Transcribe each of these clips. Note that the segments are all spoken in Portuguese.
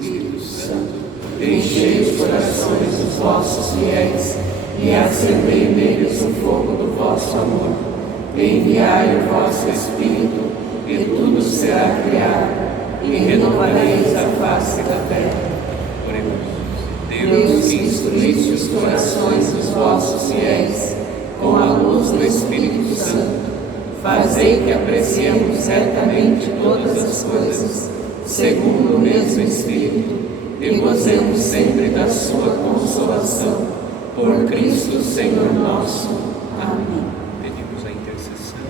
Espírito Santo, enchei os corações dos vossos fiéis e acendei neles o fogo do vosso amor. Enviai o vosso Espírito, e tudo será criado, e renovareis a face da terra. Deus, que instruísse os corações dos vossos fiéis com a luz do Espírito Santo, fazei que apreciemos certamente todas as coisas, segundo o mesmo Espírito, e gozemos sempre da sua consolação. Por Cristo Senhor nosso. Amém. Pedimos a intercessão,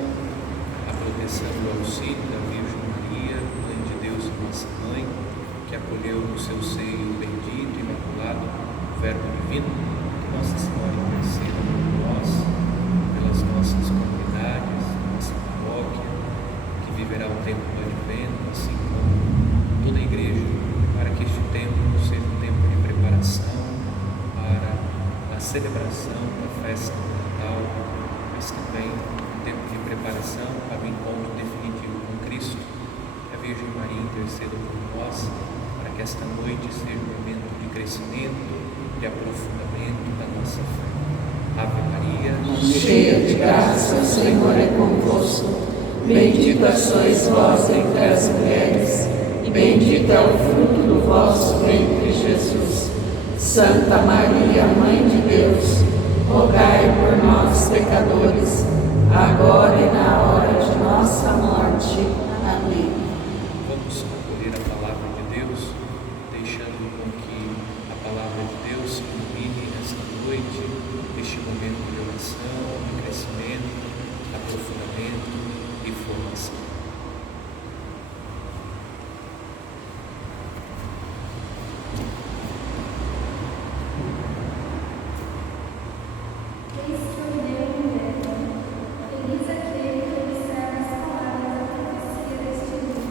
a proteção e o auxílio da Virgem Maria, Mãe de Deus e nossa Mãe, que acolheu no seu seio o bendito e imaculado Verbo Divino. Nossa Senhora interceda por nós, pelas nossas comunidades, nossa paróquia, que viverá o tempo do Advento, assim como toda a Igreja, para que este tempo seja um tempo de preparação para a celebração da festa do Natal, mas também um tempo de preparação para o encontro definitivo com Cristo. Que a Virgem Maria interceda por nós, para que esta noite seja um momento de crescimento, de aprofundamento da nossa fé. Ave Maria, cheia de graça, o Senhor é convosco. Bendita sois vós entre as mulheres, e bendito é o fruto do vosso ventre, Jesus. Santa Maria, Mãe de Deus, rogai por nós, pecadores, agora e na hora de nossa morte. Amém. Vamos acolher a palavra de Deus, deixando com que a palavra de Deus ilumine esta noite, este momento de oração, de crescimento, aprofundamento e formação. Feliz aquele que observa as palavras da profecia deste livro.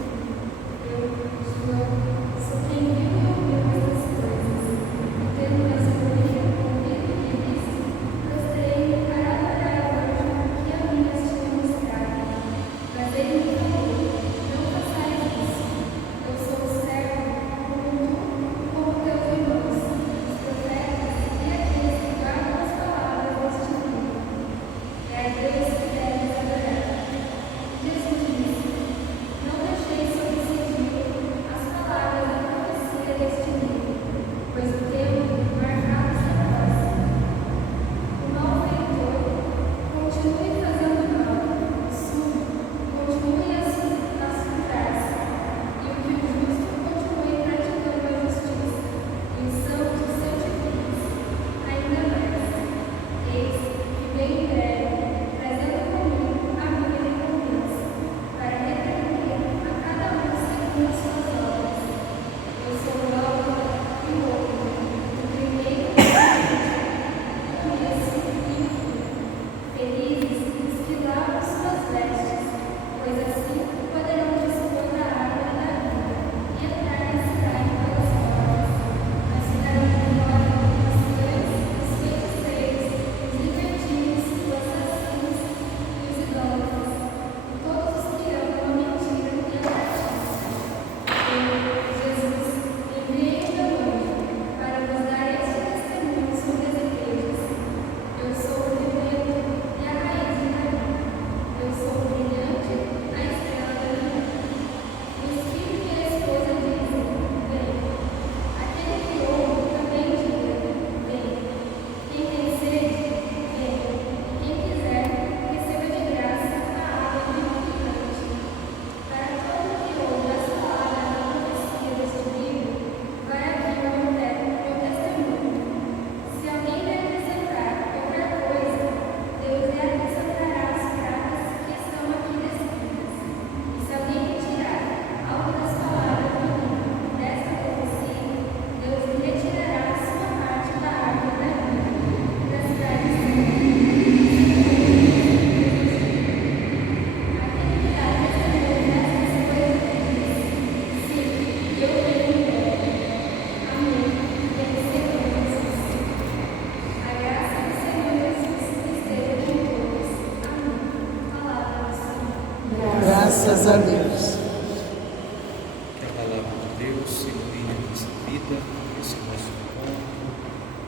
Deus, se ilumine a nossa vida, esse nosso encontro,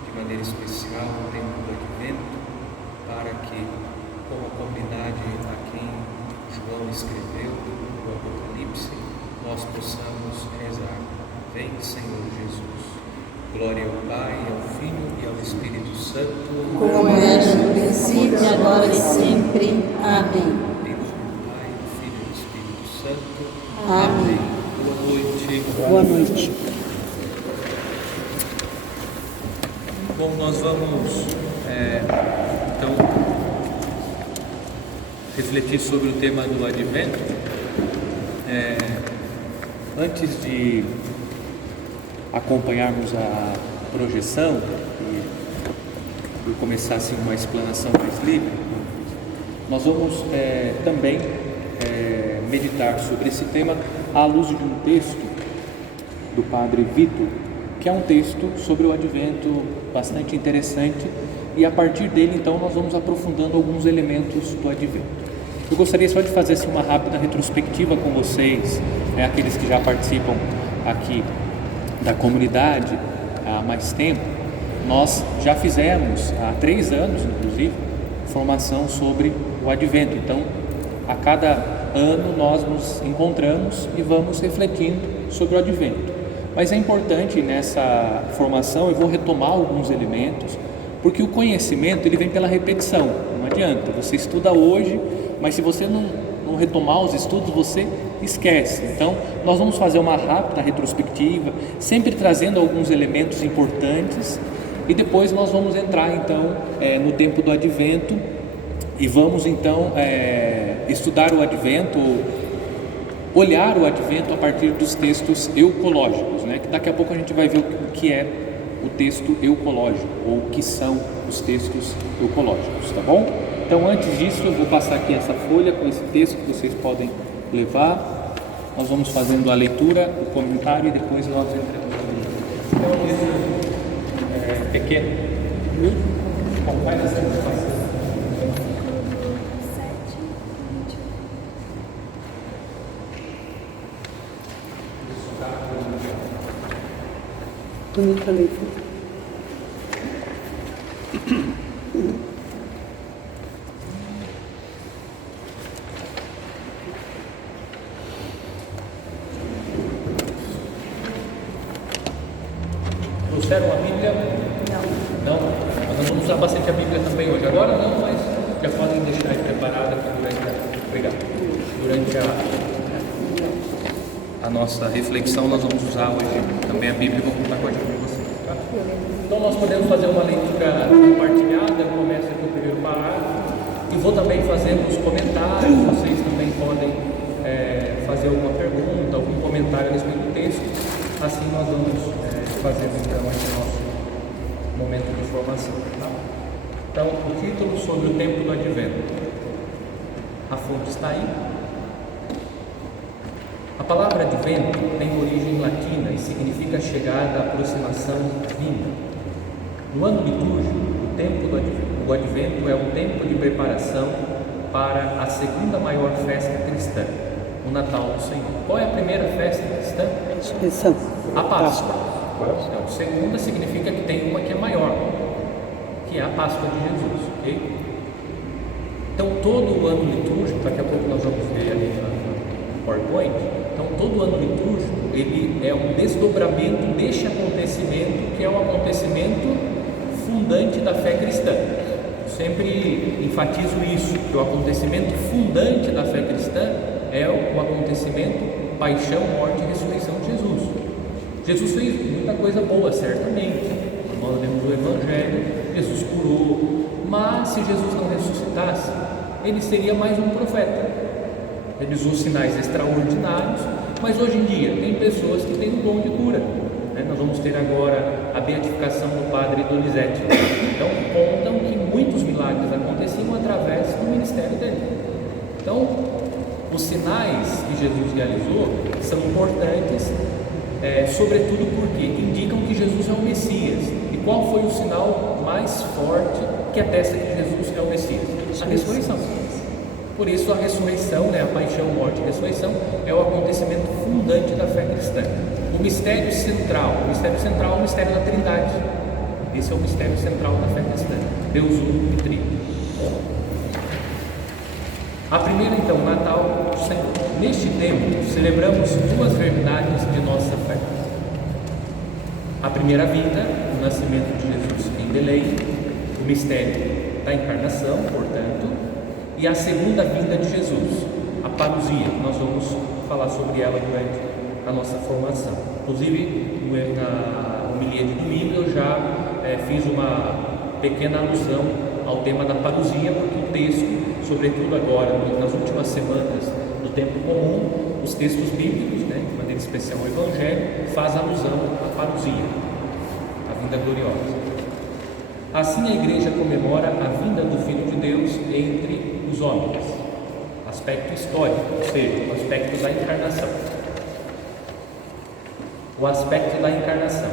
de maneira especial no tempo do Advento, para que, como a comunidade a quem João escreveu o Apocalipse, nós possamos rezar: vem, Senhor Jesus. Glória ao Pai, ao Filho e ao Espírito Santo, como era no princípio, agora e sempre. Amém. Deus do Pai, do Filho e do Espírito Santo. Amém. Boa noite. Boa noite. Bom, nós vamos então refletir sobre o tema do Advento. Antes de acompanharmos a projeção e começar assim uma explanação mais livre, nós vamos também meditar sobre esse tema à luz de um texto do Padre Vitor, que é um texto sobre o Advento bastante interessante, e a partir dele então nós vamos aprofundando alguns elementos do Advento. Eu gostaria só de fazer assim, uma rápida retrospectiva com vocês, aqueles que já participam aqui da comunidade há mais tempo. Nós já fizemos há 3 anos, inclusive, formação sobre o Advento. Então, a cada ano nós nos encontramos e vamos refletindo sobre o Advento. Mas é importante nessa formação, eu vou retomar alguns elementos, porque o conhecimento ele vem pela repetição. Não adianta, você estuda hoje, mas se você não retomar os estudos, você esquece. Então, nós vamos fazer uma rápida retrospectiva, sempre trazendo alguns elementos importantes, e depois nós vamos entrar então no tempo do Advento e vamos então estudar o Advento, olhar o Advento a partir dos textos eucológicos, que daqui a pouco a gente vai ver o que é o texto eucológico, ou o que são os textos eucológicos, tá bom? Então, antes disso, eu vou passar aqui essa folha com esse texto que vocês podem levar. Nós vamos fazendo a leitura, o comentário e depois nós entramos no livro. É um livro pequeno. Bom, vai nessa passagem. Bonita leitura. Trouxeram a Bíblia? Não. Mas nós vamos usar bastante a Bíblia também hoje. Agora não, mas já podem deixar aí preparada aqui durante a nossa reflexão. Nós vamos usar hoje também a Bíblia e vou contar com a ajuda de vocês. Tá? Então nós podemos fazer uma leitura compartilhada. Eu começo aqui o primeiro parágrafo e vou também fazendo os comentários. Vocês também podem fazer alguma pergunta, algum comentário a respeito do texto. Assim nós vamos fazendo então esse nosso momento de formação. Tá? Então, o título sobre o tempo do Advento. A fonte está aí. A palavra Advento tem origem latina e significa chegada, aproximação, vinda. No ano litúrgico, o tempo do Advento é um tempo de preparação para a segunda maior festa cristã, o Natal do Senhor. Qual é a primeira festa cristã? A Páscoa. Então, segunda significa que tem uma que é maior, que é a Páscoa de Jesus, ok? Então, todo o ano litúrgico, daqui a pouco nós vamos ver ali no PowerPoint, então todo o ano litúrgico, ele é um desdobramento deste acontecimento, que é o acontecimento fundante da fé cristã. Eu sempre enfatizo isso, que o acontecimento fundante da fé cristã é o acontecimento paixão, morte e ressurreição de Jesus. Jesus fez muita coisa boa, certamente. Nós lemos o Evangelho, Jesus curou, mas se Jesus não ressuscitasse, ele seria mais um profeta. Realizou sinais extraordinários, mas hoje em dia tem pessoas que têm o dom de cura. Nós vamos ter agora a beatificação do padre Donizete. Então, contam que muitos milagres aconteciam através do ministério dele. Então, os sinais que Jesus realizou são importantes, sobretudo porque indicam que Jesus é o Messias. E qual foi o sinal mais forte que atesta que Jesus é o Messias? A ressurreição. Por isso a ressurreição, a paixão, morte e ressurreição é o acontecimento fundante da fé cristã. O mistério central é o mistério da Trindade. Esse é o mistério central da fé cristã, Deus único e trino. A primeira, então, Natal do Senhor. Neste tempo, celebramos duas verdades de nossa fé. A primeira vinda, o nascimento de Jesus em Belém, o mistério da encarnação, portanto, e a segunda vinda de Jesus, a parousia. Nós vamos falar sobre ela durante a nossa formação. Inclusive, na homilia de domingo, eu já fiz uma pequena alusão ao tema da parousia, porque o texto, sobretudo agora, nas últimas semanas do tempo comum, os textos bíblicos, de maneira especial o Evangelho, faz alusão à parousia, à vinda gloriosa. Assim a Igreja comemora a vinda do Filho de Deus entre os homens, aspecto histórico, ou seja, o aspecto da encarnação. O aspecto da encarnação.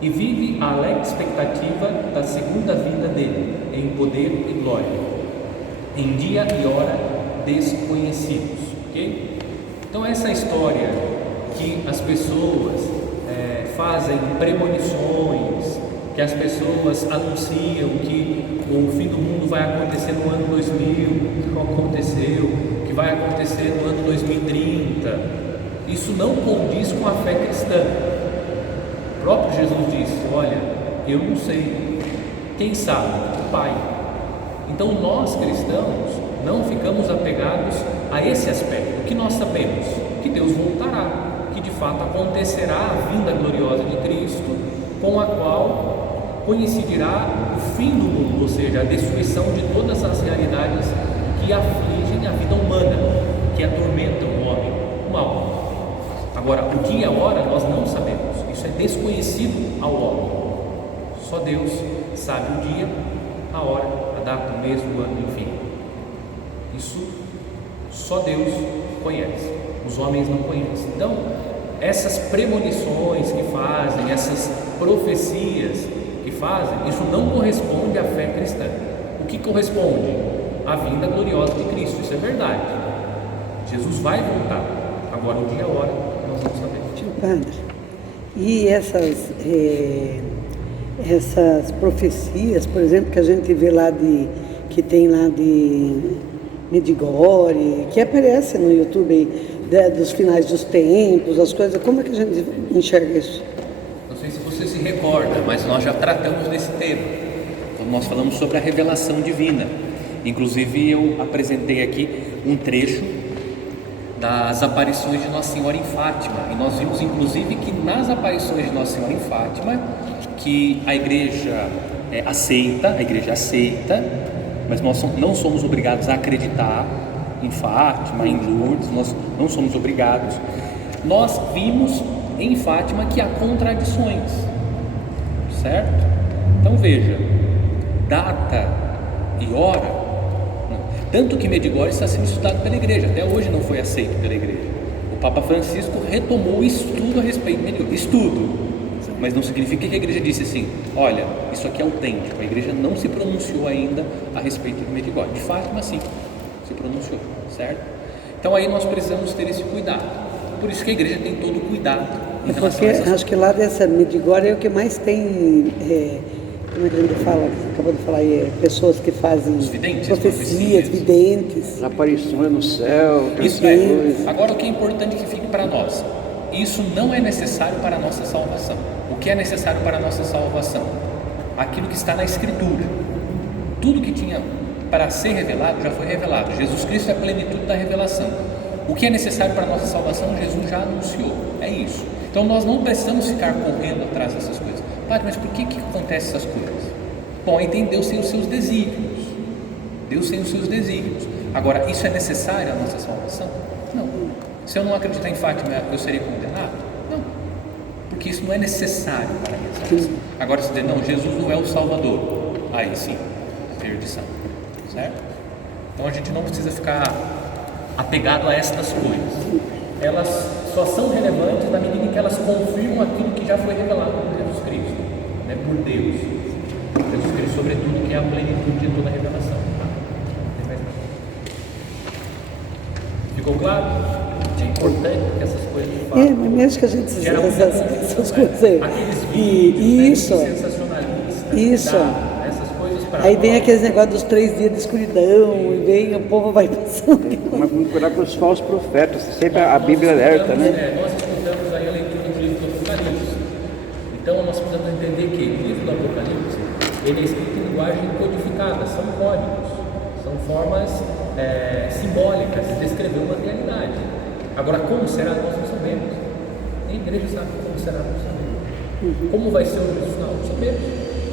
E vive a alegre expectativa da segunda vinda dele, em poder e glória, em dia e hora desconhecidos, ok? Então essa história que as pessoas fazem premonições, que as pessoas anunciam que o fim do mundo vai acontecer no ano 2000, que não aconteceu, que vai acontecer no ano 2030, isso não condiz com a fé cristã. O próprio Jesus disse: olha, eu não sei, quem sabe? O Pai. Então nós cristãos não ficamos apegados a esse aspecto. O que nós sabemos? Que Deus voltará, que de fato acontecerá a vinda gloriosa de Cristo, com a qual coincidirá o fim do mundo, ou seja, a destruição de todas as realidades que afligem a vida humana, que atormentam o homem, o mal. Agora, o dia e a hora nós não sabemos, isso é desconhecido ao homem. Só Deus sabe o dia, a hora, a data, o mês, o ano, enfim. Isso só Deus conhece, os homens não conhecem. Então, essas premonições que fazem, essas profecias que fazem, isso não corresponde à fé cristã. O que corresponde? A vinda gloriosa de Cristo, isso é verdade. Jesus vai voltar, agora o dia e a hora nós não sabemos. Tio Padre, e essas profecias, por exemplo, que a gente vê lá que tem lá de Medjugorje, que aparece no YouTube dos finais dos tempos, as coisas, como é que a gente enxerga isso? Não sei se você se recorda, mas nós já tratamos desse tema, quando nós falamos sobre a revelação divina. Inclusive eu apresentei aqui um trecho das aparições de Nossa Senhora em Fátima, e nós vimos inclusive que nas aparições de Nossa Senhora em Fátima, que a igreja aceita, mas nós não somos obrigados a acreditar em Fátima, em Lourdes, nós não somos obrigados. Nós vimos em Fátima que há contradições, certo? Então veja, data e hora, tanto que Medjugorje está sendo estudado pela igreja, até hoje não foi aceito pela igreja. O Papa Francisco retomou o estudo a respeito de Medjugorje, estudo, mas não significa que a igreja disse assim: olha, isso aqui é autêntico. A igreja não se pronunciou ainda a respeito de Medjugorje. De Fátima sim, se pronunciou, certo? Então aí nós precisamos ter esse cuidado, por isso que a igreja tem todo o cuidado em relação a essas... Acho que lá dessa Medjugorje é o que mais tem, como é que a gente fala, acabou de falar aí, pessoas que fazem videntes, profecias, videntes, aparições no céu. Isso Agora o que é importante que fique para nós: isso não é necessário para a nossa salvação. O que é necessário para a nossa salvação? Aquilo que está na Escritura. Tudo que tinha para ser revelado já foi revelado. Jesus Cristo é a plenitude da revelação. O que é necessário para a nossa salvação, Jesus já anunciou. É isso. Então nós não precisamos ficar correndo atrás dessas coisas. Padre, mas por que acontecem essas coisas? Bom, aí Deus tem os seus desígnios. Deus tem os seus desígnios. Agora, isso é necessário à nossa salvação? Não. Se eu não acreditar em Fátima, eu seria condenado? Não. Porque isso não é necessário para a minha salvação. Agora, se dizer, não, Jesus não é o Salvador, aí sim, perdição. Certo? Então a gente não precisa ficar apegado a estas coisas. Elas só são relevantes na medida em que elas confirmam aquilo que já foi revelado por Jesus Cristo, por Deus. Jesus Cristo, sobretudo, que é a plenitude de toda a revelação. Ficou claro? É importante que essas coisas de fato... Mas mesmo que a gente gera muita essas confusão, coisas aí. Aqueles vídeos, Isso. sensacionalistas, Isso. essas coisas para Aí vem aqueles negócios dos 3 dias de escuridão, e vem, o povo vai passando. Mas vamos cuidar com os falsos profetas, sempre a Bíblia alerta, né? Nós escutamos aí a leitura do livro do Apocalipse. Então nós precisamos entender que o livro do Apocalipse, ele é escrito em linguagem codificada, são códigos, são formas simbólicas de descrever uma realidade. Agora, como será, nós não sabemos. Nem a igreja sabe como será, não sabemos. Como vai ser o juízo final? Não sabemos.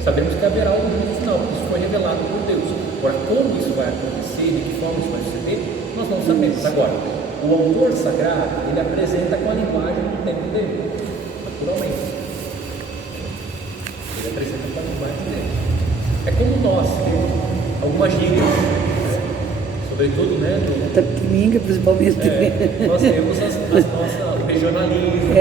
Sabemos que haverá um juízo final, porque isso foi revelado por Deus. Agora, como isso vai acontecer, de que forma isso vai suceder, nós não sabemos. Agora, o autor sagrado, ele apresenta com a linguagem do tempo dele, naturalmente. Ele apresenta com a linguagem dele. É como nós temos algumas gírias, sobretudo, né? Tapinga, principalmente. Nós temos o regionalismo.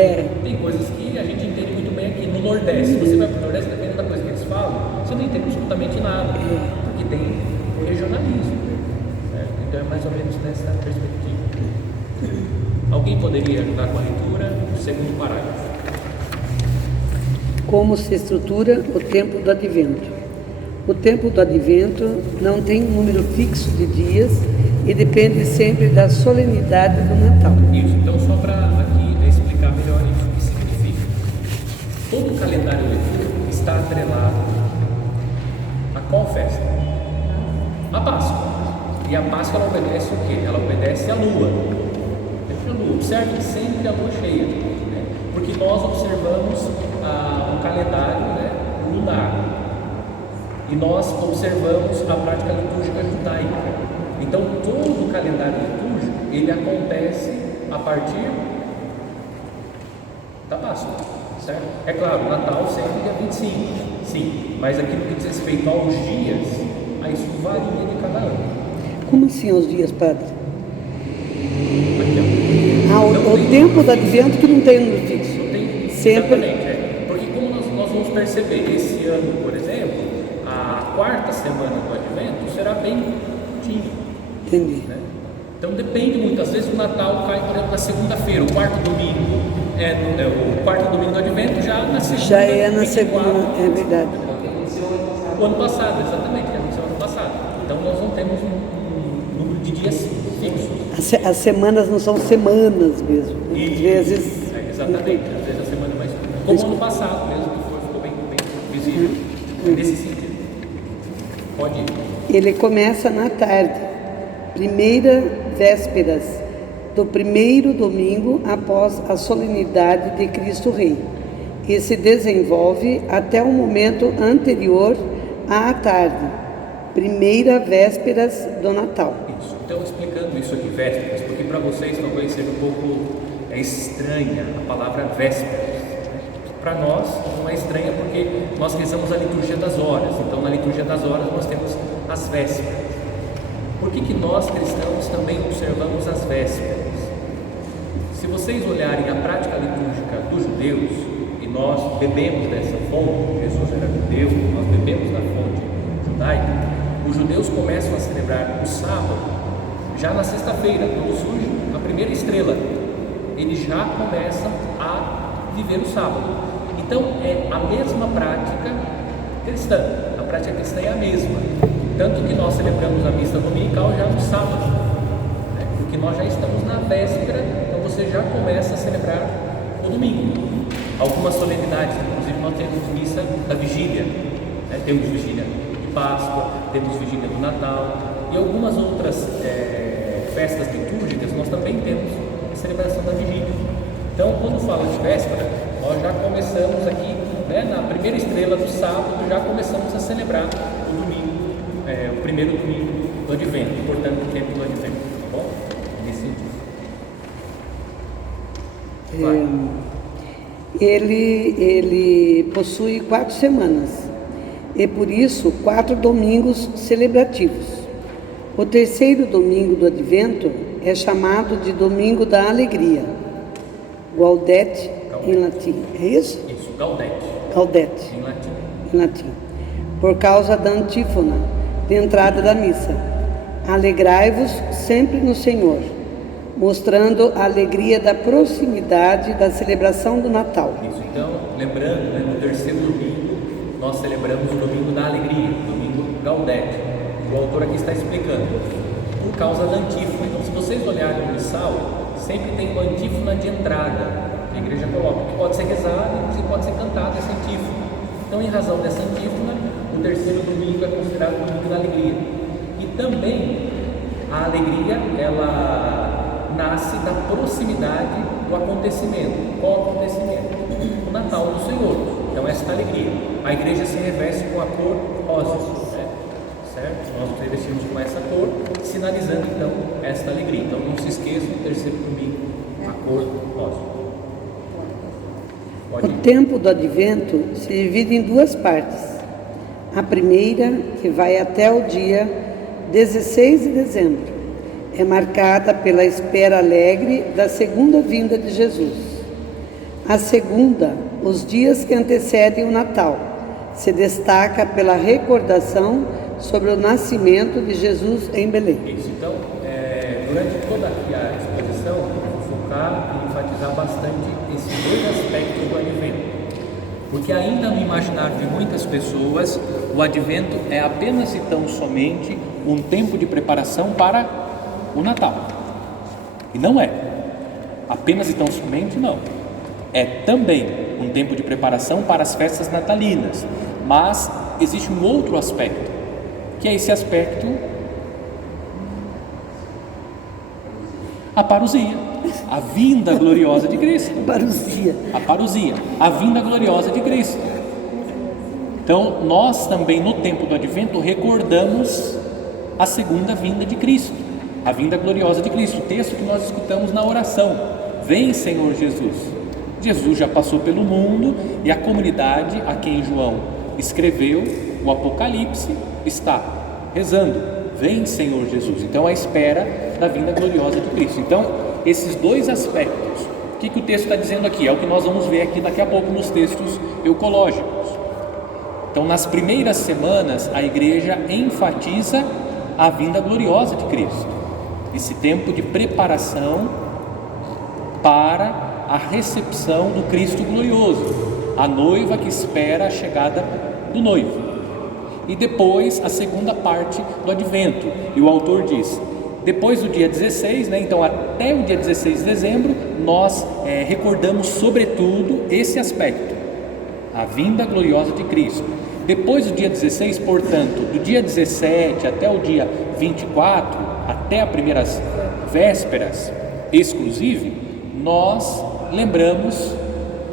Tem coisas que a gente entende muito bem aqui no Nordeste. Se você vai para o Nordeste, dependendo da coisa que eles falam, você não entende absolutamente nada, porque tem o regionalismo. Então é mais ou menos nessa perspectiva. Alguém poderia ajudar com a leitura do segundo parágrafo? Como se estrutura o tempo do advento? O tempo do advento não tem um número fixo de dias e depende sempre da solenidade do Natal. Isso, então só para aqui explicar melhor isso, o que significa. Todo o calendário litúrgico está atrelado a qual festa? A Páscoa. E a Páscoa ela obedece o quê? Ela obedece à lua. Observe sempre a lua cheia, né? Porque nós observamos o calendário lunar. E nós observamos a prática litúrgica judaica. Então, todo o calendário litúrgico, ele acontece a partir da Páscoa, certo? É claro, o Natal sempre dia 25, sim, mas aquilo que diz respeito aos dias, aí isso varia de cada ano. Como assim aos dias, padre? Aqui, O tempo do advento que não tem número fixo. Não tem, sempre. Exatamente, porque como nós vamos perceber, esse ano, por exemplo, a quarta semana do advento será bem curtinho. Entendi. Né? Então depende muito, às vezes o Natal cai, por exemplo, na segunda-feira, o quarto domingo o quarto domingo do advento já na segunda. Já é na segunda, é verdade. O ano passado, exatamente, que aconteceu ano passado. Então nós não temos um número de dias fixos. As semanas não são semanas mesmo. Às vezes. Exatamente, às vezes a semana é mais curta. Como o ano passado mesmo, que ficou bem visível. Nesse sentido. Pode ir. Ele começa na tarde, primeira vésperas do primeiro domingo após a solenidade de Cristo Rei e se desenvolve até o momento anterior à tarde, primeira vésperas do Natal. Isso. Então, explicando isso aqui, vésperas, porque para vocês talvez seja um pouco estranha a palavra vésperas. Para nós não é estranha porque nós rezamos a liturgia das horas. Então, na liturgia das horas nós temos as vésperas. Por que nós cristãos também observamos as vésperas? Se vocês olharem a prática litúrgica dos judeus, e nós bebemos dessa fonte, Jesus era judeu, nós bebemos da fonte judaica, os judeus começam a celebrar o sábado já na sexta-feira, quando surge a primeira estrela. Eles já começam a viver o sábado. Então, é a mesma prática cristã. A prática cristã é a mesma. Tanto que nós celebramos a missa dominical já no sábado, né? Porque nós já estamos na véspera, então você já começa a celebrar o domingo. Algumas solenidades, inclusive nós temos missa da vigília, né? Temos vigília de Páscoa, temos vigília do Natal e algumas outras festas litúrgicas nós também temos a celebração da vigília. Então, quando fala de véspera, nós já começamos aqui, né, na primeira estrela do sábado, já começamos a celebrar o domingo, o primeiro domingo do advento, portanto, o tempo do advento, tá bom? Nesse sentido. Ele possui 4 semanas e, por isso, 4 domingos celebrativos. O terceiro domingo do advento é chamado de Domingo da Alegria, Gaudete em latim. É isso? Isso, Gaudete. Gaudete em latim. Por causa da antífona de entrada da missa. Alegrai-vos sempre no Senhor. mostrando a alegria da proximidade da celebração do Natal. Isso, então, lembrando, né, no terceiro domingo, nós celebramos o domingo da alegria, o domingo Gaudete. O autor aqui está explicando, por causa da antífona. Então, se vocês olharem no missal, sempre tem uma antífona de entrada, que a igreja coloca, que pode ser rezada e pode ser cantada essa antífona. Então, em razão dessa antífona, o terceiro domingo é considerado o domingo da alegria. E também, a alegria, ela nasce da proximidade do acontecimento. Qual acontecimento? O Natal do Senhor. Então, essa é a alegria. A igreja se reveste com a cor rosa, né? Certo? Nós nos revestimos com essa cor, sinalizando então esta alegria. Então, não se esqueçam, no terceiro domingo, a cor rosa. O tempo do Advento se divide em duas partes. A primeira, que vai até o dia 16 de dezembro, é marcada pela espera alegre da segunda vinda de Jesus. A segunda, os dias que antecedem o Natal, se destaca pela recordação sobre o nascimento de Jesus em Belém. Isso, então, durante toda a exposição, eu vou focar e enfatizar bastante esses dois aspectos do Advento. Porque ainda no imaginário de muitas pessoas, o Advento é apenas e tão somente um tempo de preparação para o Natal. E não é. Apenas e tão somente não. É também um tempo de preparação para as festas natalinas. Mas existe um outro aspecto, que é esse aspecto, a parousia, a vinda gloriosa de Cristo. A parousia, a vinda gloriosa de Cristo. Então, nós também no tempo do Advento recordamos a segunda vinda de Cristo, a vinda gloriosa de Cristo, o texto que nós escutamos na oração: vem, Senhor Jesus. Jesus já passou pelo mundo e a comunidade a quem João escreveu o Apocalipse está rezando: vem, Senhor Jesus. Então, a espera da vinda gloriosa de Cristo. Então, esses dois aspectos, o que o texto está dizendo aqui? É o que nós vamos ver aqui daqui a pouco nos textos eucológicos. Então, nas primeiras semanas, a igreja enfatiza a vinda gloriosa de Cristo, esse tempo de preparação para a recepção do Cristo glorioso, a noiva que espera a chegada do noivo. E depois a segunda parte do Advento, e o autor diz, depois do dia 16, né, então até o dia 16 de dezembro, nós recordamos sobretudo esse aspecto, a vinda gloriosa de Cristo. Depois do dia 16, portanto, do dia 17 até o dia 24, até as primeiras vésperas exclusive, nós lembramos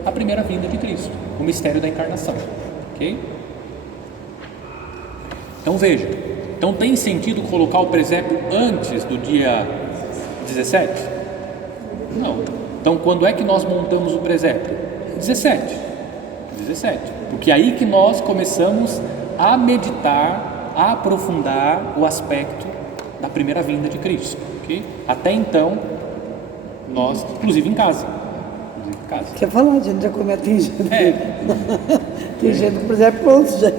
a primeira vinda de Cristo, o mistério da encarnação, ok? Então veja, então tem sentido colocar o presépio antes do dia 17? Não. Então quando é que nós montamos o presépio? 17, porque é aí que nós começamos a meditar, a aprofundar o aspecto da primeira vinda de Cristo, ok? Até então, nós, inclusive em casa. Quer falar, a gente já comete isso. Tem gente, por exemplo, pronto, gente.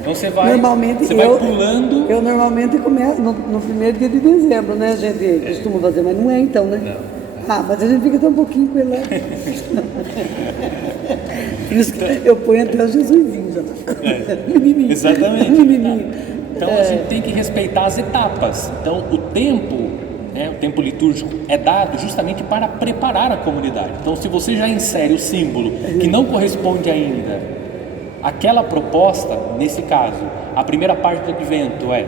Então você vai pulando. Eu normalmente começo no primeiro dia de dezembro, né? A gente costuma fazer, mas não é então, né? Não. Mas a gente fica tão um pouquinho com ele lá. Por isso que eu ponho até o Jesusinho já. Exatamente. Então a gente tem que respeitar as etapas. Então o tempo litúrgico é dado justamente para preparar a comunidade. Então se você já insere o símbolo que não corresponde ainda àquela proposta, nesse caso, a primeira parte do Advento é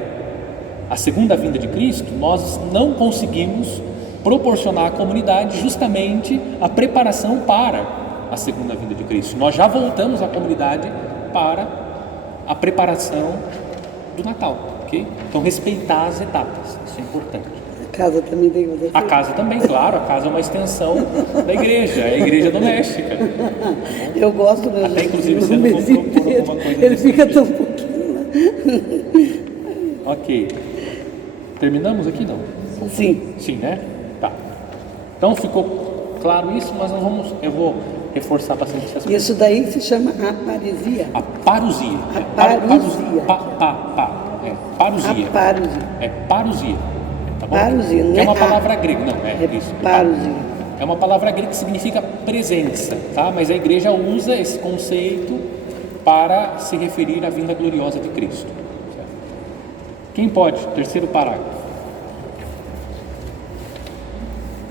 a segunda vinda de Cristo, nós não conseguimos proporcionar à comunidade justamente a preparação para a segunda vinda de Cristo. Nós já voltamos a comunidade para a preparação do Natal, ok? Então respeitar as etapas, isso é importante. A casa também tem que fazer. A casa também, claro, a casa é uma extensão da igreja, é a igreja doméstica. Eu gosto do até inclusive você não comprou alguma coisa. Ele fica tão pouquinho lá. Ok. Terminamos aqui, não? Sim. Sim, né? Tá. Então ficou claro isso, mas eu vou reforçar bastante esse aspecto. Isso daí se chama aparesia. A parousia. A parousia. Parousia. A parousia. É parousia. Tá bom? Parousia, não Que é uma é palavra grega, não, é isso. parousia. É uma palavra grega que significa presença, tá? Mas a igreja usa esse conceito para se referir à vinda gloriosa de Cristo. Certo? Quem pode? Terceiro parágrafo.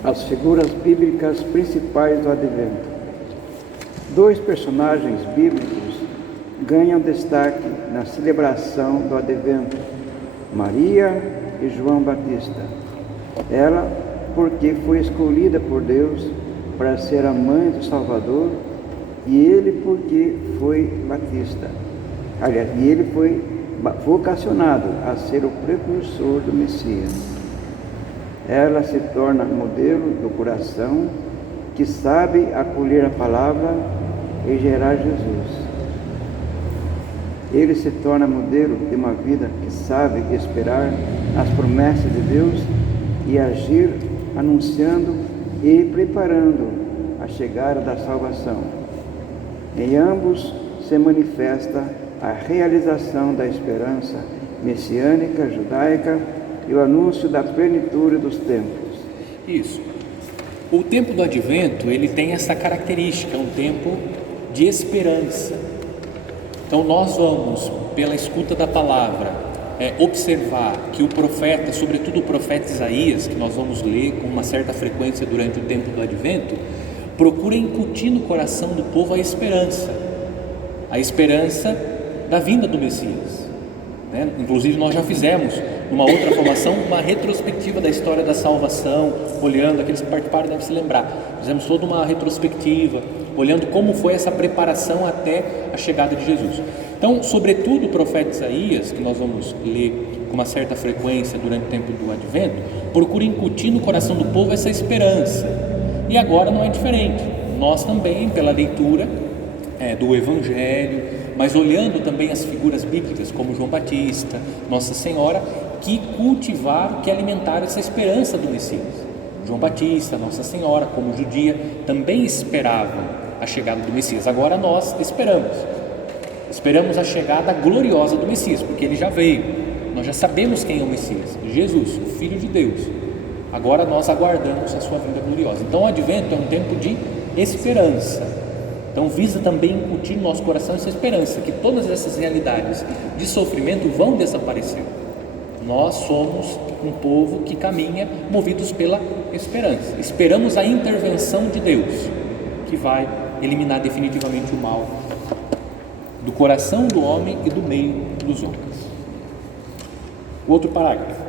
As figuras bíblicas principais do Advento. 2 personagens bíblicos ganham destaque na celebração do Advento: Maria e João Batista. Ela, porque foi escolhida por Deus para ser a mãe do Salvador, e ele, porque foi batista. Aliás, e ele foi vocacionado a ser o precursor do Messias. Ela se torna modelo do coração que sabe acolher a palavra e gerar Jesus. Ele se torna modelo de uma vida que sabe esperar as promessas de Deus e agir anunciando e preparando a chegada da salvação. Em ambos se manifesta a realização da esperança messiânica judaica e o anúncio da plenitude dos tempos. Isso. O tempo do Advento, ele tem essa característica, é um tempo de esperança. Então nós vamos, pela escuta da palavra, observar que o profeta, sobretudo o profeta Isaías, que nós vamos ler com uma certa frequência durante o tempo do Advento, procura incutir no coração do povo a esperança da vinda do Messias. Inclusive nós já fizemos, numa outra formação, uma retrospectiva da história da salvação, olhando, aqueles que participaram devem se lembrar, fizemos toda uma retrospectiva, olhando como foi essa preparação até a chegada de Jesus. Então, sobretudo o profeta Isaías, que nós vamos ler com uma certa frequência durante o tempo do Advento, procura incutir no coração do povo essa esperança. E agora não é diferente. Nós também, pela leitura do Evangelho, mas olhando também as figuras bíblicas como João Batista, Nossa Senhora, que cultivaram, que alimentaram essa esperança do Messias. João Batista, Nossa Senhora, como judia, também esperavam a chegada do Messias. Agora nós esperamos a chegada gloriosa do Messias, porque ele já veio. Nós já sabemos quem é o Messias, Jesus, o Filho de Deus. Agora nós aguardamos a sua vinda gloriosa. Então o Advento é um tempo de esperança. Então visa também incutir no nosso coração essa esperança, que todas essas realidades de sofrimento vão desaparecer. Nós somos um povo que caminha movidos pela esperança. Esperamos a intervenção de Deus, que vai eliminar definitivamente o mal do coração do homem e do meio dos homens. O outro parágrafo.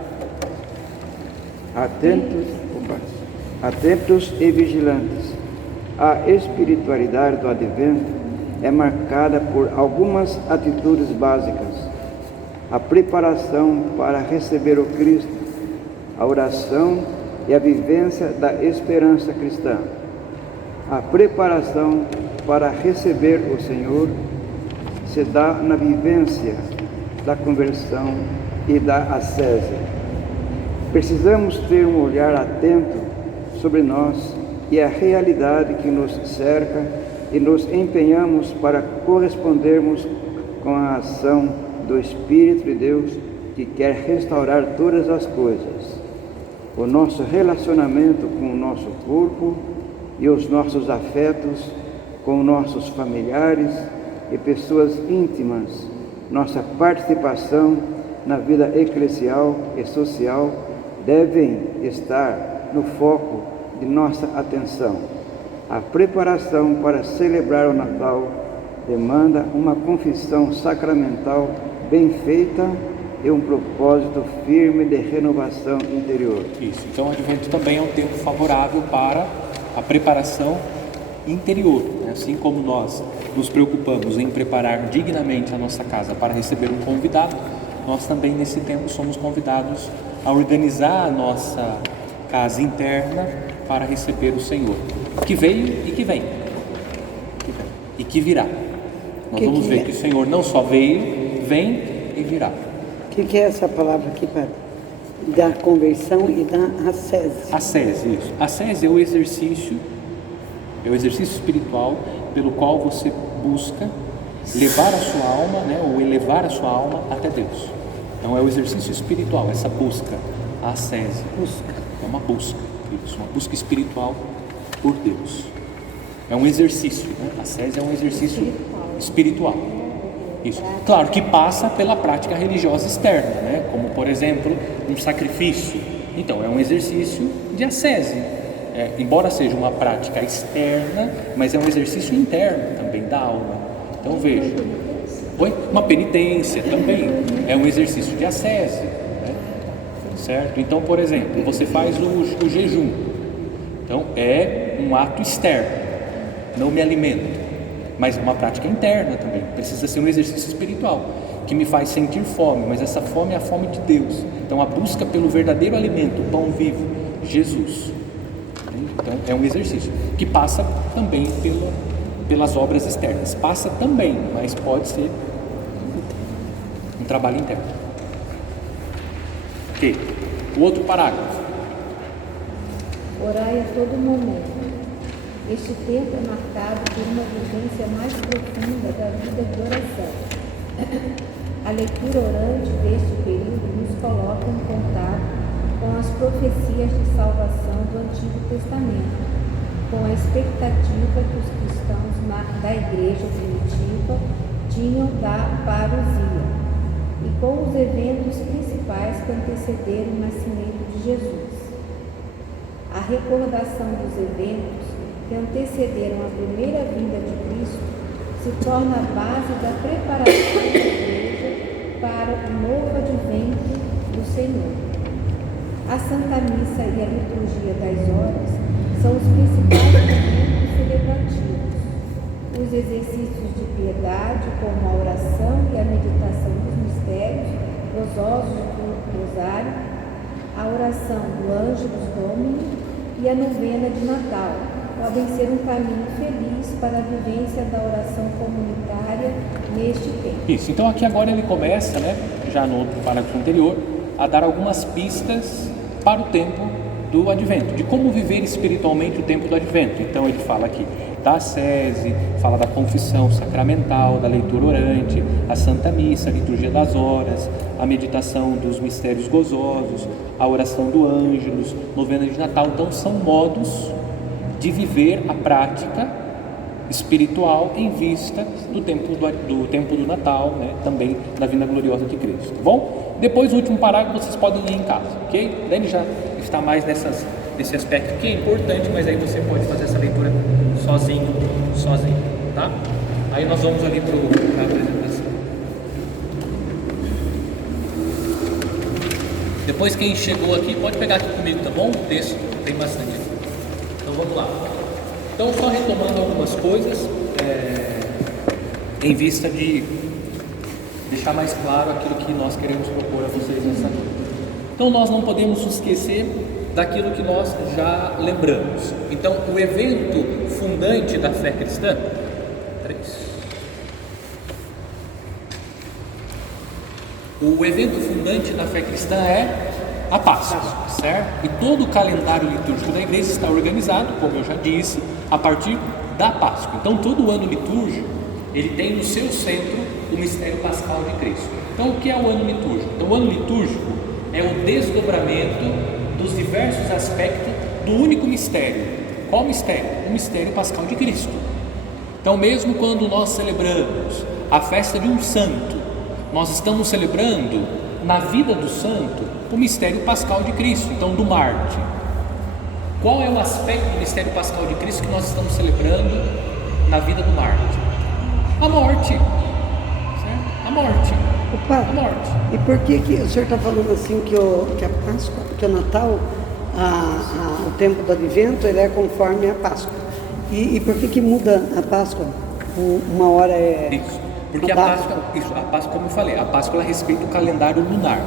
Atentos e vigilantes. A espiritualidade do Advento é marcada por algumas atitudes básicas: a preparação para receber o Cristo, a oração e a vivência da esperança cristã. A preparação para receber o Senhor se dá na vivência da conversão e da ascese. Precisamos ter um olhar atento sobre nós e a realidade que nos cerca e nos empenhamos para correspondermos com a ação do Espírito de Deus, que quer restaurar todas as coisas. O nosso relacionamento com o nosso corpo e os nossos afetos com nossos familiares e pessoas íntimas, nossa participação na vida eclesial e social devem estar no foco de nossa atenção. A preparação para celebrar o Natal demanda uma confissão sacramental bem feita e um propósito firme de renovação interior. Isso, então o Advento também é um tempo favorável para a preparação interior, né? Assim como nós nos preocupamos em preparar dignamente a nossa casa para receber um convidado, nós também nesse tempo somos convidados a organizar a nossa casa interna para receber o Senhor, que veio e que vem, e que virá. Nós vamos ver que o Senhor não só veio, vem e virá. O que é essa palavra aqui, padre? Da conversão e da ascese. Ascese, isso. Ascese é o exercício espiritual pelo qual você busca levar a sua alma, ou elevar a sua alma até Deus. Então é o exercício espiritual, essa busca a ascese. É uma busca, isso, uma busca espiritual por Deus. É um exercício, né? A ascese é um exercício espiritual. Isso. Claro que passa pela prática religiosa externa, né? Como, por exemplo, um sacrifício. Então, é um exercício de ascese. Embora seja uma prática externa, mas é um exercício interno também da alma. Então, veja. Uma penitência também é um exercício de ascese, né? Certo? Então, por exemplo, você faz o jejum. Então, é um ato externo. Não me alimento. Mas é uma prática interna também. Precisa ser um exercício espiritual que me faz sentir fome, mas essa fome é a fome de Deus. Então, a busca pelo verdadeiro alimento, o pão vivo, Jesus. Então, é um exercício que passa também pelas obras externas. Passa também, mas pode ser um trabalho interno. Ok. O outro parágrafo. Orai a todo momento. Este tempo é marcado por uma vivência mais profunda da vida de oração. A leitura orante deste período nos coloca em contato com as profecias de salvação do Antigo Testamento, com a expectativa que os cristãos da igreja primitiva tinham da parousia, e com os eventos principais que antecederam o nascimento de Jesus. A recordação dos eventos que antecederam a primeira vinda de Cristo se torna a base da preparação da igreja para o novo advento do Senhor. A Santa Missa e a liturgia das horas são os principais momentos celebrativos. Os exercícios de piedade, como a oração e a meditação dos mistérios gozosos do Rosário, a oração do Ângelus Domini e a novena de Natal, podem ser um caminho feliz para a vivência da oração comunitária neste tempo. Isso, então aqui agora ele começa, né, já no parágrafo anterior, a dar algumas pistas para o tempo do Advento, de como viver espiritualmente o tempo do Advento. Então ele fala aqui da ascese, fala da confissão sacramental, da leitura orante, a Santa Missa, a liturgia das horas, a meditação dos mistérios gozosos, a oração do Ângelus, novena de Natal. Então são modos de viver a prática espiritual em vista do tempo do Natal, né? Também da vinda gloriosa de Cristo, tá bom? Depois o último parágrafo vocês podem ler em casa, ok? Daí ele já está mais nesse aspecto que é importante, mas aí você pode fazer essa leitura sozinho, tá? Aí nós vamos ali para a apresentação. Depois quem chegou aqui pode pegar aqui comigo, tá bom? O texto tem bastante aqui. Então vamos lá. Então só retomando algumas coisas em vista de deixar mais claro aquilo que nós queremos propor a vocês nessa noite. Então nós não podemos esquecer daquilo que nós já lembramos. Então o evento fundante da fé cristã, o evento fundante da fé cristã é a Páscoa, certo? E todo o calendário litúrgico da igreja está organizado, como eu já disse, a partir da Páscoa. Então todo o ano litúrgico, ele tem no seu centro o mistério pascal de Cristo. Então o que é o ano litúrgico? Então o ano litúrgico é o desdobramento dos diversos aspectos do único mistério. Qual mistério? O mistério pascal de Cristo. Então mesmo quando nós celebramos a festa de um santo, nós estamos celebrando na vida do santo o mistério pascal de Cristo, então do mártir. Qual é o aspecto do mistério pascal de Cristo que nós estamos celebrando na vida do mártir? A morte, certo? A morte. Opa, a morte. E por que o senhor está falando assim que a Páscoa, que o Natal, o tempo do Advento, ele é conforme a Páscoa? E por que muda a Páscoa? Uma hora é... Isso, porque a Páscoa, como eu falei, a Páscoa ela respeita o calendário lunar.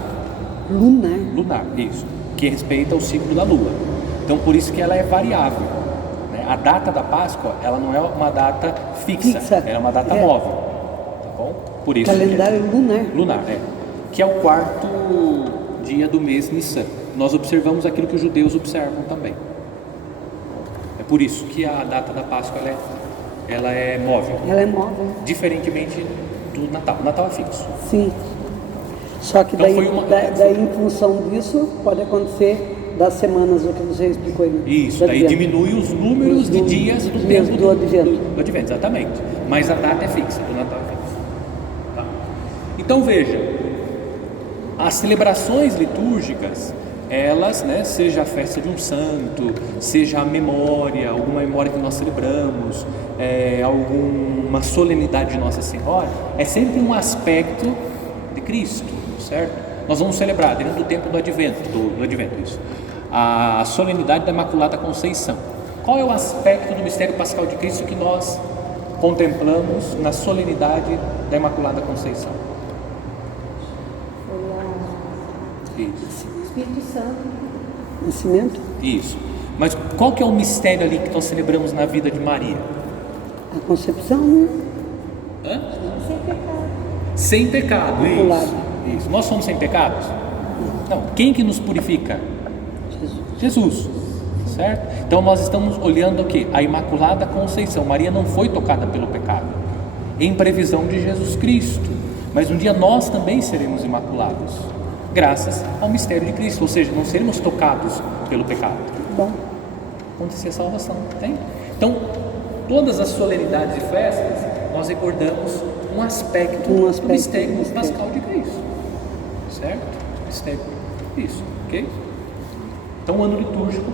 Lunar, isso, que respeita o ciclo da lua. Então por isso que ela é variável, né? A data da Páscoa, ela não é uma data fixa. Ela é uma data móvel, tá bom? Por isso calendário lunar, que é o quarto dia do mês Nissan. Nós observamos aquilo que os judeus observam também. É por isso que a data da Páscoa ela é móvel. Ela é móvel. Diferentemente do Natal. O Natal é fixo. Sim. Só que Então, daí, foi uma- daí, em função disso, pode acontecer das semanas, o que você explicou aí. né? Isso, Do daí Advento. diminui os números de dias do dias tempo do Advento. do Advento, exatamente. Mas a data é fixa, do Natal é fixa. Tá? Então veja, as celebrações litúrgicas, elas, né, seja a festa de um santo, seja a memória, alguma memória que nós celebramos, alguma solenidade de Nossa Senhora, é sempre um aspecto de Cristo, certo? Nós vamos celebrar dentro do tempo do Advento, isso, a solenidade da Imaculada Conceição. Qual é o aspecto do mistério pascal de Cristo que nós contemplamos na solenidade da Imaculada Conceição? Isso. Espírito Santo. Nascimento, Isso. Mas qual que é o mistério ali que nós celebramos na vida de Maria? a concepção, né? Hã? Sem pecado. Sem pecado, Imaculado. isso. Nós somos sem pecados? Não. Quem que nos purifica? Jesus. Certo? Então nós estamos olhando o quê? A Imaculada Conceição. Maria não foi tocada pelo pecado, em previsão de Jesus Cristo. Mas um dia nós também seremos imaculados, graças ao mistério de Cristo. Ou seja, não seremos tocados pelo pecado. Bom, Acontecer a salvação, tem? Então, todas as solenidades e festas, nós recordamos um aspecto do mistério pascal de Cristo, certo? Mistério de Cristo, ok? Então, o ano litúrgico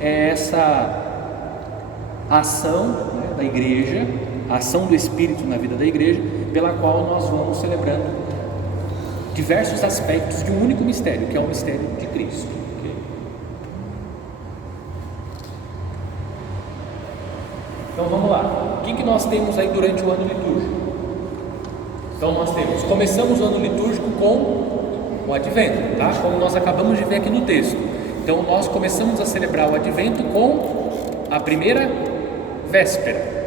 é essa ação, né, da igreja, a ação do Espírito na vida da igreja, pela qual nós vamos celebrando diversos aspectos de um único mistério, que é o mistério de Cristo. Ok? Então vamos lá, o que nós temos aí durante o ano litúrgico? Então nós começamos o ano litúrgico com o Advento, tá? Como nós acabamos de ver aqui no texto. Então nós começamos a celebrar o Advento com a primeira véspera.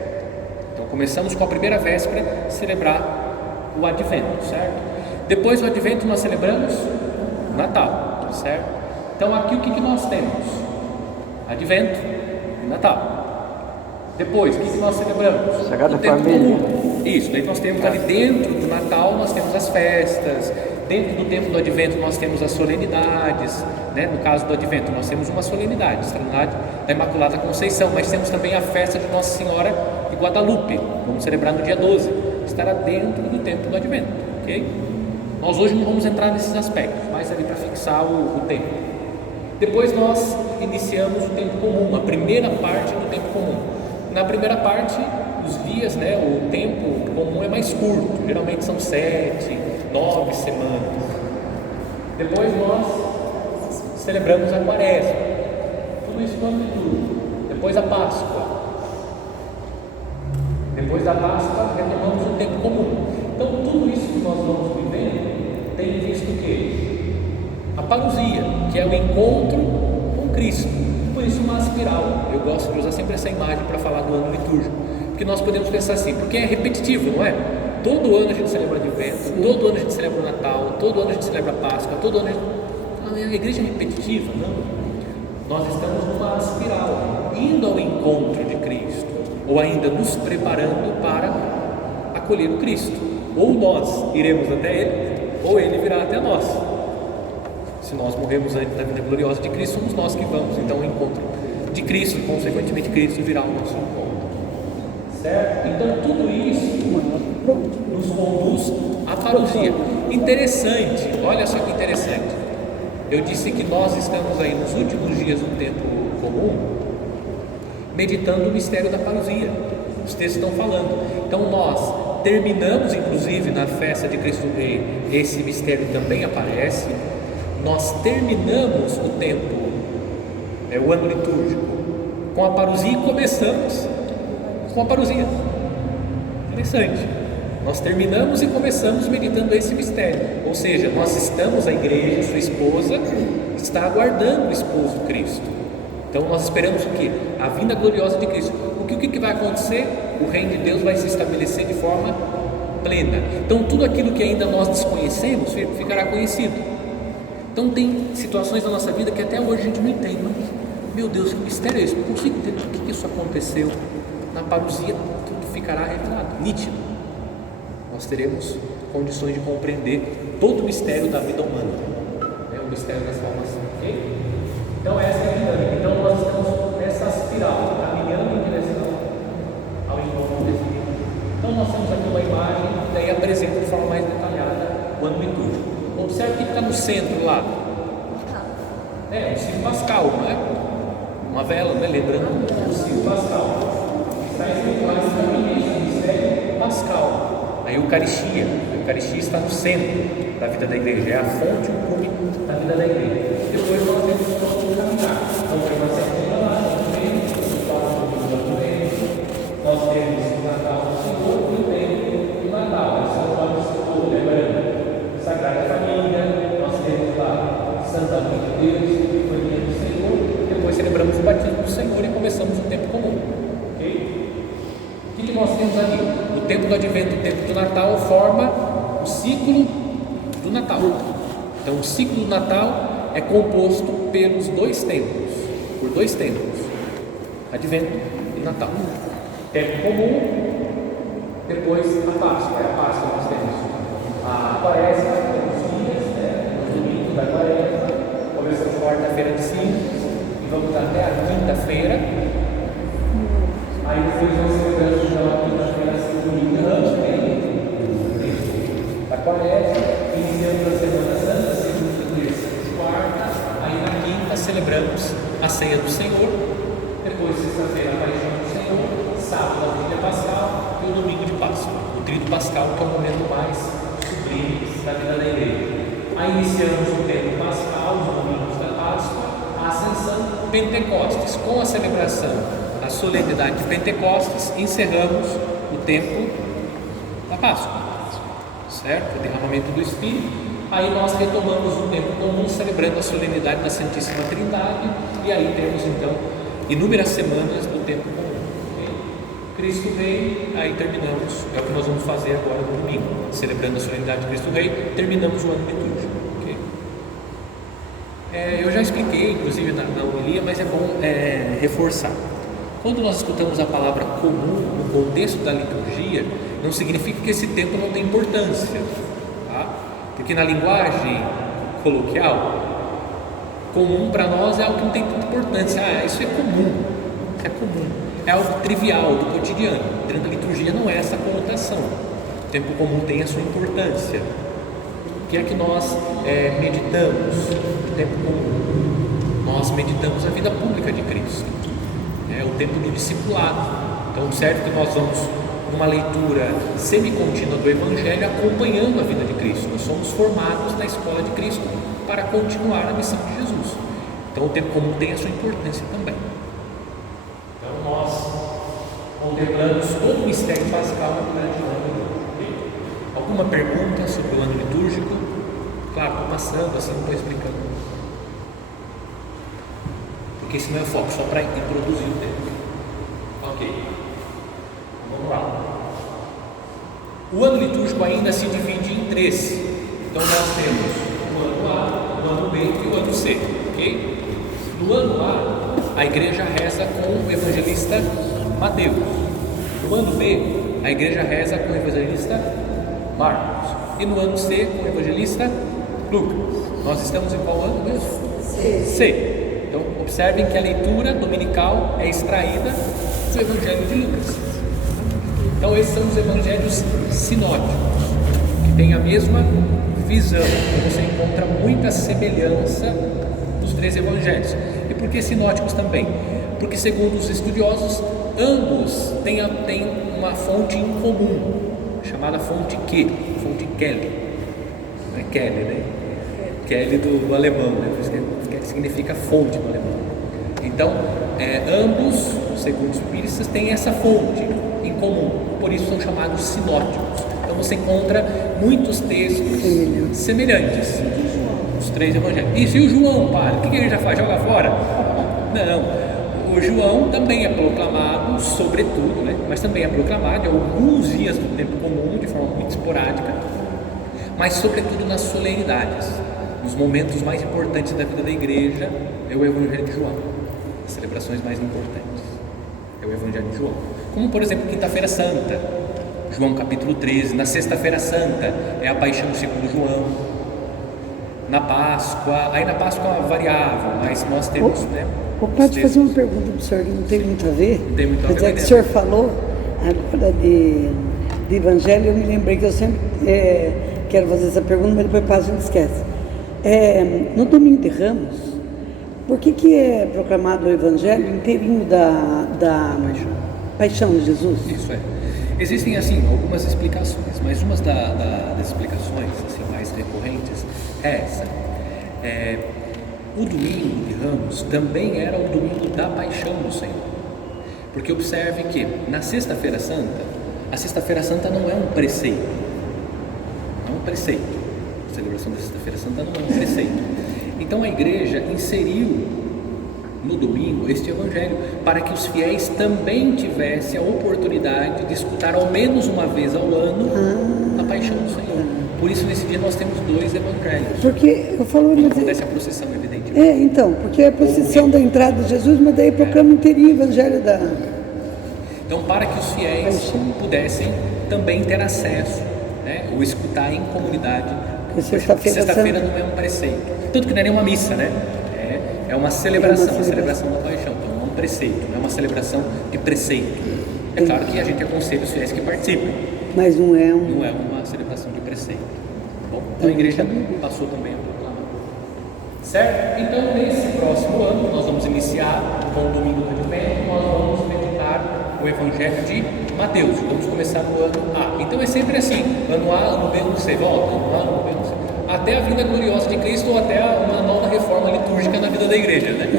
Então começamos com a primeira véspera a celebrar o Advento, certo? Depois do Advento nós celebramos o Natal, certo? Então aqui o que nós temos? Advento e Natal. Depois, o que nós celebramos? Sagrada O tempo Família. comum. Isso, daí nós temos ali dentro do Natal, nós temos as festas, dentro do tempo do Advento nós temos as solenidades, né? No caso do Advento nós temos uma solenidade, a solenidade da Imaculada Conceição, mas temos também a festa de Nossa Senhora de Guadalupe, vamos celebrar no dia 12, estará dentro do tempo do Advento, ok? Nós hoje não vamos entrar nesses aspectos, mas ali para fixar o tempo. Depois nós iniciamos o tempo comum, a primeira parte do tempo comum. Na primeira parte, os dias, né, o tempo comum é mais curto, geralmente são 7, 9 semanas. Depois nós celebramos a Quaresma, tudo isso no ano litúrgico. Depois a Páscoa. Depois da Páscoa, retomamos o tempo comum. Então, tudo isso que nós vamos vivendo tem visto o quê? A parousia, que é o encontro com Cristo. Por isso uma espiral. Eu gosto de usar sempre essa imagem para falar do ano litúrgico, porque nós podemos pensar assim, porque é repetitivo, não é? Todo ano a gente celebra o Advento, todo ano a gente celebra o Natal, todo ano a gente celebra a Páscoa, todo ano a gente... A igreja é repetitiva, não? Nós estamos numa espiral, indo ao encontro de Cristo, ou ainda nos preparando para acolher o Cristo. Ou nós iremos até Ele, ou Ele virá até nós. Se nós morremos antes da vida gloriosa de Cristo, somos nós que vamos. Então o encontro de Cristo, consequentemente Cristo virá ao nosso encontro. Certo? Então tudo isso nos conduz à parousia. Interessante, olha só que interessante. Eu disse que nós estamos aí nos últimos dias do tempo comum, meditando o mistério da parousia. Os textos estão falando. Então nós terminamos, inclusive na festa de Cristo Rei, esse mistério também aparece. Nós terminamos o tempo, o ano litúrgico, com a parousia e começamos com a parousia. Interessante. Nós terminamos e começamos meditando esse mistério. Ou seja, nós estamos, a igreja, sua esposa, está aguardando o esposo Cristo. Então nós esperamos o quê? A vinda gloriosa de Cristo. O que vai acontecer? O reino de Deus vai se estabelecer de forma plena. Então tudo aquilo que ainda nós desconhecemos ficará conhecido. Então tem situações da nossa vida que até hoje a gente não entende. Meu Deus, que mistério é esse? Não consigo entender por que isso aconteceu. Na parousia tudo ficará revelado, nítido. Nós teremos condições de compreender todo o mistério da vida humana, né? O mistério da salvação, ok? Então essa é a dinâmica. Então nós estamos nessa espiral, caminhando em direção ao encontro desse dia. Então nós temos aqui uma imagem, daí apresenta de forma mais detalhada o ano litúrgico. Observe o que está no centro lá. É o signo pascal, não é? Uma vela, né? Lembrando o signo pascal. Está escrito lá, o mistério pascal. A Eucaristia. A Eucaristia está no centro da vida da igreja, é a fonte, o cume da vida da igreja. Depois nós temos o nosso caminhar. Então, nós temos lá, nós temos o Natal do Senhor e o tempo do Natal. Esse é o nome do Senhor, lembrando. Sagrada Família, nós temos lá Santa Mãe de Deus, Família do Senhor. Depois celebramos o batismo do Senhor e começamos o tempo comum. Ok? O que nós temos ali? O tempo do Advento e o tempo do Natal forma o ciclo do Natal. Então, o ciclo do Natal é composto pelos dois tempos, por dois tempos, Advento e Natal. Tempo comum, depois a Páscoa. É a Páscoa que nós temos a Quaresma, os dias, né? O domingo da Quaresma, começamos quarta-feira de cinzas e vamos até a quinta-feira. Aí depois nós celebramos a quinta-feira, domingo de Ramos, da Quaresma, iniciamos a Semana Santa, segunda, terça e quarta. Aí na quinta celebramos a Ceia do Senhor, depois sexta-feira a Paixão do Senhor, sábado a Vigília Pascal e o domingo de Páscoa, o Tríduo Pascal, que é o momento mais sublime da vida da igreja. Aí iniciamos o tempo pascal, os domingos da Páscoa, a Ascensão, Pentecostes. Com a celebração da solenidade de Pentecostes, encerramos o tempo da Páscoa, certo? O derramamento do Espírito. Aí nós retomamos o tempo comum, celebrando a solenidade da Santíssima Trindade, e aí temos então inúmeras semanas do tempo comum. Okay? Cristo Rei, aí terminamos, é o que nós vamos fazer agora no domingo, celebrando a solenidade de Cristo Rei, terminamos o ano litúrgico. Okay? Eu já expliquei, inclusive na homilia, mas é bom reforçar. Quando nós escutamos a palavra comum no contexto da liturgia, não significa que esse tempo não tem importância, tá? Porque na linguagem coloquial, comum para nós é algo que não tem tanta importância. Isso é comum, isso é comum, é algo trivial, do cotidiano. Dentro da liturgia não é essa conotação. O tempo comum tem a sua importância. O que é que nós meditamos no tempo comum? Nós meditamos a vida pública de Cristo, o tempo do discipulado. Então, certo que nós vamos numa leitura semi-contínua do Evangelho, acompanhando a vida de Cristo. Nós somos formados na escola de Cristo para continuar a missão de Jesus. Então o tempo comum tem a sua importância também. Então nós contemplamos todo o mistério pascal durante o ano litúrgico. Alguma pergunta sobre o ano litúrgico? Claro, estou passando, assim não estou explicando. Porque esse não é o foco, só para introduzir o tempo. Ok. Vamos lá. O ano litúrgico ainda se divide em três. Então nós temos o ano A, o ano B e o ano C, ok? No ano A igreja reza com o evangelista Mateus. No ano B, a igreja reza com o evangelista Marcos. E no ano C, com o evangelista Lucas. Nós estamos em qual ano mesmo? C. Então, observem que a leitura dominical é extraída do evangelho de Lucas. Então, esses são os evangelhos sinóticos, que têm a mesma visão. Você encontra muita semelhança dos três evangelhos. E por que sinóticos também? Porque, segundo os estudiosos, ambos têm uma fonte em comum, chamada fonte Q, fonte Kelly. Não é Kelly, né? Kelly do alemão, né? Que significa fonte no alemão. Então, ambos, segundo os espíritas, têm essa fonte em comum, por isso são chamados sinóticos. Então você encontra muitos textos semelhantes nos três evangelhos. Isso, e o João, padre, o que ele já faz? Joga fora? Não, o João também é proclamado, sobretudo, né? Mas também é proclamado em alguns dias do tempo comum, de forma muito esporádica, mas sobretudo nas solenidades, nos momentos mais importantes da vida da igreja, é o Evangelho de João, as celebrações mais importantes, é o Evangelho de João. Como, por exemplo, Quinta-feira Santa, João capítulo 13, na Sexta-feira Santa, é a Paixão segundo João, na Páscoa. Aí na Páscoa variava, mas nós temos, né? Pode fazer uma pergunta para o senhor que não tem muito a ver? Não tem muito a ver, mas é que o senhor falou agora de evangelho, eu me lembrei que eu sempre quero fazer essa pergunta, mas depois passa, a gente esquece. No domingo de Ramos, por que é proclamado o evangelho inteirinho da paixão de Jesus? Isso é. Existem, assim, algumas explicações, mas uma das explicações assim, mais recorrentes é essa. O domingo de Ramos também era o domingo da paixão do Senhor. Porque observe que na Sexta-feira Santa, a Sexta-feira Santa não é um preceito. Não é um preceito. A celebração da Sexta-feira Santa não é um preceito. Então a igreja inseriu no domingo este evangelho para que os fiéis também tivessem a oportunidade de escutar ao menos uma vez ao ano a paixão do Senhor. Por isso nesse dia nós temos 2 evangelhos. Porque eu falo, Quando acontece a procissão, evidentemente. então, porque é a procissão da entrada de Jesus, mas daí proclama inteirinho o evangelho da... Então, para que os fiéis pudessem também ter acesso, né, ou escutar em comunidade. Porque sexta-feira não é um preceito. Tanto que não é nem uma missa, né? É uma celebração, a celebração da paixão. Então, não é um preceito, não é uma celebração de preceito. É claro que a gente aconselha os fiéis que participam. Mas não é uma celebração de preceito. Bom, então a igreja passou também a proclamar. Certo? Então, nesse próximo ano, nós vamos iniciar com o domingo do Advento, nós vamos meditar o Evangelho de Mateus. Vamos começar no ano A. Então é sempre assim, ano A, ano B, ano C, volta, ano A, ano B, ano C. Até a vinda gloriosa de Cristo ou até uma nova reforma litúrgica na vida da igreja, né?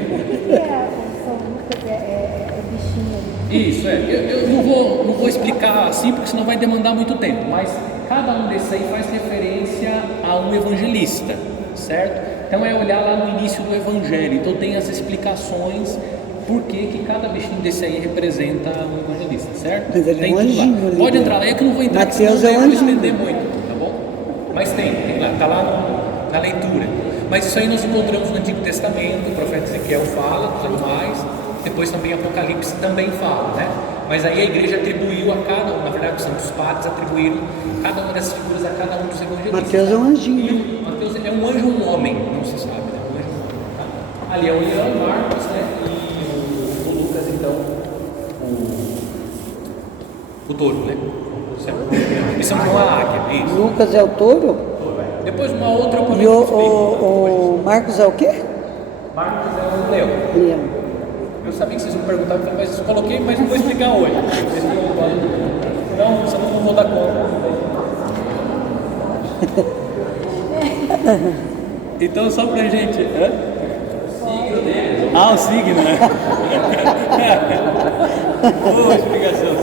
São Lucas bichinho ali. Isso, eu não vou explicar assim, porque senão vai demandar muito tempo, mas cada um desses aí faz referência a um evangelista, certo? Então é olhar lá no início do evangelho, então tem as explicações por que cada bichinho desse aí representa um evangelista, certo? Mas ele tem é um anjinho ali. Pode entrar lá, é que eu não vou entrar, Mateus senão é um eu vou anjinho. estender muito, tá bom? Mas tem lá, está lá na leitura. Mas isso aí nós encontramos no Antigo Testamento, o profeta Ezequiel fala dos animais, depois também Apocalipse também fala, né? Mas aí a igreja atribuiu a cada um, na verdade os santos padres atribuíram cada uma dessas figuras a cada um dos evangelistas. Mateus é um anjinho. Mateus é um anjo ou um homem, não se sabe, né? Um anjo ou um homem, tá? Ali é o leão, Marcos, né? E o Lucas, então, o touro, né? Eles são uma águia, isso. Lucas é o touro? Depois uma outra eu E o Marcos é o quê? Marcos é o leão. Leão. Eu sabia que vocês iam perguntar, mas eu coloquei, mas não vou explicar hoje. Não, senão não vou dar conta. Então, só pra gente. Signo deles. O signo, né? Boa explicação.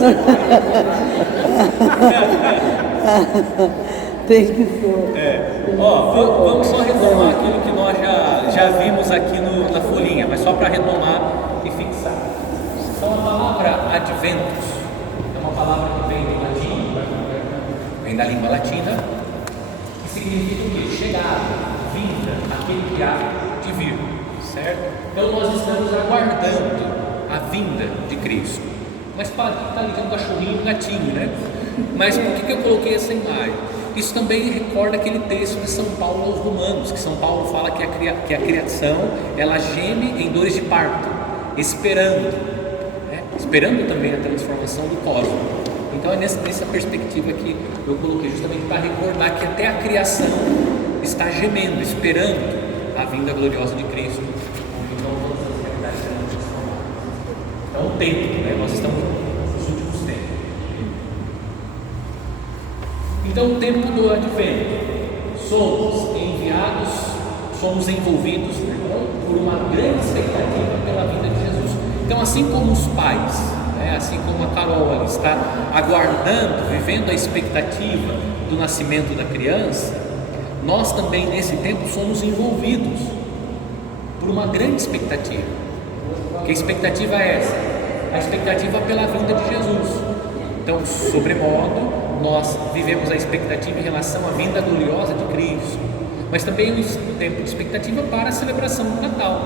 Tem que ser. Vamos só retomar aquilo que nós já vimos aqui na folhinha, mas só para retomar e fixar. Então, a palavra adventus é uma palavra que vem do latim, vem da língua latina, que significa o quê? Chegada, vinda, aquele que há de vir, certo? Então, nós estamos aguardando a vinda de Cristo. Mas padre, está ali, tem um cachorrinho e um gatinho, né? Mas por que eu coloquei essa imagem? Isso também recorda aquele texto de São Paulo aos Romanos, que São Paulo fala que a criação, ela geme em dores de parto, esperando, né? Esperando também a transformação do cosmos. Então é nessa perspectiva que eu coloquei, justamente para recordar que até a criação está gemendo, esperando a vinda gloriosa de Cristo, onde não todas as realidades serão transformadas. Então o tempo, né? Nós estamos nos últimos tempos. Então, o tempo do Advento, somos enviados, somos envolvidos, né, por uma grande expectativa pela vinda de Jesus. Então, assim como os pais, né, assim como a Carol ali, está aguardando, vivendo a expectativa do nascimento da criança, nós também nesse tempo somos envolvidos por uma grande expectativa. Que expectativa é essa? A expectativa pela vinda de Jesus. Então, sobremodo, nós vivemos a expectativa em relação à vinda gloriosa de Cristo, mas também um tempo de expectativa para a celebração do Natal,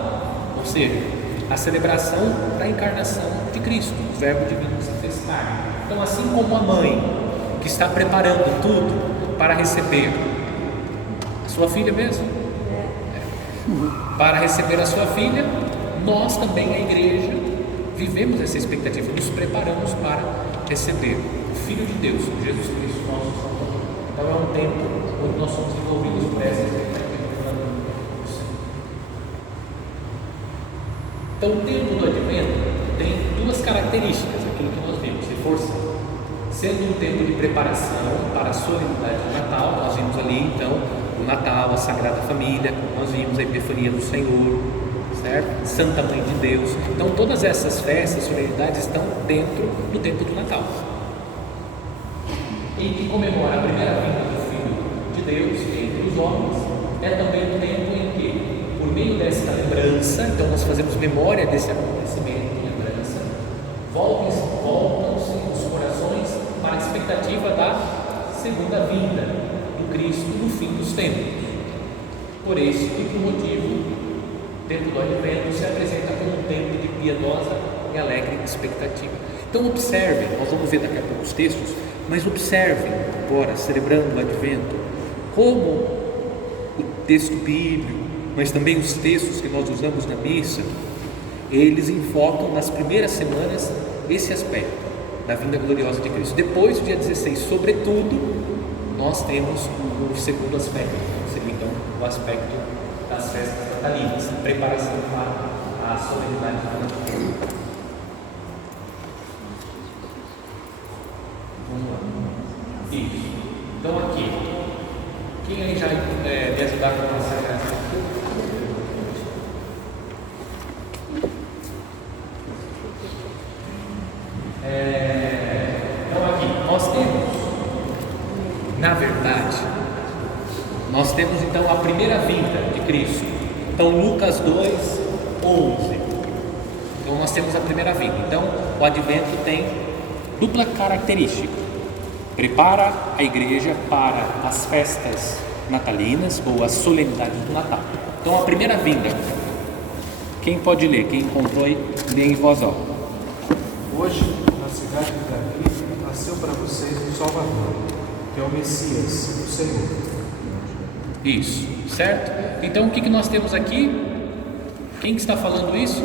ou seja, a celebração da encarnação de Cristo, o Verbo divino que se fez carne. Então, assim como a mãe que está preparando tudo para receber a sua filha mesmo, para receber a sua filha. Nós também, a igreja, vivemos essa expectativa, nos preparamos para receber o Filho de Deus, Jesus Cristo, nosso Salvador. Então é um tempo onde nós somos envolvidos por essa expectativa do Senhor. Então o tempo do Advento tem duas características, aquilo que nós vimos, reforçando. Sendo um tempo de preparação para a solenidade do Natal, nós vimos ali então o Natal, a Sagrada Família, nós vimos a Epifania do Senhor, certo? Santa Mãe de Deus. Então todas essas festas, solenidades estão dentro do tempo do Natal, e que comemora a primeira vinda do Filho de Deus entre os homens. É também um tempo em que, por meio desta lembrança, então nós fazemos memória desse acontecimento, lembrança, voltam-se os corações para a expectativa da segunda vinda do Cristo no fim dos tempos. Por esse e por motivo, o tempo do Advento se apresenta como um tempo de piedosa e alegre expectativa. Então observem, nós vamos ver daqui a pouco os textos, mas observem agora, celebrando o Advento, como o texto bíblico, mas também os textos que nós usamos na missa, eles enfocam nas primeiras semanas esse aspecto da vinda gloriosa de Cristo. Depois do dia 16, sobretudo, nós temos o segundo aspecto, que seria então o aspecto das festas natalinas, a preparação para a solenidade do Natal. Vamos lá. Isso. Então aqui, quem aí já me ajudar com a Sagrada Escritura? Então aqui, nós temos então a primeira vinda de Cristo. Então Lucas 2, 11. Então nós temos a primeira vinda. Então o Advento tem dupla característica: prepara a igreja para as festas natalinas ou as solenidades do Natal. Então a primeira vinda, quem pode ler? Quem encontrou aí, lê em voz alta. Hoje, na cidade de Davi, nasceu para vocês um Salvador, que é o Messias, o Senhor. Isso, certo? Então o que nós temos aqui? Quem que está falando isso?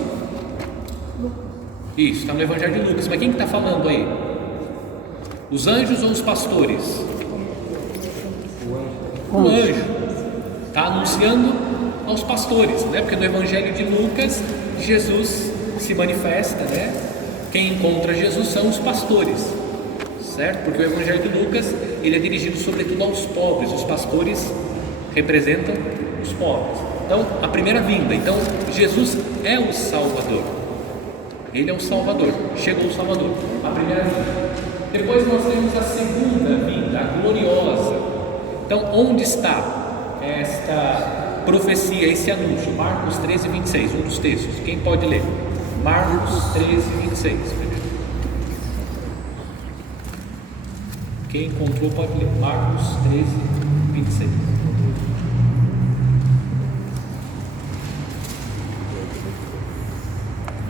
Isso, está no Evangelho de Lucas. Mas quem que está falando aí? Os anjos ou os pastores? O anjo está anunciando aos pastores, né? Porque no Evangelho de Lucas, Jesus se manifesta, né? Quem encontra Jesus são os pastores, certo? Porque o Evangelho de Lucas, ele é dirigido sobretudo aos pobres. Os pastores representam os pobres. Então, a primeira vinda. Então, Jesus é o Salvador. Ele é o Salvador. Chegou o Salvador. A primeira vinda. Depois nós temos a segunda vinda, a gloriosa. Então, onde está esta profecia, esse anúncio? Marcos 13, 26, um dos textos. Quem pode ler? Marcos 13, 26. Quem encontrou pode ler. Marcos 13, 26.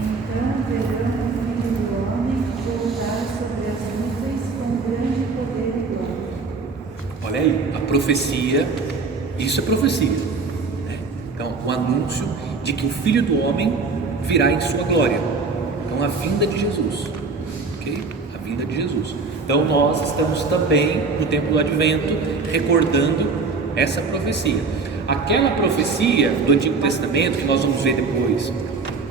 Então verão o Filho do Homem voltar sobre as nuvens com grande poder e glória. Olha aí, a profecia, isso é profecia, né? Então, o anúncio de que o Filho do Homem virá em sua glória. Então, a vinda de Jesus, ok? A vinda de Jesus. Então, nós estamos também no tempo do Advento recordando essa profecia. Aquela profecia do Antigo Testamento, que nós vamos ver depois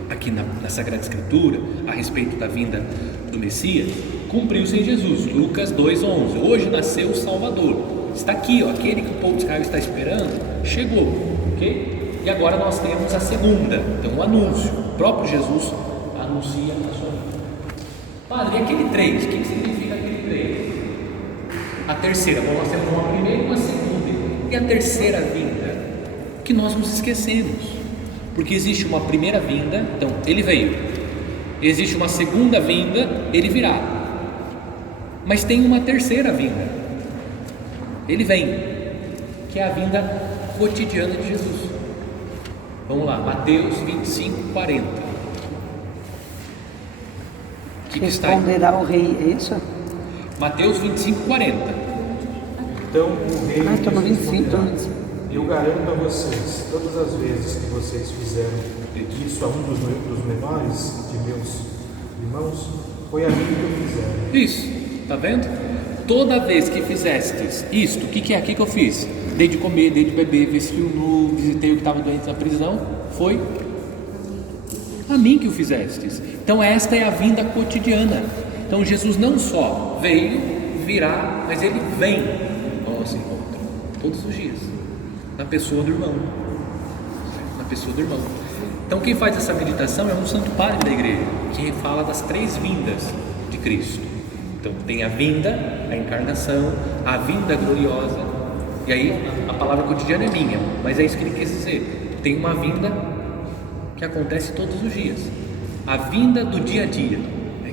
aqui na Sagrada Escritura, a respeito da vinda do Messias, cumpriu-se em Jesus. Lucas 2:11. Hoje nasceu o Salvador. Está aqui, ó, aquele que o povo de Israel está esperando, chegou, ok? E agora nós temos a segunda, então o anúncio. O próprio Jesus anuncia a sua vinda. Padre, e aquele 3? O que significa aquele 3? A terceira. Bom, nós temos uma primeira e uma segunda. E a terceira vinda? Que nós nos esquecemos. Porque existe uma primeira vinda, então ele veio. Existe uma segunda vinda, ele virá. Mas tem uma terceira vinda. Ele vem, que é a vinda cotidiana de Jesus. Vamos lá, Mateus 25, 40. O que está aí? Responderá o rei, é isso? Mateus 25, 40. Então o rei Ah, estou no lhes 25, estou no responderá: 25. Eu garanto a vocês, todas as vezes que vocês fizeram isso a um dos menores de meus irmãos, foi a mim que eu fizeram. Isso, tá vendo? Toda vez que fizestes isto, o que é aqui que eu fiz? Dei de comer, dei de beber, vesti o nu, visitei o que estava doente na prisão, foi a mim que o fizestes. Então esta é a vinda cotidiana. Então Jesus não só veio, virá, mas ele vem ao nosso encontro, todos os dias, na pessoa do irmão. Na pessoa do irmão. Então quem faz essa meditação é um santo padre da igreja, que fala das 3 vindas de Cristo. Então tem a vinda, a encarnação, a vinda gloriosa, e aí a palavra cotidiana é minha, mas é isso que ele quis dizer. Tem uma vinda que acontece todos os dias, a vinda do dia a dia.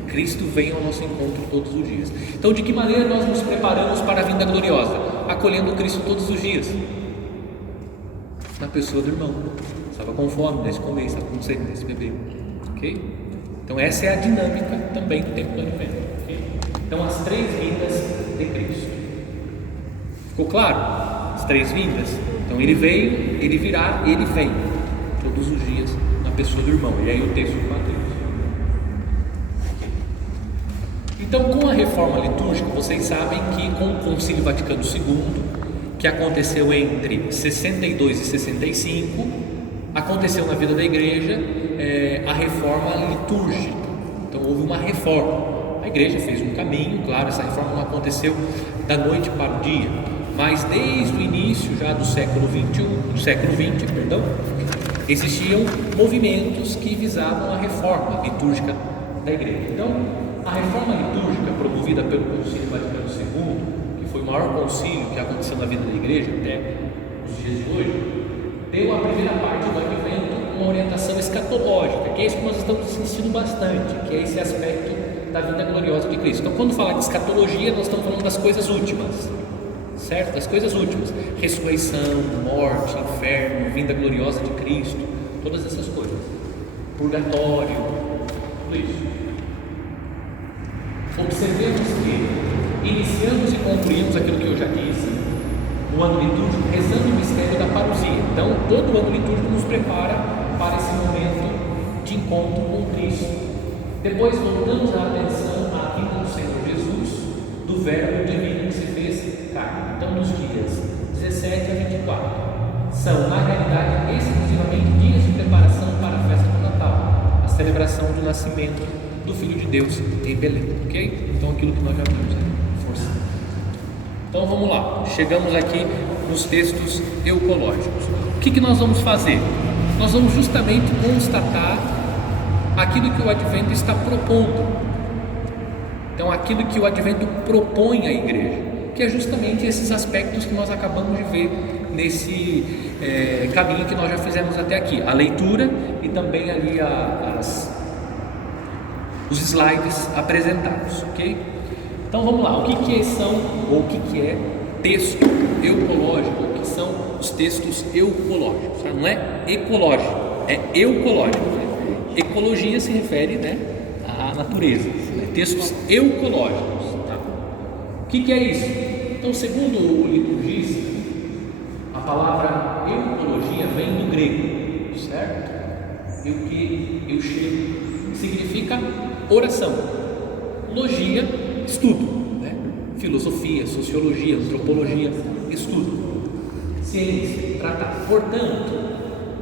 Cristo vem ao nosso encontro todos os dias. Então de que maneira nós nos preparamos para a vinda gloriosa? Acolhendo Cristo todos os dias, na pessoa do irmão. Estava com fome, deixa comer, estava com sede, deixa beber, ok? Então essa é a dinâmica também do tempo do advento, ok? Então as 3 vindas de Cristo. Ficou claro? As 3 vindas. Então ele veio, ele virá, ele vem todos os dias na pessoa do irmão. E aí o texto de Mateus. Então, com a reforma litúrgica, vocês sabem que com o Concílio Vaticano II, que aconteceu entre 62 e 65, aconteceu na vida da igreja a reforma litúrgica. Então houve uma reforma, a igreja fez um caminho, claro, essa reforma não aconteceu da noite para o dia, mas desde o início já do século XX, existiam movimentos que visavam a reforma litúrgica da igreja. Então a reforma litúrgica promovida pelo Concílio Vaticano II, que foi o maior concílio que aconteceu na vida da igreja até os dias de hoje, deu a primeira parte do advento uma orientação escatológica, que é isso que nós estamos insistindo bastante, que é esse aspecto da vinda gloriosa de Cristo. Então, quando falar de escatologia, nós estamos falando das coisas últimas, certo? Das coisas últimas: ressurreição, morte, inferno, vinda gloriosa de Cristo, todas essas coisas, purgatório, tudo isso. Observemos que iniciamos e concluímos aquilo que eu já disse no ano litúrgico, rezando o mistério da parousia. Então, todo o ano litúrgico nos prepara para esse momento de encontro com Cristo. Depois voltamos a atenção à vinda do Senhor Jesus, do Verbo divino que se fez carne. Então, nos dias 17 a 24 são, na realidade, exclusivamente dias de preparação para a festa do Natal, a celebração do nascimento do Filho de Deus em Belém, ok? Então aquilo que nós já vimos força. Então vamos lá, chegamos aqui nos textos eucológicos. O que nós vamos fazer? Nós vamos justamente constatar aquilo que o Advento está propondo. Então aquilo que o Advento propõe à igreja, que é justamente esses aspectos que nós acabamos de ver nesse caminho que nós já fizemos até aqui, a leitura e também ali os slides apresentados, ok? Então vamos lá, o que são, ou o que é texto eucológico, o que são os textos eucológicos? Não é ecológico, é eucológico. Ecologia se refere, à natureza, textos eucológicos. Tá? O que é isso? Então, segundo o liturgista, a palavra eucologia vem do grego, certo? Euchê significa oração, logia, estudo, filosofia, sociologia, antropologia, estudo, ciência, tratar. Portanto,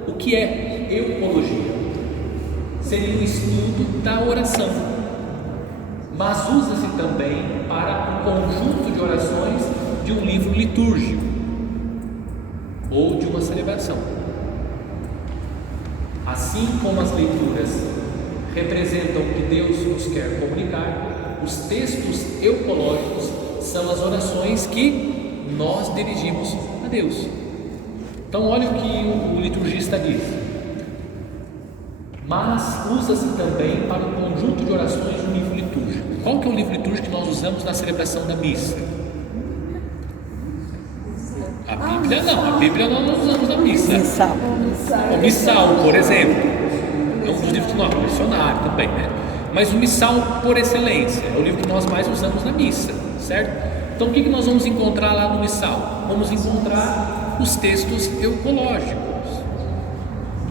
o que é eucologia? Seria o estudo da oração, mas usa-se também para um conjunto de orações de um livro litúrgico ou de uma celebração. Assim como as leituras representam o que Deus nos quer comunicar, os textos eucológicos são as orações que nós dirigimos a Deus. Então olha o que o liturgista diz: mas usa-se também para um conjunto de orações do livro litúrgico. Qual que é o livro litúrgico que nós usamos na celebração da missa? A Bíblia não, a Bíblia nós usamos na missa. O missal, por exemplo, é um dos livros que nós, o missionário também, mas o missal por excelência é o livro que nós mais usamos na missa, certo? Então o que nós vamos encontrar lá no missal? Vamos encontrar os textos eucológicos,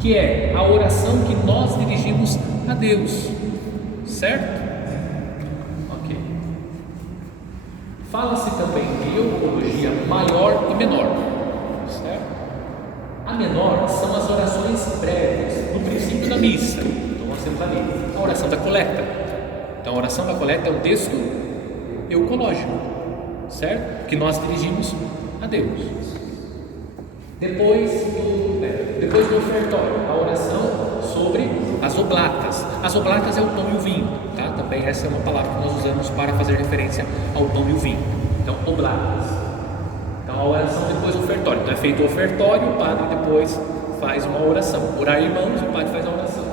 que é a oração que nós dirigimos a Deus, certo? Ok. Fala-se também de eucologia maior e menor, certo? A menor são as orações breves no princípio da missa. Então nós temos ali a oração da coleta. Então a oração da coleta é um texto eucológico, certo? Que nós dirigimos a Deus. Depois do ofertório, a oração sobre as oblatas. As oblatas é o pão e o vinho, tá? Também essa é uma palavra que nós usamos para fazer referência ao pão e o vinho. Então, oblatas. Então, a oração depois do ofertório. Então, é feito o ofertório, o padre depois faz uma oração. Orar irmãos, o padre faz a oração.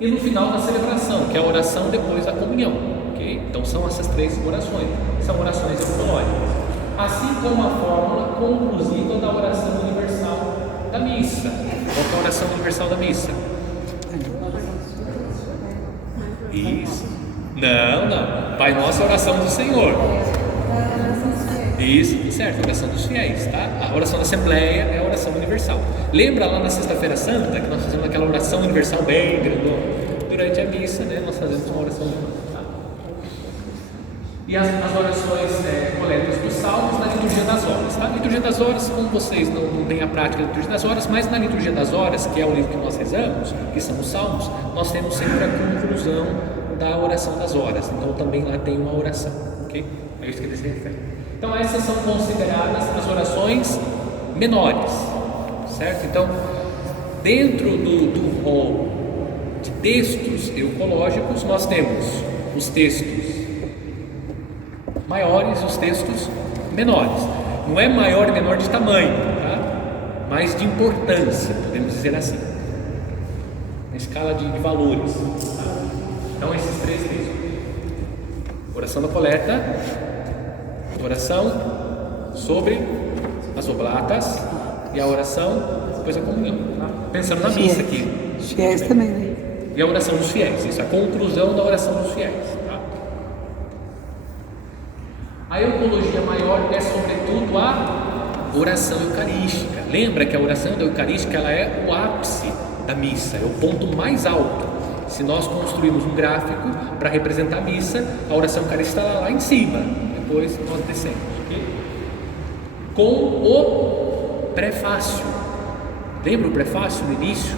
E no final da celebração, que é a oração depois da comunhão, ok? Então, são essas 3 orações. São orações eucológicas. Assim como a fórmula conclusiva da oração universal da missa. Qual é a oração universal da missa? Isso. Não. Pai Nosso é a oração do Senhor. Isso, certo, a oração dos fiéis, tá? A oração da Assembleia é a oração universal. Lembra lá na Sexta-feira Santa que nós fazemos aquela oração universal bem grandona? Durante a missa, né, nós fazemos uma oração universal. E as orações coletas dos salmos na liturgia das horas, tá? Liturgia das horas, como vocês não têm a prática da liturgia das horas, mas na liturgia das horas, que é o livro que nós rezamos, que são os salmos, nós temos sempre a conclusão da oração das horas. Então também lá tem uma oração, ok? É isso que eles referem. Então essas são consideradas as orações menores, certo? Então, dentro do rol de textos eucológicos, nós temos os textos maiores e os textos menores. Não é maior e menor de tamanho, tá? Mas de importância, podemos dizer assim, na escala de valores, tá? Então esses 3 textos: oração da coleta, oração sobre as oblatas e a oração depois da comunhão, tá? Pensando na missa aqui. Os fiéis também, né? E a oração dos fiéis, isso, a conclusão da oração dos fiéis, tá? A eucologia maior é sobretudo a oração eucarística. Lembra que a oração da eucarística ela é o ápice da missa, é o ponto mais alto. Se nós construímos um gráfico para representar a missa, a oração eucarística está lá em cima, depois nós descemos, ok? Com o prefácio. Lembra o prefácio no início?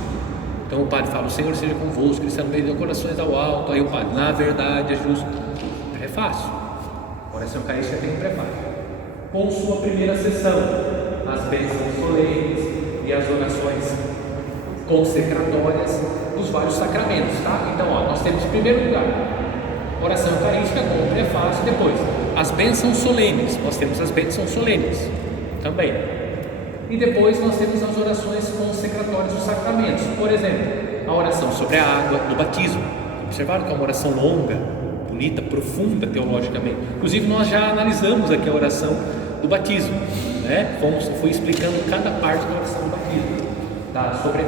Então o padre fala: o Senhor seja convosco, cristão meio de corações ao alto. Aí o padre: na verdade é justo. Prefácio. A oração eucarística tem um prefácio. Com sua primeira sessão, as bênçãos solenes e as orações consecratórias dos vários sacramentos, tá? Então, nós temos em primeiro lugar oração eucarística com o prefácio, depois as bênçãos solenes, nós temos as bênçãos solenes também, e depois nós temos as orações consecratórias dos sacramentos. Por exemplo, a oração sobre a água no batismo. Observaram que é uma oração longa, bonita, profunda teologicamente. Inclusive nós já analisamos aqui a oração do batismo, né? Fui explicando cada parte da oração do batismo, sobre a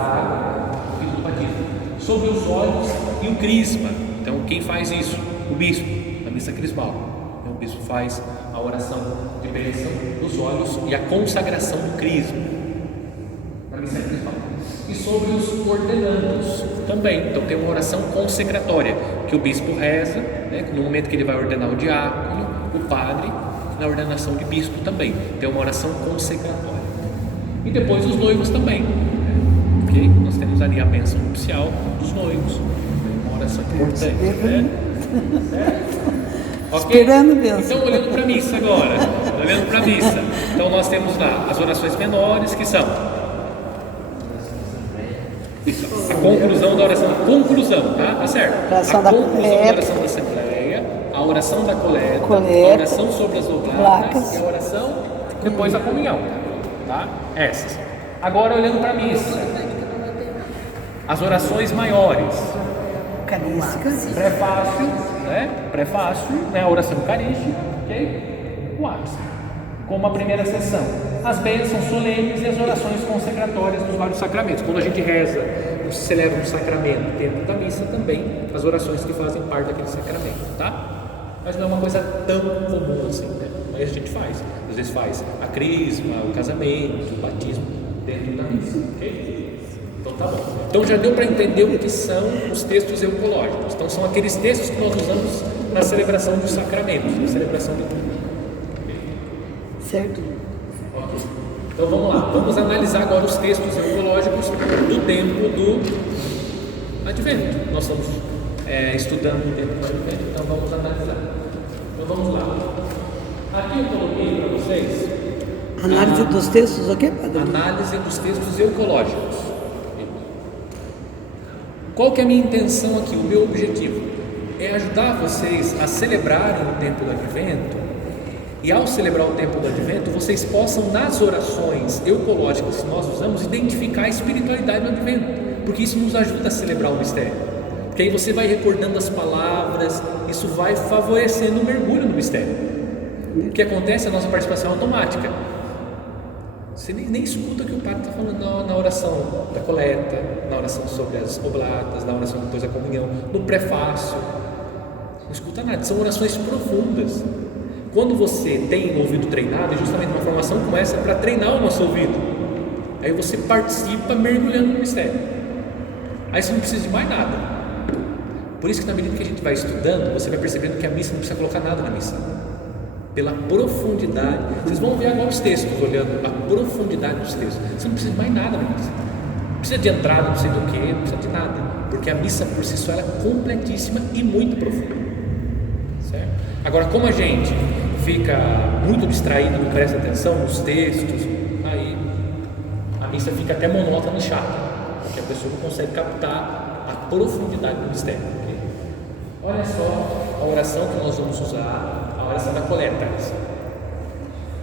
água do batismo, sobre os olhos e o crisma. Então quem faz isso? O bispo, na missa crismal. Então, o bispo faz a oração de bênção dos olhos e a consagração do crisma na missa crismal. E sobre os ordenandos também. Então tem uma oração consecratória que o bispo reza, né, no momento que ele vai ordenar o diácono, o padre, na ordenação de bispo também. Tem uma oração consecratória. E depois os noivos também, ok? Nós temos ali a bênção nupcial dos noivos, uma oração importante, né? Certo? Okay? Então olhando para a missa agora, olhando para a missa, então nós temos lá as orações menores, que são isso, a conclusão da oração, tá? Tá certo? A conclusão da oração da Assembleia, a oração da coleta, a oração sobre as oblatas e a oração depois da comunhão, tá? Essas. Agora olhando para a missa, as orações maiores, prefácio, né? Prefácio, né? A oração eucarística, ok? O ápice, como a primeira sessão, as bênçãos solenes e as orações consecratórias dos vários sacramentos. Quando a gente reza, celebra um sacramento dentro da missa, também as orações que fazem parte daquele sacramento, tá? mas não é uma coisa tão comum assim, né? Mas a gente faz. Às vezes faz a crisma, o casamento, o batismo dentro da missa, ok? Então tá bom. Então já deu para entender o que são os textos eucológicos. Então são aqueles textos que nós usamos na celebração dos sacramentos, na celebração do culto. Certo? Ok. Então vamos lá, vamos analisar agora os textos eucológicos do tempo do Advento. Nós estamos estudando o tempo do Advento, então vamos analisar. Então vamos lá. Aqui eu coloquei para vocês Análise dos textos, o quê, padre? análise dos textos eucológicos. Qual que é a minha intenção aqui, o meu objetivo? É ajudar vocês a celebrarem o tempo do Advento, e ao celebrar o tempo do Advento, vocês possam, nas orações eucológicas que nós usamos, identificar a espiritualidade do Advento, porque isso nos ajuda a celebrar o mistério. Porque aí você vai recordando as palavras, isso vai favorecendo o mergulho no mistério. O que acontece é a nossa participação automática. Você nem escuta o que o padre está falando na oração da coleta, na oração sobre as oblatas, na oração depois da comunhão, no prefácio. Não escuta nada, são orações profundas. Quando você tem o ouvido treinado, é justamente uma formação como essa para treinar o nosso ouvido. Aí você participa mergulhando no mistério. Aí você não precisa de mais nada. Por isso que na medida que a gente vai estudando, você vai percebendo que a missa não precisa colocar nada na missa. Pela profundidade. Vocês vão ver agora os textos, olhando a profundidade dos textos. Você não precisa de mais nada na missa. Não precisa de entrada, não sei do que, não precisa de nada. Porque a missa por si só ela é completíssima e muito profunda. Certo? Agora, como a gente fica muito distraído, não presta atenção nos textos, aí a missa fica até monótona e chata, porque a pessoa não consegue captar a profundidade do mistério. Okay? Olha só a oração que nós vamos usar, a oração da coleta,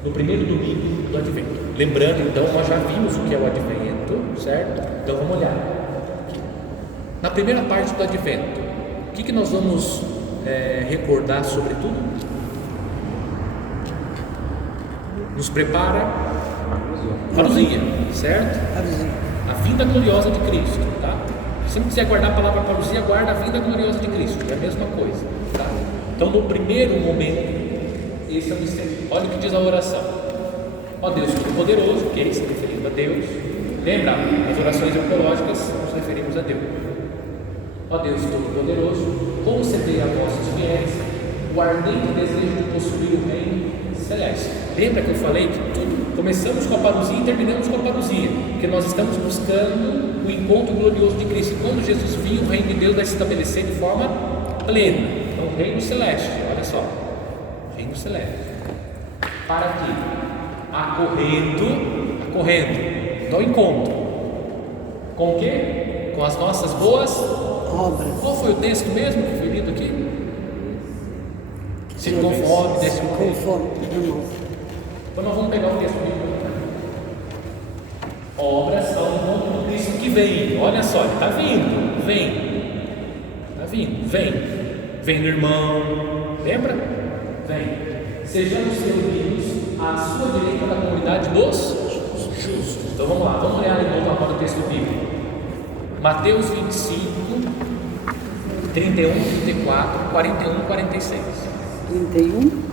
no primeiro domingo do Advento. Lembrando, então, nós já vimos o que é o Advento, certo? Então vamos olhar aqui. Na primeira parte do Advento, o que nós vamos recordar sobre tudo? Nos prepara a parousia, certo? A vinda gloriosa de Cristo, tá? Se não quiser guardar a palavra parousia, guarda a vinda gloriosa de Cristo, é a mesma coisa, tá? Então, no primeiro momento, esse é o mistério. Olha o que diz a oração. Ó Deus Todo-Poderoso, que é se referindo a Deus. Lembra, nas orações eucológicas nos referimos a Deus. Ó Deus Todo-Poderoso, concedei a vossos fiéis o ardente desejo de possuir o reino celeste. Lembra que eu falei que começamos com a parousia e terminamos com a parousia, porque nós estamos buscando o encontro glorioso de Cristo. Quando Jesus vir, o reino de Deus vai se estabelecer de forma plena. Então, o reino celeste, olha só, reino celeste. Para quê? Acorrendo do encontro. Com o quê? Com as nossas boas obras. Qual foi o texto mesmo que foi lido aqui? Se com fome, desse um com fome, irmão. Então nós vamos pegar o texto bíblico. Obras ao encontro do Cristo que vem. Olha só, ele está vindo. Vem no irmão. Lembra? Vem. Sejamos reunidos à sua direita da comunidade dos justos. Então vamos lá, vamos olhar de novo agora o texto bíblico. Mateus 25, 31, 34, 41, 46. 31.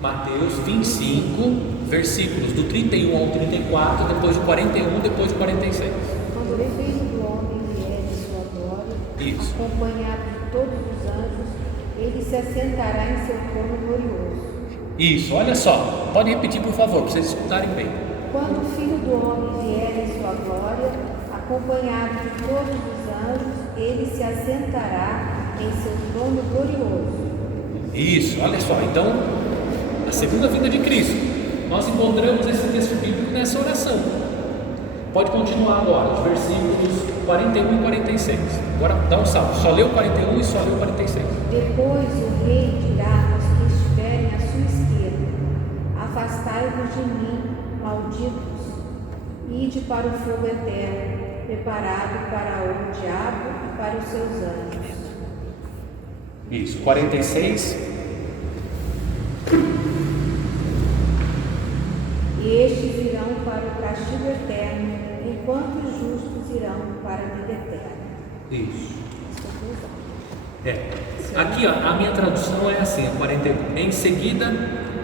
Mateus 25, versículos do 31 ao 34, depois do 41, depois do 46. Quando o Filho do Homem vier de sua glória, acompanhado de todos os anjos, ele se assentará em seu trono glorioso. Isso, olha só, pode repetir por favor, para vocês escutarem bem. Quando o Filho do Homem vier em sua glória, acompanhado de todos os anjos, ele se assentará em seu trono glorioso. Isso, olha só, então, a segunda vinda de Cristo. Nós encontramos esse texto bíblico nessa oração. Pode continuar agora, os versículos 41 e 46. Agora dá um salto, só leu 41 e só leu 46. Depois o rei dirá aos que estiverem à sua esquerda: afastai-vos de mim, malditos, ide para o fogo eterno, preparado para o diabo e para os seus anjos. Isso, 46. E estes irão para o castigo eterno, enquanto os justos irão para a vida eterna. Isso. Aqui, ó, a minha tradução é assim, 41. Em seguida,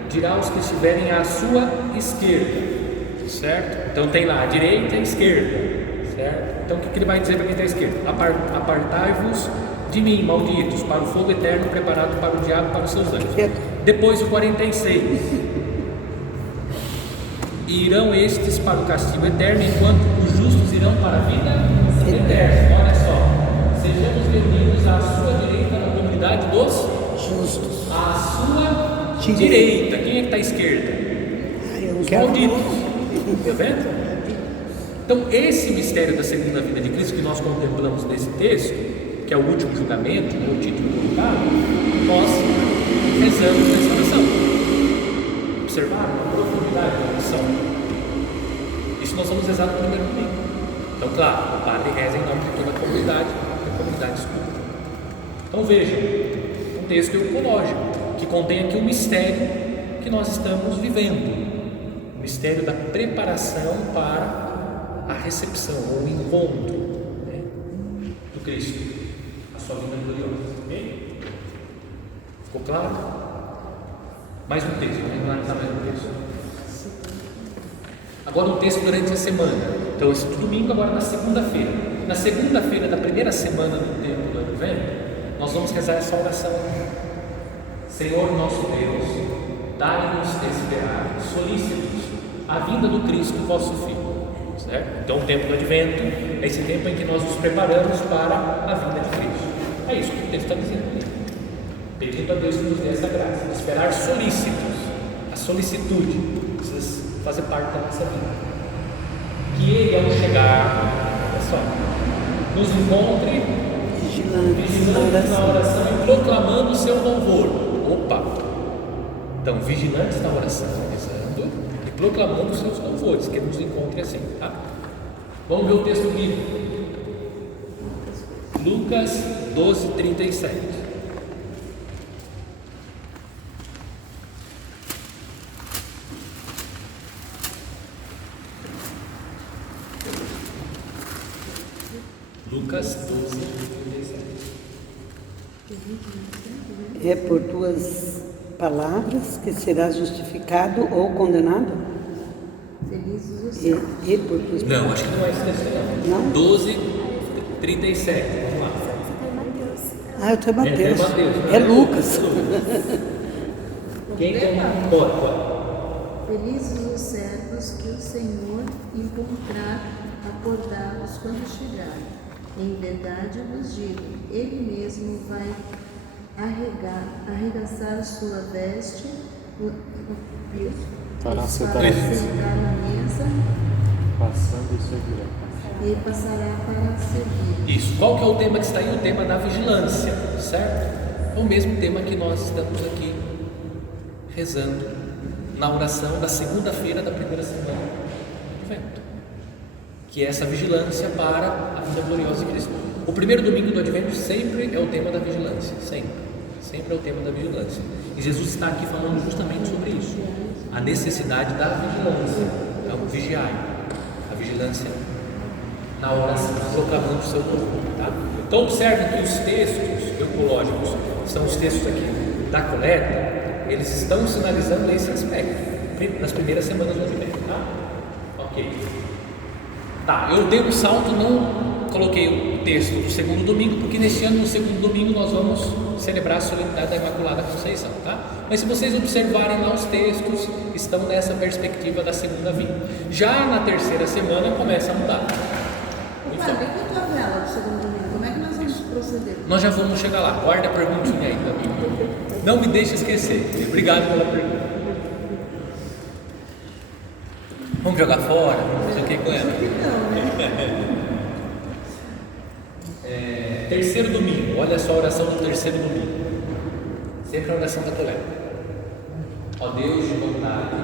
dirá os que estiverem à sua esquerda, certo? Então tem lá a direita e a esquerda, certo? Então o que ele vai dizer para quem está à esquerda? Apartai-vos de mim, malditos, para o fogo eterno preparado para o diabo e para os seus anjos. Depois o 46. Irão estes para o castigo eterno, enquanto os justos irão para a vida eterna. Olha só, sejamos reunidos à sua direita na comunidade dos Justos. à sua direita. Quem é que está à esquerda? Os malditos. Está vendo? Então, esse mistério da segunda vinda de Cristo que nós contemplamos nesse texto, que é o último julgamento, o título colocado, nós rezamos nessa oração. Observaram a profundidade da oração? Isso nós vamos rezar no primeiro domingo. Então, claro, o padre reza em nome de toda a comunidade escuta. Então vejam, um texto ecológico que contém aqui o mistério que nós estamos vivendo, o mistério da preparação para a recepção ou o encontro, né, do Cristo, a sua vinda gloriosa. Okay? Ficou claro? Mais um texto, vamos analisar mais um texto. Agora um texto durante a semana. Então esse domingo, agora na segunda-feira. Na segunda-feira da primeira semana do tempo do Advento, nós vamos rezar essa oração. Senhor nosso Deus, dai-nos esperar, solícitos, a vinda do Cristo, vosso Filho. Certo? Então o tempo do Advento é esse tempo em que nós nos preparamos para a vinda de Cristo. É isso que o texto está dizendo. Pedindo a Deus que nos dê essa graça, esperar solícitos. A solicitude precisa fazer parte da nossa vida. Que Ele, ao chegar, olha só, nos encontre vigilantes na oração e proclamando o seu louvor. Opa! Então, vigilantes na oração, rezando e proclamando os seus louvores, que Ele nos encontre assim, tá? Vamos ver o texto bíblico. Lucas 12, 37. Lucas 12, 37. É por tuas palavras que serás justificado ou condenado? Felizes os céus. E por tuas palavras. Não, acho que não é esse texto não. 12, 37. Vamos lá. Eu estou em Mateus. Mateus. É Lucas. Quem tem? Pode. Felizes os servos que o Senhor encontrar acordados quando chegar. Em verdade vos digo, Ele mesmo vai arregaçar a sua veste, Fará sentar na mesa passando e servirá. e passará para servir. Isso. Qual que é o tema que está aí? O tema da vigilância, certo? É o mesmo tema que nós estamos aqui rezando na oração da segunda-feira da primeira semana do Advento, que é essa vigilância para a vida gloriosa de Cristo. O primeiro domingo do Advento sempre é o tema da vigilância, sempre é o tema da vigilância. E Jesus está aqui falando justamente sobre isso, a necessidade da vigilância. Então, vigiai, a vigilância na oração, proclamando o seu louvor, tá? Então observem que os textos ecológicos, são os textos aqui da coleta, eles estão sinalizando esse aspecto nas primeiras semanas do Advento, tá? Ok. Tá, eu dei um salto, não coloquei o texto do segundo domingo, porque neste ano, no segundo domingo, nós vamos celebrar a solenidade da Imaculada Conceição, tá? Mas se vocês observarem lá os textos, estão nessa perspectiva da segunda vinda. Já na terceira semana começa a mudar. Padre, quanto à vela do segundo domingo, como é que nós vamos proceder? Nós já vamos chegar lá, guarda a perguntinha aí também. Não me deixe esquecer. Obrigado pela pergunta. Vamos jogar fora? Vamos fazer o que com ela? Terceiro domingo, olha só a oração do terceiro domingo. Sempre a oração da coleta. Ó Deus de bondade,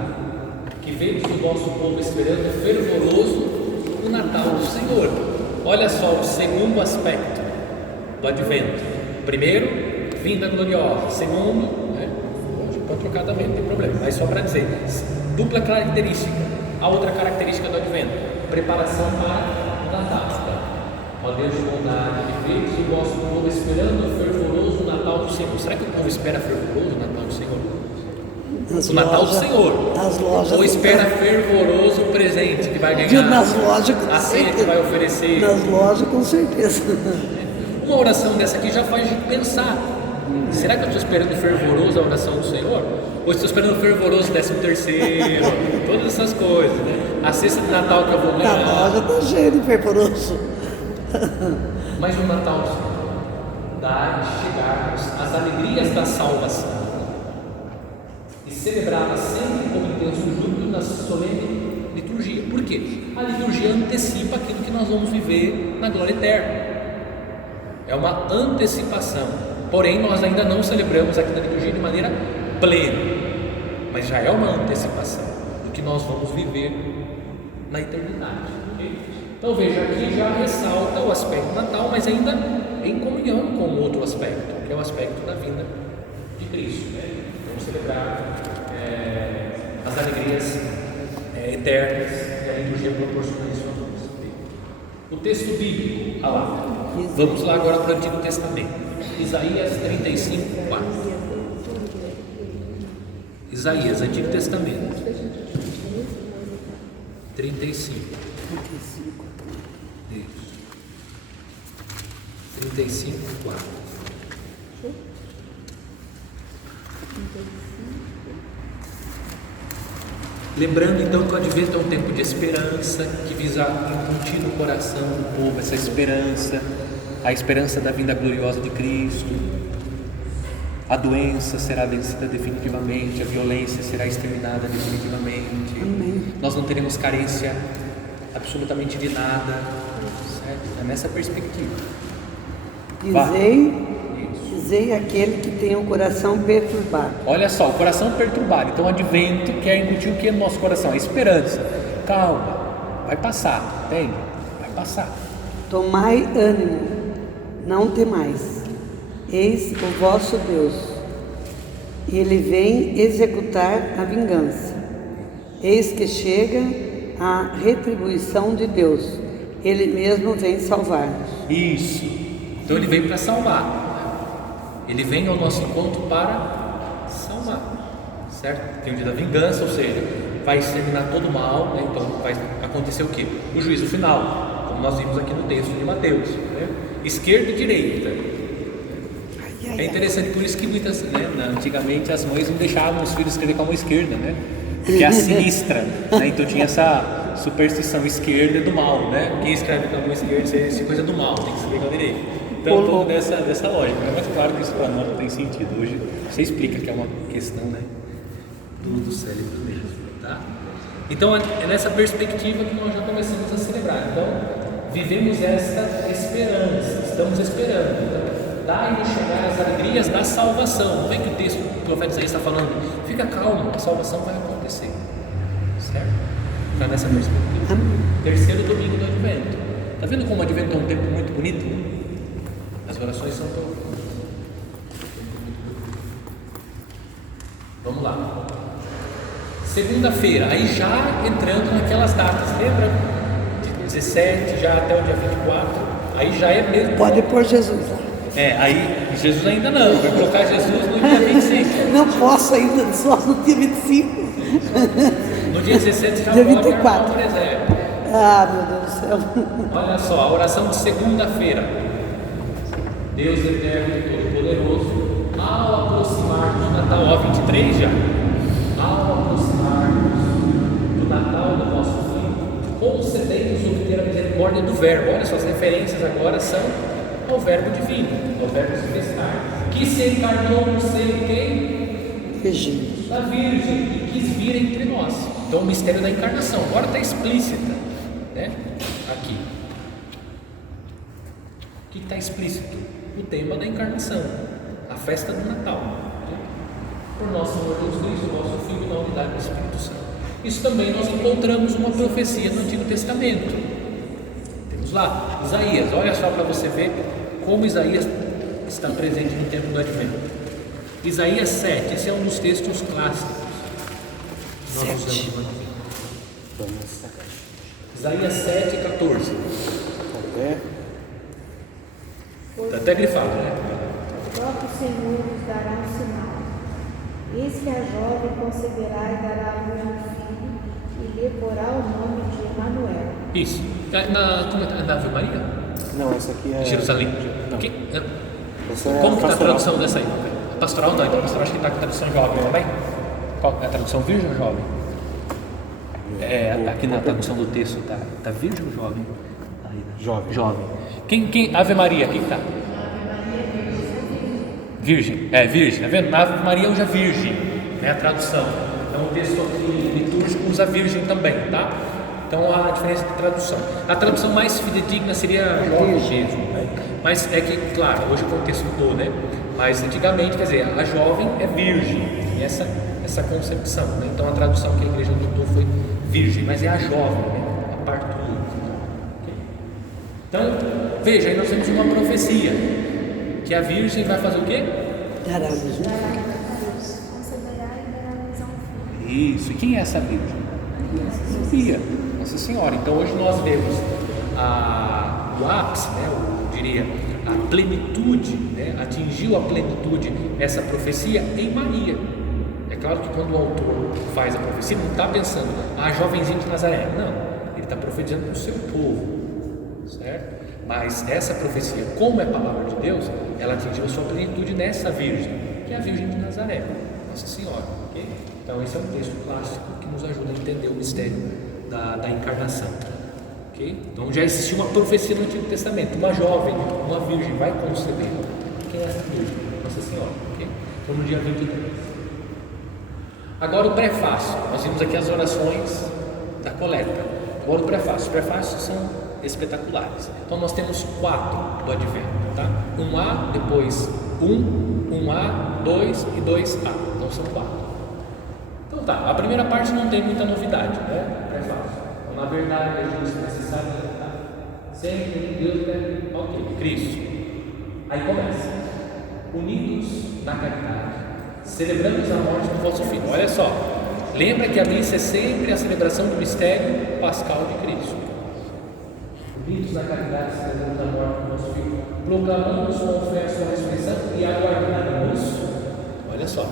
que vemos o nosso povo esperando fervoroso o Natal do Senhor. Olha só o segundo aspecto do Advento. Primeiro, vinda gloriosa. Segundo, pode trocar também, não tem problema, mas só para dizer, dupla característica. A outra característica do Advento, preparação para o Natal. Ó Deus de bondade, que vês o vosso povo esperando fervoroso o Natal do Senhor. Será que o povo espera fervoroso o Natal do Senhor? O Natal do Senhor. Nas lojas. Ou espera fervoroso o presente que vai ganhar? Nas lojas, com a ceia que vai oferecer? Nas lojas, com certeza. Uma oração dessa aqui já faz a gente pensar. Será que eu estou esperando fervoroso a oração do Senhor? Ou estou esperando fervoroso 13º? Todas essas coisas, né? A cesta de Natal que eu vou ganhar. Na loja está cheio de fervoroso. Mas o Natal do Senhor dá de chegarmos às alegrias da salvação e celebrá-la sempre com intenso júbilo na solene liturgia. Por quê? A liturgia antecipa aquilo que nós vamos viver na glória eterna. É uma antecipação. Porém, nós ainda não celebramos aqui na liturgia de maneira plena, mas já é uma antecipação do que nós vamos viver na eternidade. Okay? Então veja, aqui já ressalta o aspecto natal, mas ainda em comunhão com outro aspecto, que é o aspecto da vinda de Cristo, né? Vamos celebrar as alegrias eternas que a liturgia proporciona isso a nós. O texto bíblico, vamos lá agora para o Antigo Testamento. Isaías 35, 4. Isaías, Antigo Testamento 35. Isso. 35, 4. Lembrando então que o advento é um tempo de esperança, que visa incutir no coração do povo essa esperança, a esperança da vinda gloriosa de Cristo. A doença será vencida definitivamente, a violência será exterminada definitivamente. Amém. Nós não teremos carência absolutamente de nada, certo? É nessa perspectiva. Dizei aquele que tem o coração perturbado. Olha só, o coração perturbado. Então o advento quer incutir o que no nosso coração? A esperança. Calma, vai passar, entende? Vai passar. Tomai ânimo, não temais. Eis o vosso Deus, ele vem executar a vingança. Eis que chega a retribuição de Deus, ele mesmo vem salvar-nos. Isso, então ele vem para salvar, ele vem ao nosso encontro para salvar, certo? Tem o dia da vingança, ou seja, vai exterminar todo o mal, né? Então vai acontecer o quê? O juízo final, como nós vimos aqui no texto de Mateus, né? Esquerda e direita. É interessante, por isso que muitas, né, antigamente as mães não deixavam os filhos escrever com a mão esquerda, né? Porque é a sinistra, né? Então tinha essa superstição, esquerda do mal, né? Quem escreve com a mão esquerda é coisa do mal, tem que escrever com a direita. Então um pouco dessa lógica, né? Mas claro que isso para nós não tem sentido. Hoje você explica que é uma questão, né, do cérebro mesmo, tá? Então é nessa perspectiva que nós já começamos a celebrar. Então vivemos esta esperança, estamos esperando. Então, dai-nos chegar às alegrias da salvação. Não é que o texto do profeta Isaías está falando, fica calmo, a salvação vai acontecer, certo? Está nessa perspectiva. Terceiro domingo do Advento. Está vendo como o Advento é um tempo muito bonito? As orações são tão... Vamos lá. Segunda-feira, aí já entrando naquelas datas, lembra? De 17 já até o dia 24, aí já é mesmo. Pode pôr Jesus lá. Aí Jesus ainda não, vai colocar Jesus no dia 25. Não posso ainda, só no dia 25. No dia 17 já dia coloca 24. o presépio. Ah, meu Deus do céu. Olha só, a oração de segunda-feira. Deus eterno e todo-poderoso, ao aproximar-nos do Natal, ó, 23 já. Ao aproximar-nos do Natal do vosso Filho, concedei-nos obter a misericórdia do Verbo. Olha só, as referências agora são ao Verbo divino, ao Verbo celestial, que se encarnou no seio de quem? Virgem. Da Virgem, e quis vir entre nós. Então o mistério da encarnação, agora está explícita, né? Aqui. O que está explícito? O tema da encarnação, a festa do Natal, né? Por nosso Senhor Jesus Cristo, nosso Filho, na unidade do Espírito Santo. Isso também nós encontramos uma profecia no Antigo Testamento. Temos lá, Isaías, olha só para você ver como Isaías está presente no tempo do Advento. Isaías 7, esse é um dos textos clássicos. Nós usamos no Advento. Isaías 7, 14. Está até grifado, né? O próprio Senhor nos dará um sinal. Eis que a jovem conceberá e dará à luz um filho, e lhe porá o nome de Emanuel. Isso. Na Ave Maria? Não, essa aqui é. Jerusalém. Não. Essa é Como que está a pastoral. tradução dessa aí? A pastoral não, então a pastoral acho que está com a tradução jovem também. Qual é a tradução virgem ou jovem? Aqui na tradução do texto está virgem ou jovem? Jovem. Jovem. Quem Ave Maria, quem está? Virgem. Virgem, tá vendo? Na Ave Maria usa virgem, né, a tradução. Então o texto aqui litúrgico usa virgem também, tá? Então a diferença de tradução. A tradução mais fidedigna seria jovem mesmo, né? Mas é que, claro, hoje o contexto mudou, né? Mas antigamente, quer dizer, a jovem é virgem, tem essa concepção, né? Então a tradução que a igreja adotou foi virgem, mas é a jovem, né? A partura. Okay? Então, veja, aí nós temos uma profecia, que a virgem vai fazer o quê? Dará a luz um filho. Conceberá e dará à luz a um filho. Isso, e quem é essa virgem? Maria, Nossa Senhora. Então hoje nós vemos o ápice, né, eu diria, a plenitude, né, atingiu a plenitude essa profecia em Maria. É claro que quando o autor faz a profecia, não está pensando, a jovenzinha de Nazaré, não, ele está profetizando para o seu povo, certo? Mas essa profecia, como é palavra de Deus, ela atingiu a sua plenitude nessa virgem, que é a Virgem de Nazaré, Nossa Senhora, ok? Então esse é um texto clássico que nos ajuda a entender o mistério da encarnação, ok? Então já existia uma profecia no Antigo Testamento, uma jovem, uma virgem vai conceber. Quem é essa virgem? Nossa Senhora, ok? Então no dia 23. Agora o prefácio, nós vimos aqui as orações da coleta. Agora o prefácio, os prefácios são espetaculares. Então nós temos 4 do Advento, tá? 1A, depois 1A, 2 e 2A. Então são 4. Então tá, a primeira parte não tem muita novidade, né? Prefácio. Então, na verdade, a gente necessário sempre Deus é ok, Cristo. Aí começa. Unidos na caridade, celebramos a morte do vosso Filho. Olha só, lembra que a missa é sempre a celebração do mistério pascal de Cristo. Unidos na caridade, celebramos a morte do nosso Filho, proclamamos com fé a sua ressurreição e aguardamos. Olha só,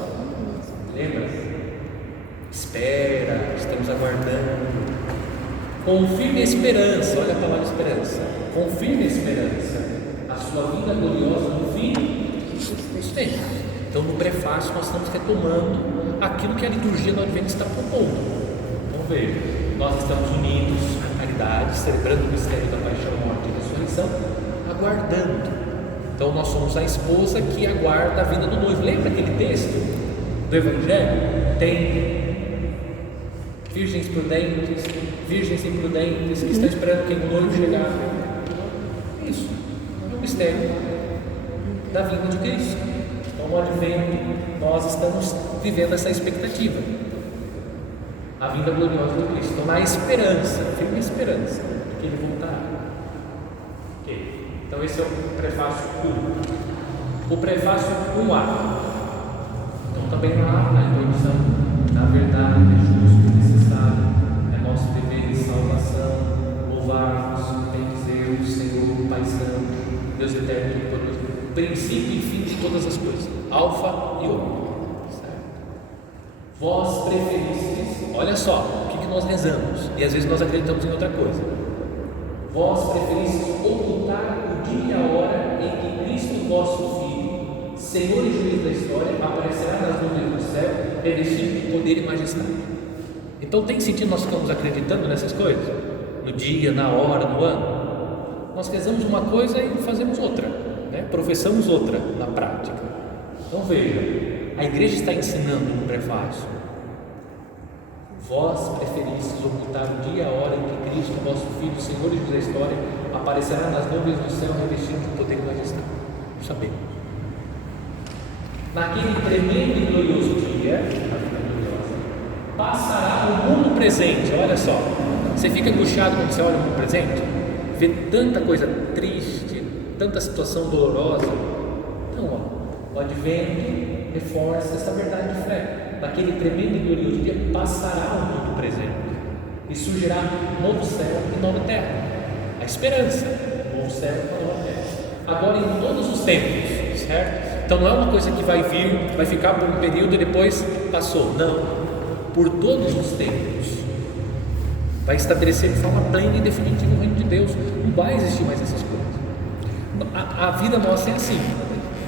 lembra? Espera, estamos aguardando. Com firme esperança, olha a palavra esperança. Com firme esperança, a sua vinda gloriosa no fim dos tempos. Então, no prefácio, nós estamos retomando aquilo que a liturgia do Advento está propondo. Então, veja, nós estamos unidos à caridade, celebrando o mistério da paixão, morte e ressurreição, aguardando. Então, nós somos a esposa que aguarda a vinda do noivo. Lembra aquele texto do Evangelho? Tem virgens prudentes, imprudentes, que estão esperando que o noivo chegar. Isso é o mistério da vinda de Cristo. Então, no Advento, nós estamos vivendo essa expectativa, a vinda gloriosa de Cristo. Então, na esperança, firme esperança, de que Ele voltará. Okay. Então, esse é o prefácio 1. O prefácio 1A. Então, também lá na introdução, na verdade, é justo e necessário, é nosso dever de salvação, louvar-vos, bendizer-vos, Senhor, Pai Santo, Deus eterno e poderoso, princípio e fim de todas as coisas, alfa e ômega. Vós preferistes, olha só, o que nós rezamos, e às vezes nós acreditamos em outra coisa. Vós preferistes ocultar o dia e a hora em que Cristo, vosso Filho, Senhor e Juiz da história, aparecerá nas nuvens do céu, revestido de poder e majestade. Então tem sentido nós ficamos acreditando nessas coisas? No dia, na hora, no ano? Nós rezamos uma coisa e fazemos outra, né? Professamos outra na prática. Então veja, a igreja está ensinando no prefácio: vós preferistes ocultar o dia e a hora em que Cristo, vosso Filho, Senhor e Juiz da história, aparecerá nas nuvens do céu, revestido de poder e majestade. Vamos saber. Naquele tremendo e glorioso dia, passará o mundo presente. Olha só, você fica angustiado quando você olha o mundo presente, vê tanta coisa triste, tanta situação dolorosa. Então, o Advento reforça essa verdade de fé. Naquele tremendo e glorioso dia passará o mundo presente e surgirá novo céu e nova terra. A esperança, novo céu e nova terra. agora em todos os tempos, certo? Então não é uma coisa que vai vir, vai ficar por um período e depois passou. Não, por todos os tempos. Vai estabelecer de forma plena e definitiva o reino de Deus. Não vai existir mais essas coisas. A vida nossa é assim.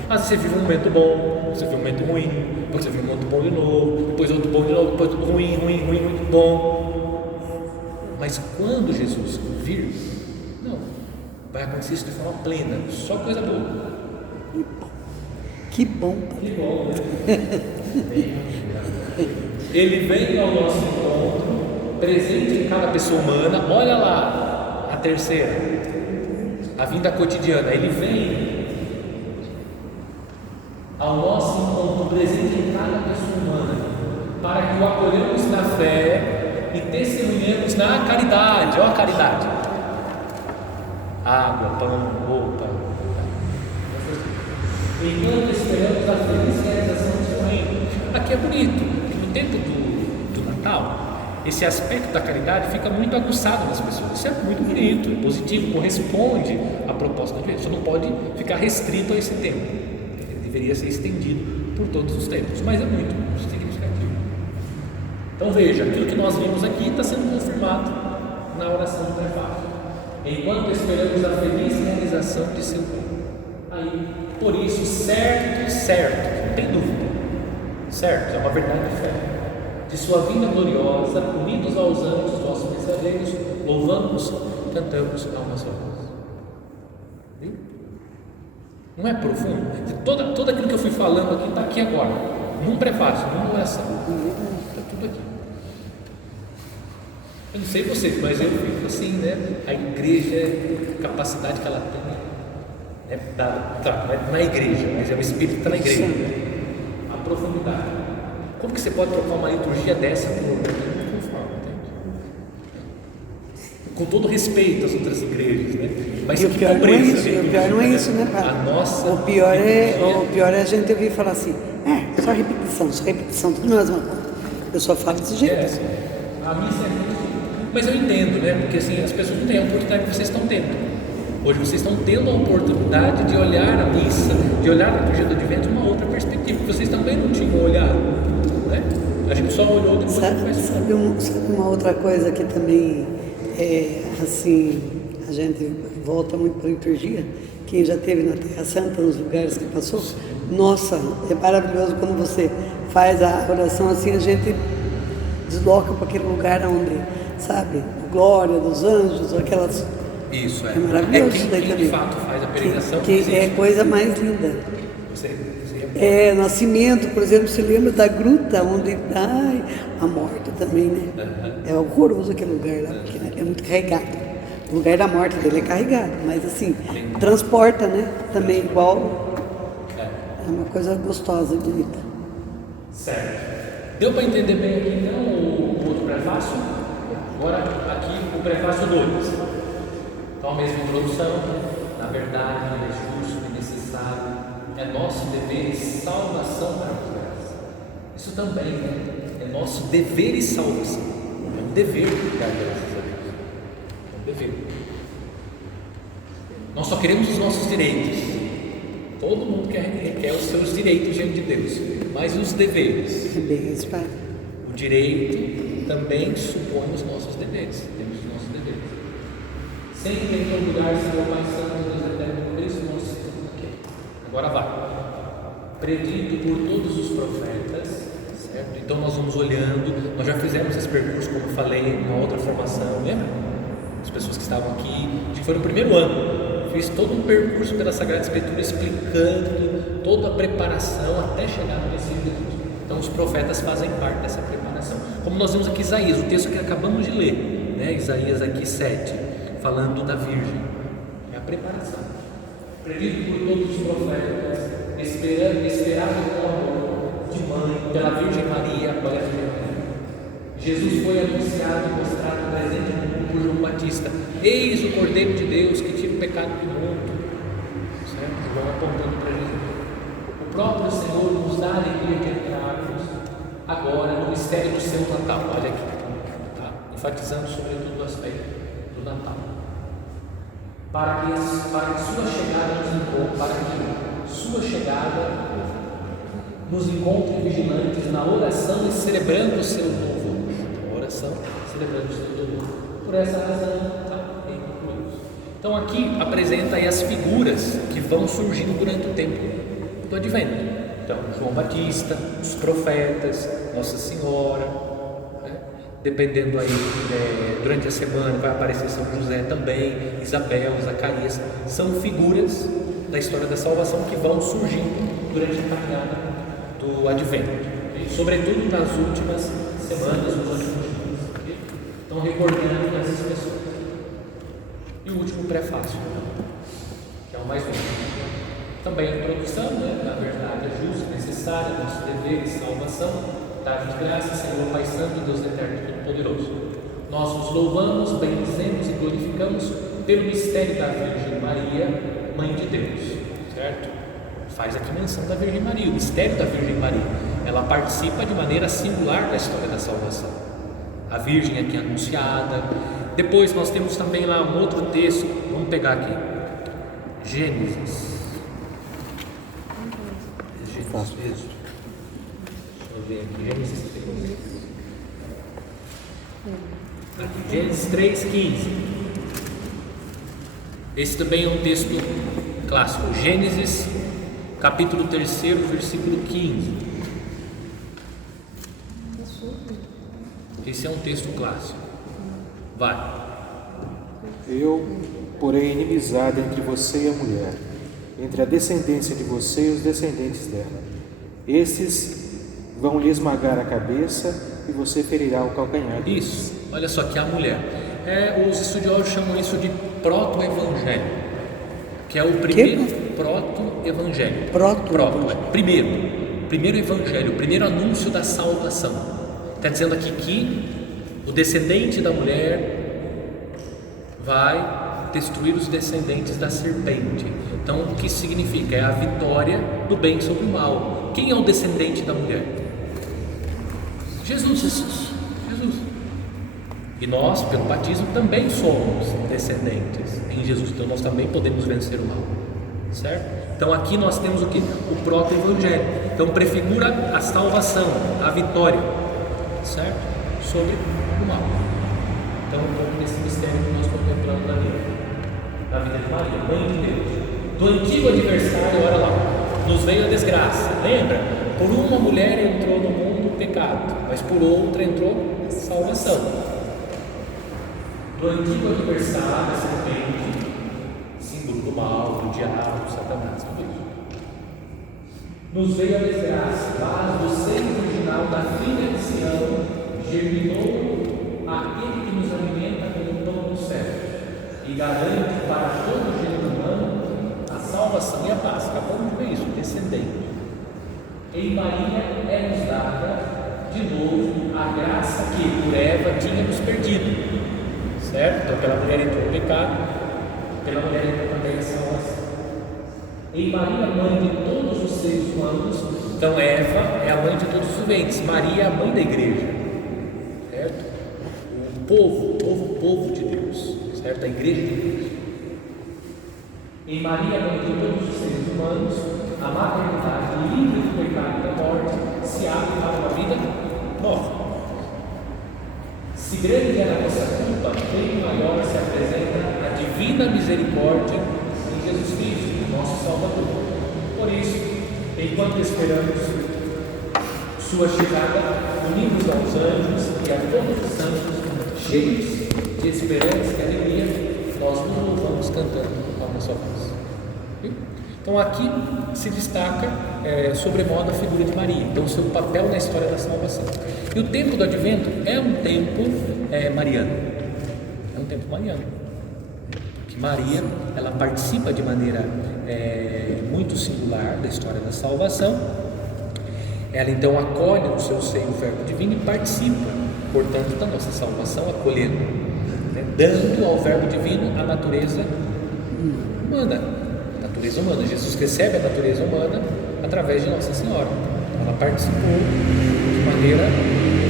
Às vezes você vive um momento bom, você vive um momento ruim, depois você vive um momento bom de novo, depois outro bom de novo, depois outro ruim, bom. Mas quando Jesus vir, não, vai acontecer isso de forma plena, só coisa boa. Que bom. Que bom, né? Ele vem ao nosso encontro, presente em cada pessoa humana. Olha lá, a terceira, a vinda cotidiana. Ele vem ao nosso encontro, presente em cada pessoa humana, para que o acolhamos na fé e testemunhemos na caridade. Olha a caridade: água, pão, roupa. Enquanto esperamos a feliz realização do seu reino. Aqui é bonito, porque no tempo do Natal, esse aspecto da caridade fica muito aguçado nas pessoas. Isso é muito bonito, é positivo, corresponde à proposta de Deus. Só não pode ficar restrito a esse tempo. Ele deveria ser estendido por todos os tempos, mas é muito significativo. Então veja, aquilo que nós vimos aqui está sendo confirmado na oração do prefácio. Enquanto esperamos a feliz realização de seu reino. Aí, por isso, certo, não tem dúvida, certo, é uma verdade de fé, de sua vinda gloriosa, unidos aos anjos, vossos mensageiros, louvamos, cantamos a uma só voz. Viu? Não é profundo? Todo aquilo que eu fui falando aqui está aqui agora, num prefácio, numa oração, está tudo aqui. Eu não sei vocês, mas eu fico assim, né? A igreja, a capacidade que ela tem, na igreja, mas é o Espírito que está na igreja, a profundidade. Como que você pode trocar uma liturgia dessa por outra? Não conforme, entende? Com todo respeito às outras igrejas, né? Mas e o pior não é isso, o pior não é isso, né, padre? O pior é a gente ouvir falar assim, só repetição, tudo mesmo. Eu só falo desse jeito. A missa é muito. Mas eu entendo, né? Porque assim, as pessoas não têm a oportunidade que vocês estão tendo. Hoje vocês estão tendo a oportunidade de olhar a missa, de olhar a liturgia do Advento de uma outra perspectiva, que vocês também não tinham olhado, né? A gente só olhou depois. Sabe uma outra coisa que também assim, a gente volta muito para a liturgia, quem já esteve na Terra Santa, nos lugares que passou, nossa, é maravilhoso quando você faz a oração assim, a gente desloca para aquele lugar onde, sabe, a glória dos anjos, aquelas... Isso, é maravilhoso. Quem de fato faz a peregrinação. Que é a coisa mais linda. Nascimento, por exemplo, se lembra da gruta onde está a morte também, né? É horroroso aquele lugar lá, porque é muito carregado. O lugar da morte dele é carregado, mas assim, transporta, né? Também igual. É uma coisa gostosa e bonita. Certo. Deu para entender bem aqui então o outro prefácio? Agora aqui o prefácio 2. Então, a mesma introdução, na verdade, é justo e necessário, é nosso dever e salvação para os graças. Isso também, né? É nosso dever e salvação. É um dever dar graças a Deus. É um dever. Nós só queremos os nossos direitos. Todo mundo quer os seus direitos diante de Deus, mas os deveres. O direito também supõe os nossos deveres. Temos os nossos deveres. Sempre em todo lugar, Senhor Pai Santo, Deus eterno, por isso nós estamos aqui. Agora vai. Predito por todos os profetas, certo? Então nós vamos olhando, nós já fizemos esse percurso, como eu falei, uma outra formação, lembra? As pessoas que estavam aqui, acho que foi no primeiro ano, fiz todo um percurso pela Sagrada Escritura, explicando toda a preparação até chegar no Messias Jesus. Então os profetas fazem parte dessa preparação. Como nós vimos aqui Isaías, o texto que acabamos de ler, né? Isaías aqui 7, falando da Virgem, é a preparação. Predito por todos os profetas, esperado com amor de mãe, pela Virgem Maria, após a Maria. Jesus foi anunciado e mostrado presente no mundo por João Batista. Eis o Cordeiro de Deus que tira o pecado do mundo. Certo? João apontando para Jesus. O próprio Senhor nos dá a alegria de entrarmos agora no mistério do seu Natal. Olha aqui, tá? Enfatizando sobretudo o aspecto do Natal. para que sua chegada nos encontre vigilantes na oração e celebrando o seu louvor. Oração, celebrando o seu louvor. Por essa razão, concluímos. Então aqui apresenta aí as figuras que vão surgindo durante o tempo do Advento. Então, João Batista, os profetas, Nossa Senhora, né? Dependendo aí, durante a semana vai aparecer São José também, Isabel, Zacarias, são figuras da história da salvação que vão surgindo durante a caminhada do Advento, okay? Sobretudo nas últimas semanas, nos últimos dias, okay? Então recordando essas pessoas. E o último prefácio, que é o mais longo. Também a introdução, né? Na verdade é justa, necessária, nosso dever de salvação. Dá-nos graça, Senhor Pai Santo, Deus Eterno e Todo-Poderoso. Nós vos louvamos, bendizemos e glorificamos pelo mistério da Virgem Maria, Mãe de Deus, certo? Faz aqui menção da Virgem Maria, o mistério da Virgem Maria. Ela participa de maneira singular da história da salvação. A Virgem aqui anunciada. Depois nós temos também lá um outro texto, vamos pegar aqui, Gênesis. Deixa eu ver aqui, Gênesis 3,15. Esse também é um texto clássico. Gênesis, capítulo 3, versículo 15. Esse é um texto clássico. Vai. Eu porém inimizade entre você e a mulher, entre a descendência de você e os descendentes dela. Esses vão lhe esmagar a cabeça e você ferirá o calcanhar. Isso, olha só que a mulher. Os estudiosos chamam isso de proto-evangelho, que é o primeiro proto-evangelho. Primeiro evangelho, o primeiro anúncio da salvação. Está dizendo aqui que o descendente da mulher vai destruir os descendentes da serpente. Então, o que significa? É a vitória do bem sobre o mal. Quem é o descendente da mulher? Jesus. E nós, pelo batismo, também somos descendentes em Jesus. Então, nós também podemos vencer o mal, certo? Então, aqui nós temos o que? O proto-evangelho. Então, prefigura a salvação, a vitória, certo? Sobre o mal. Então, um pouco desse mistério que nós contemplamos na vida de Maria, Mãe de Deus. Do antigo adversário, olha lá, nos veio a desgraça. Lembra? Por uma mulher entrou no mundo o pecado, mas por outra entrou a salvação. Do antigo adversário, a serpente, símbolo do mal, do diabo, do Satanás, tudo isso. Nos veio a desgraça, mas do seio virginal da filha de Sião germinou aquele que nos alimenta com o pão do céu e garante para todo o gênero humano a salvação e a paz. Acabamos de ver isso, descendente. Em Maria é-nos dada de novo a graça que por Eva tínhamos perdido, certo? Então pela mulher entrou o pecado, pela mulher entrou também a salvação. Em Maria, mãe de todos os seres humanos, então Eva é a mãe de todos os viventes, Maria é a mãe da igreja, certo? O povo de Deus, certo? A igreja de Deus. Em Maria, mãe de todos os seres humanos, a maternidade livre do pecado e da morte se abre para uma vida nova. Se grande é a nossa culpa, bem maior se apresenta a divina misericórdia em Jesus Cristo, nosso Salvador. Por isso, enquanto esperamos sua chegada, unimos aos anjos e a todos os santos, cheios de esperança e alegria, nós nos louvamos cantando a nossa voz. Então aqui se destaca sobremodo a figura de Maria, então o seu papel na história da salvação. E o tempo do Advento é um tempo mariano, é um tempo mariano, porque Maria ela participa de maneira muito singular da história da salvação. Ela então acolhe no seu seio o Verbo Divino e participa, portanto, da nossa salvação, acolhendo, né, dando ao Verbo Divino a natureza humana. Jesus recebe a natureza humana através de Nossa Senhora. Ela participou de maneira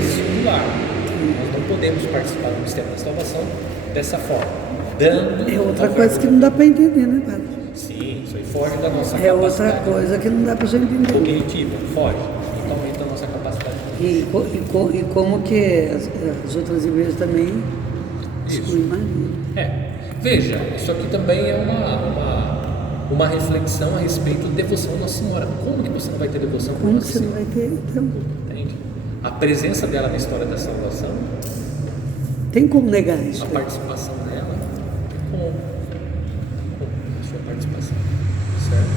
singular. Nós não podemos participar do mistério da salvação dessa forma. dando. É outra coisa que não dá para entender, né, padre? Sim, isso aí foge da nossa É outra capacidade coisa que não dá para gente entender. cognitiva, foge totalmente da nossa capacidade. E como que as outras igrejas também excluem Maria. Veja, isso aqui também é uma reflexão a respeito da devoção à Nossa Senhora. Como que você não vai ter devoção por Como Nossa você não Senhora? vai ter, então? Entende? A presença dela na história da salvação, Tem como negar isso? a participação dela, como a sua participação, certo?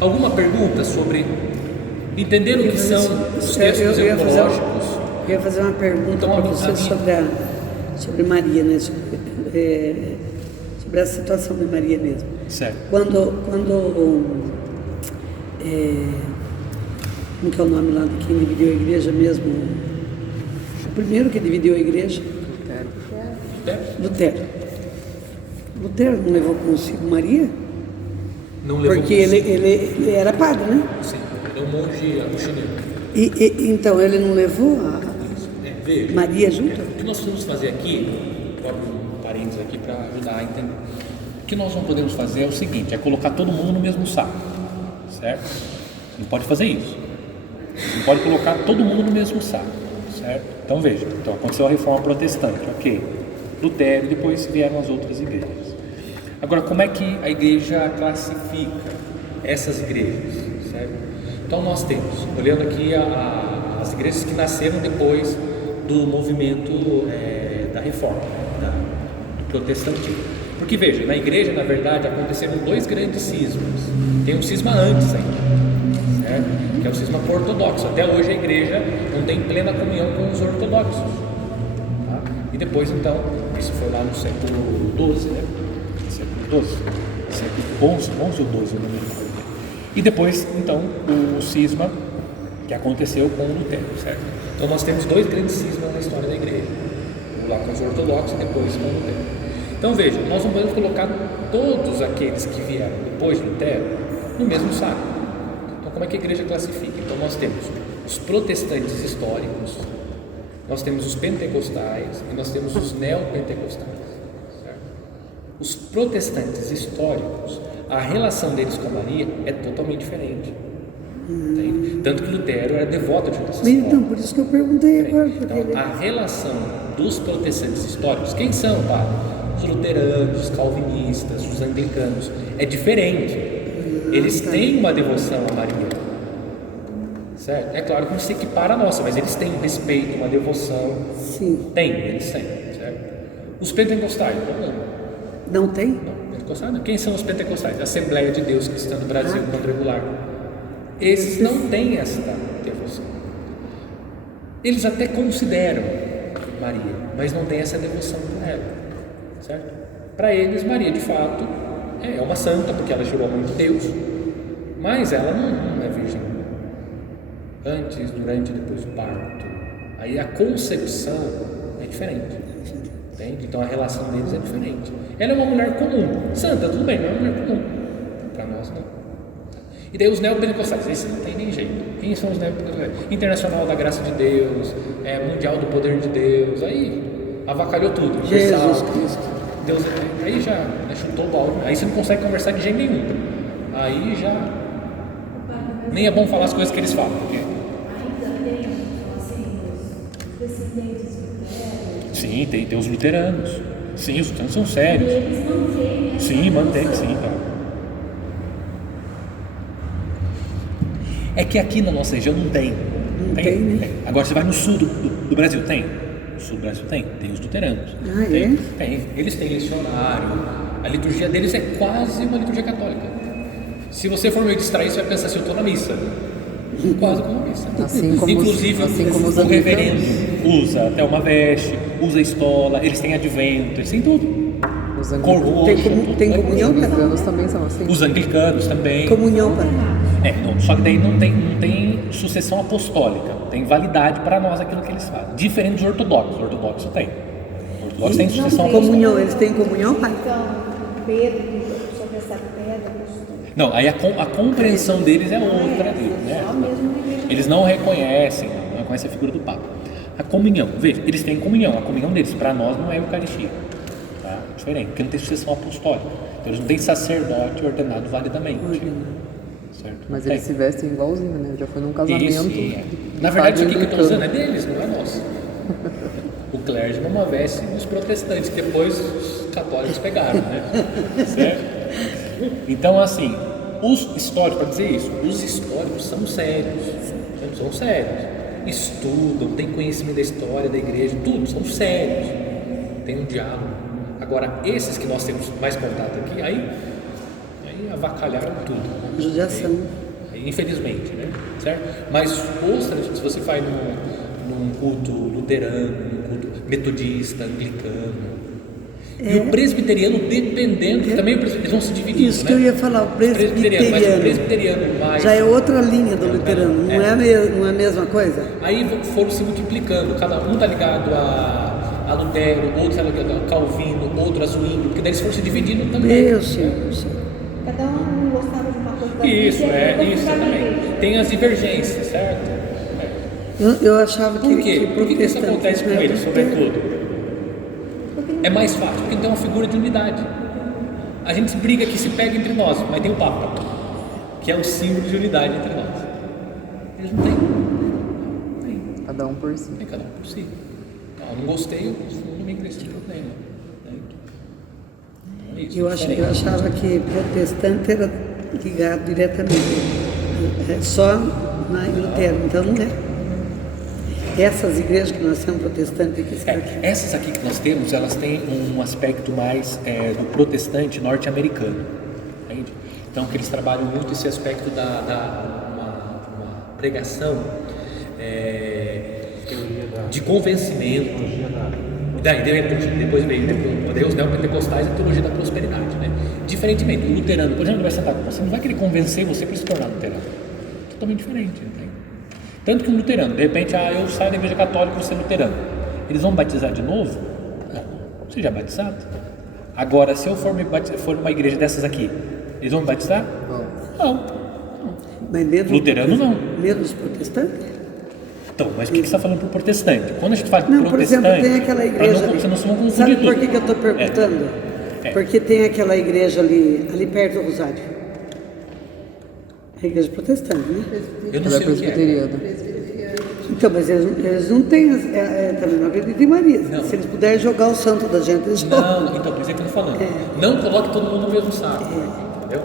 Alguma pergunta sobre entender o que são os textos eu ecológicos? ia fazer uma pergunta Então, para você sobre Maria, né? Sobre a situação de Maria mesmo. Certo. Como que é o nome lá de quem dividiu a igreja mesmo? O primeiro que dividiu a igreja? Lutero. Lutero não levou consigo Maria? Não levou Porque ele era padre, né? Sim, é um monge agostiniano. Então ele não levou a Veja, Maria junto? o que nós vamos fazer aqui, vou abrir um parênteses aqui para ajudar a entender. O que nós não podemos fazer é o seguinte, é colocar todo mundo no mesmo saco, certo? Não pode fazer isso. Não pode colocar todo mundo no mesmo saco, certo? Então veja, aconteceu a reforma protestante, ok. Lutero, depois vieram as outras igrejas. Agora, como é que a igreja classifica essas igrejas, certo? Então nós temos, olhando aqui as igrejas que nasceram depois do movimento da reforma, do protestantismo. Porque veja, na igreja, na verdade, aconteceram dois grandes cismas. Tem um cisma antes ainda, certo? Que é o cisma ortodoxo. Até hoje a igreja não tem plena comunhão com os ortodoxos. Tá? E depois, então, isso foi lá no século XII, né? Século XII, século XI ou XII, eu não me lembro. E depois, então, o cisma que aconteceu com o Lutero, certo? Então nós temos dois grandes cismas na história da igreja. Lá com os ortodoxos e depois com o Lutero. Então veja, nós não podemos colocar todos aqueles que vieram depois de Lutero no mesmo saco. Então como é que a igreja classifica? Então nós temos os protestantes históricos, nós temos os pentecostais e nós temos os neopentecostais. Certo? Os protestantes históricos, a relação deles com Maria é totalmente diferente. Entende? Tanto que Lutero era devoto de Nossa Senhora. Então, por isso que eu perguntei agora. Então, a relação dos protestantes históricos, quem são, padre? Os luteranos, os calvinistas, os anglicanos, é diferente. Eles têm uma devoção a Maria, certo? É claro que não se equipara a nossa, mas eles têm um respeito, uma devoção. Sim. Eles têm, certo? Os pentecostais, Não tem? não, pentecostais não. Quem são os pentecostais? A Assembleia de Deus Cristã do Brasil, quadrangular. Esses não têm essa devoção. Eles até consideram Maria, mas não têm essa devoção por ela, certo? Para eles, Maria, de fato, é uma santa, porque ela gerou a mãe de Deus, mas ela não é virgem antes, durante e depois do parto. Aí a concepção é diferente, entende? Então a relação deles é diferente. Ela é uma mulher comum, santa, tudo bem, não é uma mulher comum. Para nós, não. E daí os neopentecostais, esses não tem nem jeito. Quem são os neopentecostais? Internacional da Graça de Deus, Mundial do Poder de Deus, aí avacalhou tudo. Jesus Cristo. Deus, aí já chutou o balde, aí você não consegue conversar de jeito nenhum. Aí já nem é bom falar as coisas que eles falam. Porque... Ainda tem, assim, os descendentes de Lutero. Sim, tem os luteranos. Sim, os luteranos são sérios. E eles mantêm essa Sim, mantém, devoção. sim. Tá. É que aqui na nossa região não tem. Não tem, né? Tem. Agora você vai no sul do Brasil, tem? No sul do Brasil tem os luteranos. Ah, é? Tem. Eles têm lecionário. A liturgia deles é quase uma liturgia católica. Se você for meio distraído, você vai pensar assim, eu estou na missa. Quase como uma missa. Inclusive, os o reverendo usa até uma veste, usa estola, eles têm advento, eles têm tudo. Os Tem comunhão, cara? anglicanos também são assim. Os anglicanos também. Comunhão, cara. Só que daí não tem sucessão apostólica, tem validade para nós aquilo que eles fazem. Diferente dos ortodoxos. Ortodoxo tem. Ortodoxo tem sucessão apostólica. Comunhão, eles têm comunhão, pai? Então, Pedro, sobre essa pedra, Não, aí a compreensão deles é outra deles, né? só mesmo na igreja. Eles não reconhecem a figura do Papa. A comunhão, veja, eles têm comunhão, a comunhão deles, para nós não é Eucaristia. diferente, porque não tem sucessão apostólica. Então eles não têm sacerdote ordenado validamente. Certo? Mas eles se vestem igualzinho, né? Já foi num casamento. Isso. Na verdade, isso aqui que eu estou usando é deles, não é nosso. O clergy é uma veste dos protestantes, que depois os católicos pegaram, né? Certo? Então, assim, os históricos, para dizer isso, os históricos são sérios. São sérios. Estudam, têm conhecimento da história da igreja, tudo, são sérios. Tem um diálogo. Agora, esses que nós temos mais contato aqui, aí avacalharam tudo. Judiação. Infelizmente, né? Certo? Mas se você vai num culto luterano, num culto metodista, anglicano, e o presbiteriano, dependendo, que também eles vão se dividir. Isso né? que eu ia falar, o presbiteriano. Mas o presbiteriano mais... Já é outra linha do luterano, não é a mesma coisa? Aí foram se multiplicando, cada um está ligado a Lutero, outro está ligado a Calvino, outro a Zwingli, porque daí eles foram se dividindo também. Eu sei. Cada um gostava de uma coisa da Isso, Bíblia, isso também. Tem as divergências, certo? Eu achava que... Por quê? Por que isso acontece com eles, sobretudo? É mais fácil, porque tem uma figura de unidade. A gente briga que se pega entre nós, mas tem o Papa, que é o símbolo de unidade entre nós. Eles não têm. Cada um por si. Tem cada um por si. Eu não gostei, eu não me cresci problema. É isso, Eu achava que protestante era ligado diretamente, só em Lutero, então não é. Essas igrejas que nós temos protestantes aqui, essas aqui que nós temos, elas têm um aspecto mais do protestante norte-americano, entende? Então que eles trabalham muito esse aspecto uma pregação de convencimento. Depois veio os neopentecostais e a teologia da prosperidade, né? Diferentemente, o luterano, por exemplo, vai sentar com você, não vai querer convencer você para se tornar luterano. Totalmente diferente, entende? Tanto que um luterano, de repente, eu saio da igreja católica e vou ser luterano. Eles vão batizar de novo? Não, você já é batizado. Agora, se eu for numa igreja dessas aqui, eles vão me batizar? Não. Mas mesmo luterano não. Mesmo os protestantes? Então, mas o que você está falando para o protestante? Quando a gente fala de protestante... Por exemplo, tem aquela igreja ali. Sabe por que eu estou perguntando? Porque tem aquela igreja ali perto do Rosário. A igreja protestante, né? Eu não sei o que é. Então, mas eles não têm, também não acreditam em Maria. Não. Se eles puderem jogar o santo da gente, eles jogam. Não, então, por isso é que eu estou falando. Não coloque todo mundo no mesmo saco. Entendeu?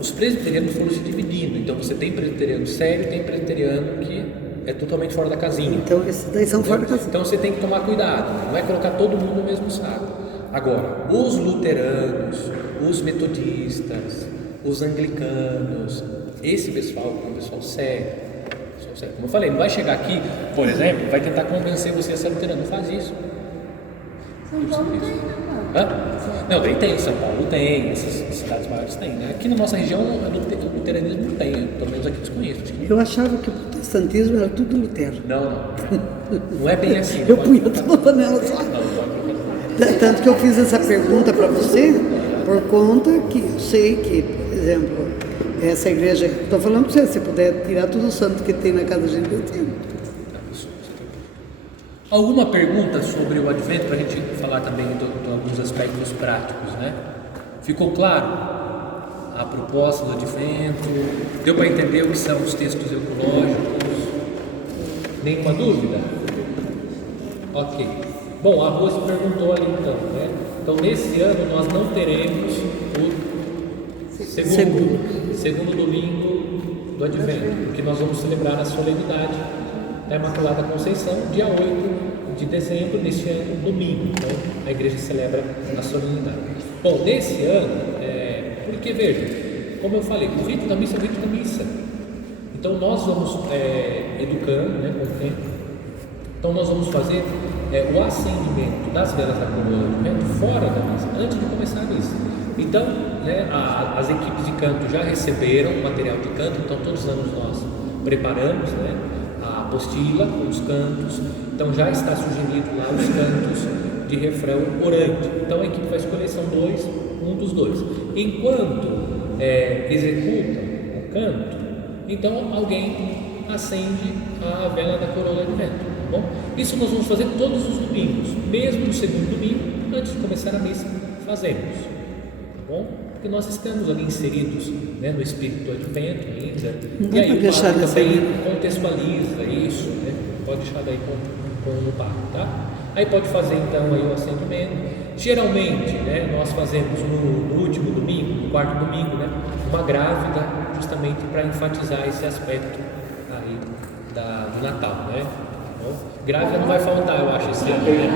Os presbiterianos foram se dividindo. Então, você tem presbiteriano sério e tem presbiteriano que é totalmente fora da casinha. Então, esses daí são fora da casinha. Então, você tem que tomar cuidado. Não é colocar todo mundo no mesmo saco. Agora, os luteranos, os metodistas, os anglicanos, esse pessoal é um pessoal sério. Como eu falei, não vai chegar aqui, por exemplo, vai tentar convencer você a ser luterano. Não faz isso. São Paulo tem, não, tem, São Paulo tem, essas cidades maiores tem, né? Aqui na nossa região, o luteranismo não tem, pelo menos aqui desconheço. Eu achava que o protestantismo era tudo Lutero. Não é bem assim. Eu punha tudo na panela só. Tanto que eu fiz essa pergunta para você, por conta que eu sei que, por exemplo, essa igreja, estou falando para você, se puder tirar tudo o santo que tem na casa da gente, eu tiro. Alguma pergunta sobre o Advento, para a gente falar também de alguns aspectos práticos, né? Ficou claro a proposta do Advento? Deu para entender o que são os textos ecológicos? Nenhuma dúvida? Ok. Bom, a Rose perguntou ali então, né? Então, nesse ano nós não teremos o segundo domingo do Advento, que nós vamos celebrar a solenidade da Imaculada Conceição, dia 8 de dezembro, neste ano, domingo. Então, a igreja celebra a solenidade. Bom, nesse ano, porque veja, como eu falei, o rito da missa é o rito da missa. Então, nós vamos educando, né, com o tempo. Então, nós vamos fazer o acendimento das velas da coroa do Advento fora da missa, antes de começar a missa. Então, né, as equipes de canto já receberam o material de canto, então todos os anos nós preparamos, né, a apostila com os cantos, então já está sugerido lá os cantos de refrão orante. Então a equipe vai escolher, são um dos dois. Enquanto executa o canto, então alguém acende a vela da coroa do Advento, tá bom? Isso nós vamos fazer todos os domingos, mesmo no segundo domingo, antes de começar a missa, fazemos, tá bom? Porque nós estamos ali inseridos, né, no espírito do advento ainda. Não dá E aí pra o deixar padre dessa também maneira. contextualiza isso, né? Pode deixar daí com o padre, tá? Aí pode fazer então aí o acendimento. Geralmente, né, nós fazemos no último domingo, no quarto domingo, né, uma grávida, justamente para enfatizar esse aspecto aí do Natal, né? Bom, grávida não vai faltar, eu acho, esse ano, né?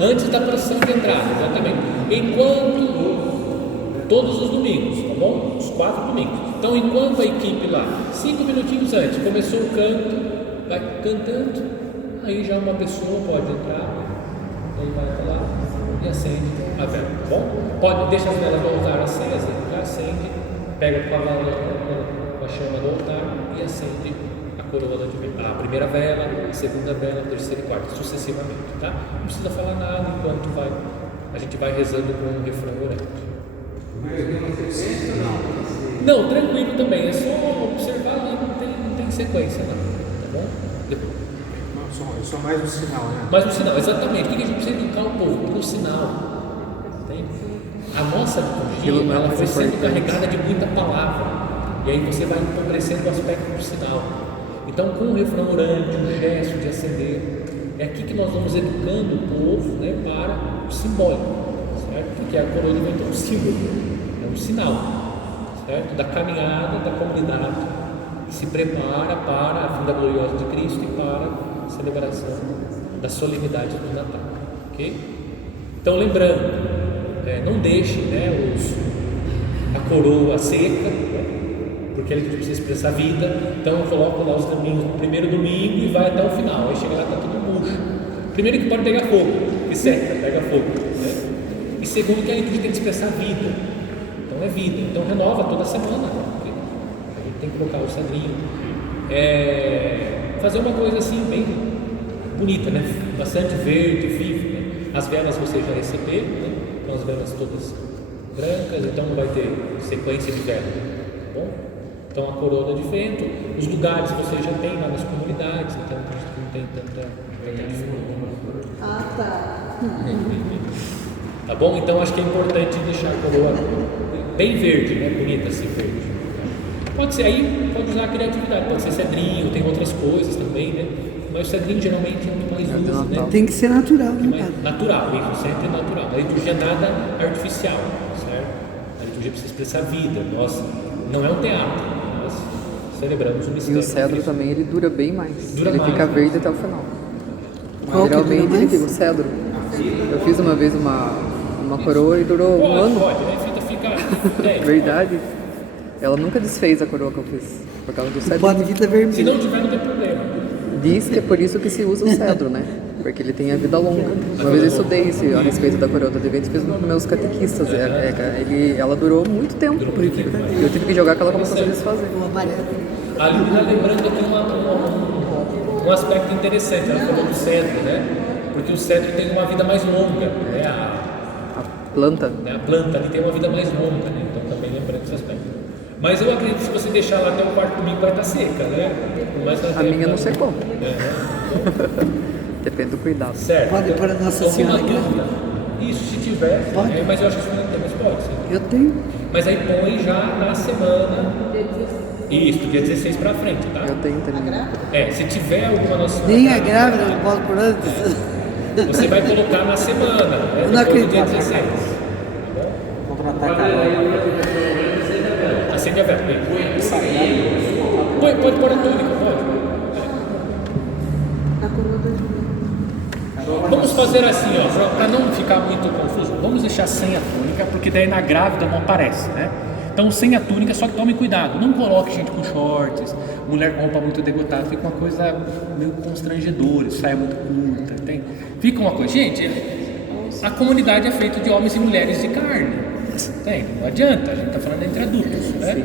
Antes da procissão de entrada, exatamente. Enquanto todos os domingos, tá bom? Os 4 domingos. Então, enquanto a equipe lá, 5 minutinhos antes, começou o canto, vai cantando, aí já uma pessoa pode entrar, aí vai lá e acende a vela, tá bom? Deixa as velas do altar acesas, já acende, pega com a chama do altar e acende a coroa do advento. A primeira vela, a segunda vela, a terceira e quarta, sucessivamente, tá? Não precisa falar nada enquanto a gente vai rezando com um refrão orante. Não, tranquilo também, é só observar ali, não tem sequência não, tá bom? É só mais um sinal, né? Mais um sinal, exatamente. O que a gente precisa educar o povo? Pelo sinal. Entende? A nossa liturgia, ela foi sendo carregada de muita palavra. E aí você vai empobrecendo o aspecto do sinal. Então, com o refrão orante, o gesto de acender, é aqui que nós vamos educando o povo, né, para o simbólico, certo? Porque a coroa do vento é um símbolo, é um sinal, certo? Da caminhada da comunidade que se prepara para a vinda gloriosa de Cristo e para a celebração da solenidade do Natal, ok? Então, lembrando, não deixe, né, a coroa seca, né, porque ele precisa expressar a vida. Então eu coloco lá os caminhos no primeiro domingo e vai até o final. Aí chega lá, está tudo murcho. Primeiro que pode pegar fogo, que seca, pega fogo, né? E segundo que a liturgia tem que expressar a vida. Então é vida, então renova toda semana, porque a gente tem que colocar o cedrinho. Fazer uma coisa assim bem bonita, né? Bastante verde, vivo, né? As velas você já recebeu, né? Então as velas todas brancas, então não vai ter sequência de vela, tá bom? Então a coroa de vento, os lugares você já tem lá nas comunidades, então não tem tanta dificuldade. Ah, tá. Tá bom? Então acho que é importante deixar a coroa bem verde, né? Bonita assim, verde. Pode ser aí, pode usar a criatividade, pode ser cedrinho, tem outras coisas também, né? Mas o cedrinho geralmente é o que mais usa, né? Tem que ser natural, né, padre? Natural, isso, sempre natural. A liturgia é nada artificial, certo? A liturgia precisa expressar vida. Nós, não é um teatro, nós celebramos o E mistério. o cedro também, ele dura bem mais. Dura ele mais, fica né? verde até o final. Qual que Geralmente dura ele mais? fica o cedro. Eu fiz uma vez uma coroa e durou um ano. Pode, né? Fica 10. Verdade. Ela nunca desfez a coroa que eu fiz, por causa do cedro. Pode vir da Se vermelha. não tiver, não tem problema. Diz que é por isso que se usa o cedro, né? Porque ele tem a vida longa. Uma vez eu estudei isso a respeito da coroa do advento e fiz com meus catequistas. Ela durou muito tempo. Eu tive que jogar que ela começou a se desfazer. O amarelo. A Lívia lembrando aqui um aspecto interessante, ela falou do cedro, né? Porque o cedro tem uma vida mais longa, né? A planta. A planta ali tem uma vida mais longa, né? Então também lembrando esse aspecto. Mas eu acredito que se você deixar lá até o quarto domingo vai estar seca, né? A minha não secou. Depende do cuidado. Certo. Pode pôr a Nossa Então, Senhora uma aqui? dúvida. Isso, se tiver, Pode. mas eu acho que isso não tem, mas pode sim. Eu tenho. Mas aí põe já na semana. Isso, do dia 16 pra frente, tá? Eu tenho também. Se tiver alguma noção. Nem a grávida, não pode por antes. Você vai colocar na semana, né? Eu não Depois do dia acredito. 16. Contratar calor. Acende a vela. Pode pôr a túnica, pode. A coroa do advento. Vamos fazer assim, ó, para não ficar muito confuso, vamos deixar sem a túnica, porque daí na grávida não aparece, né? Então sem a túnica, só que tome cuidado, não coloque gente com shorts, mulher com roupa muito degotada, fica uma coisa meio constrangedora, saia muito curta, tem? Fica uma coisa, gente, a comunidade é feita de homens e mulheres de carne, tem? Não adianta, a gente está falando entre adultos, né?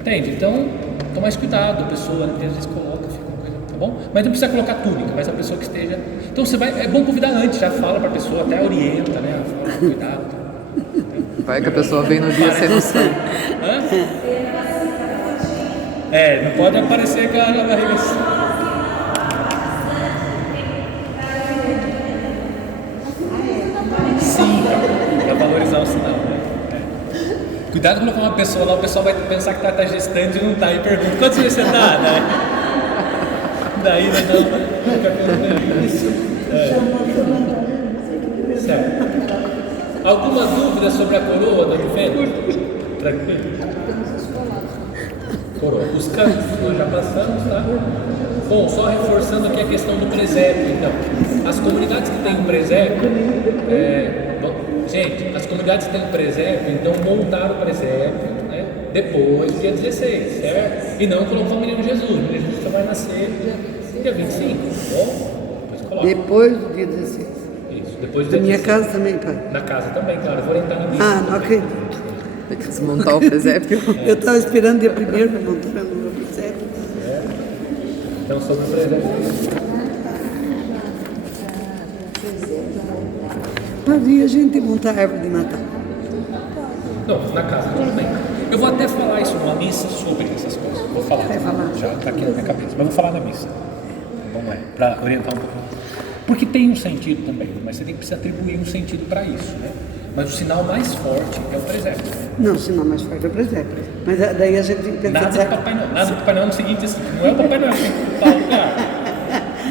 Entende? Então, toma mais cuidado, a pessoa às vezes coloca, fica uma coisa, tá bom? Mas não precisa colocar túnica, mas a pessoa que esteja... Então você vai, é bom convidar antes, já fala para a pessoa, até orienta, né? Fala, cuidado. Vai que a pessoa vem no dia sem noção. Não pode aparecer com a barriga assim. Sim, para valorizar o sinal, né? Cuidado quando colocar uma pessoa lá, o pessoal vai pensar que tá gestando e não tá, e pergunta, quantos dias você tá, né? Daí não fica perguntando isso. Certo. Alguma dúvida sobre a coroa do advento? Tranquilo? Coroa. Os cantos nós já passamos, tá? Bom, só reforçando aqui a questão do presépio, então. As comunidades que têm um presépio, gente, as comunidades que têm um presépio, então montaram o presépio, né, depois do dia 16, certo? E não colocar o menino Jesus. O menino Jesus só vai nascer dia 25, tá bom? Depois do dia 16. Isso, depois do Da dia minha 16. casa também, pai. Na casa também, claro, eu vou orientar na missa. Ah, não também. acredito. Tem que desmontar o presépio. Eu estava esperando dia 1º para montar o meu presépio. Então, sobre o presépio. Havia a gente montar a árvore de Natal. Não, na casa tudo bem. Eu vou até falar isso numa missa sobre essas coisas. Vou falar. Vai falar. Já está aqui na minha cabeça. Mas vou falar na missa. Vamos lá, para orientar um pouco. Porque tem um sentido também, mas você tem que precisar atribuir um sentido para isso, né? Mas o sinal mais forte é o presépio. Não, o sinal mais forte é o presépio. Mas daí a gente tem que pensar... Nada de Papai Noel. Nada de Papai Noel no seguinte, assim, não é o Papai Noel que tem que ocupar o lugar.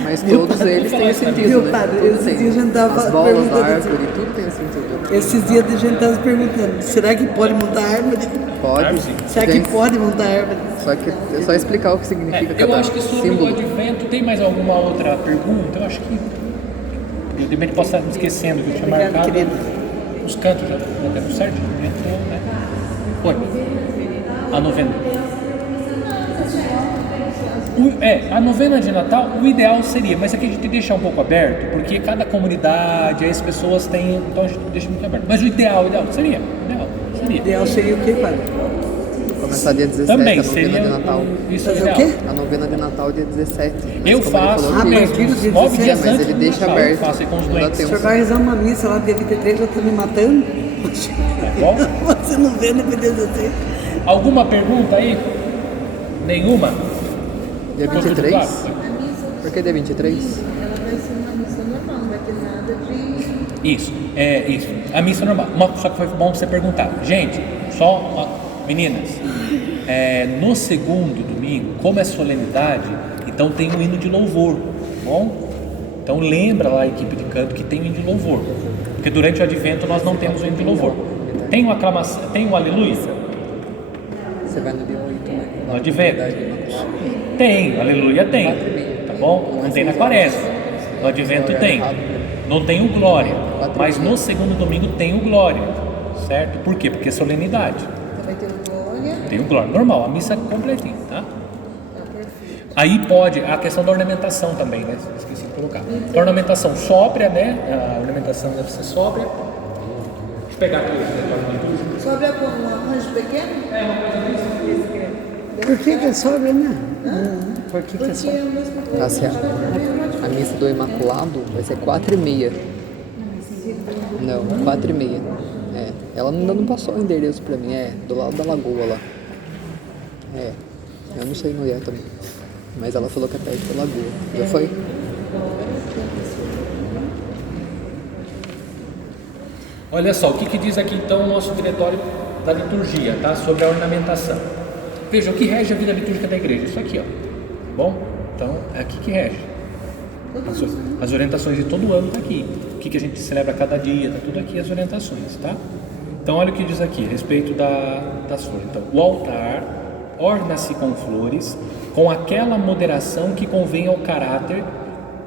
Mas todos eles têm sentido, Meu né? padre, Todos esses têm. dias a gente tava As bolas da perguntando árvore, tudo tem sentido. Esses dias a gente estava se perguntando, será que pode montar árvore? Pode. Será que Tem. pode montar árvore? Só que é só explicar o que significa Eu cada acho que sobre símbolo. o advento, tem mais alguma outra pergunta? Eu acho que... De repente posso estar me esquecendo que eu tinha Obrigada, marcado. querida. Os cantos já deram certo? Entrou, né? Oi. A novena. A novena de Natal, o ideal seria, mas aqui a gente tem que deixar um pouco aberto, porque cada comunidade, as pessoas têm, então a gente deixa muito aberto. Mas o ideal seria. O ideal seria o quê, padre? Começar dia 17, Também a novena seria de Natal. Isso é Fazer o ideal. quê? A novena de Natal dia 17. Mas Eu como ele faço falou que- mas aquilo dia 9 dias mas antes ele do deixa Natal, aberto. eu faço aí com os Não dá doentes. O tempo. senhor vai rezar uma missa lá dia 23, já está me matando? Tá bom? Você não vê no dia 16. Alguma pergunta aí? Nenhuma? Dia Ficou tudo 23? claro? Por que dia 23? Ela vai ser uma missa normal, não vai ter nada de... Isso, isso. A missa normal. Só que foi bom você perguntar. Gente, meninas, no segundo domingo, como é solenidade, então tem um hino de louvor, tá bom? Então lembra lá a equipe de canto que tem um hino de louvor. Porque durante o advento nós não temos o hino de louvor. Tem uma aclamação, tem um aleluia? Você vai no dia 8, né? No advento? Tem, aleluia tem, tá bom? Não tem na quaresma. No advento tem. Não tem o glória, mas no segundo domingo tem o glória, certo? Por quê? Porque é solenidade. Vai ter o glória. Tem o glória, normal, a missa completinha, tá? Aí pode, a questão da ornamentação também, né? Esqueci de colocar. A ornamentação sóbria, né? A ornamentação deve ser sóbria. Deixa eu pegar aqui o Sobra com um arranjo pequeno? Por que é sobra, né? Por que é Porque sobra? é a mesma coisa. Cássia, a missa do Imaculado vai ser 4h30. Não, 4h30. Ela ainda não passou o endereço pra mim, do lado da lagoa lá. Eu não sei no também. Mas ela falou que é perto da lagoa. Já foi? Olha só, o que diz aqui então o nosso diretório da liturgia, tá? Sobre a ornamentação. Veja, o que rege a vida litúrgica da igreja? Isso aqui, ó. Bom? Então, é aqui que rege. As orientações de todo ano tá aqui. O que a gente celebra cada dia, tá tudo aqui as orientações, tá? Então, olha o que diz aqui, a respeito das flores. Então, o altar orna-se com flores, com aquela moderação que convém ao caráter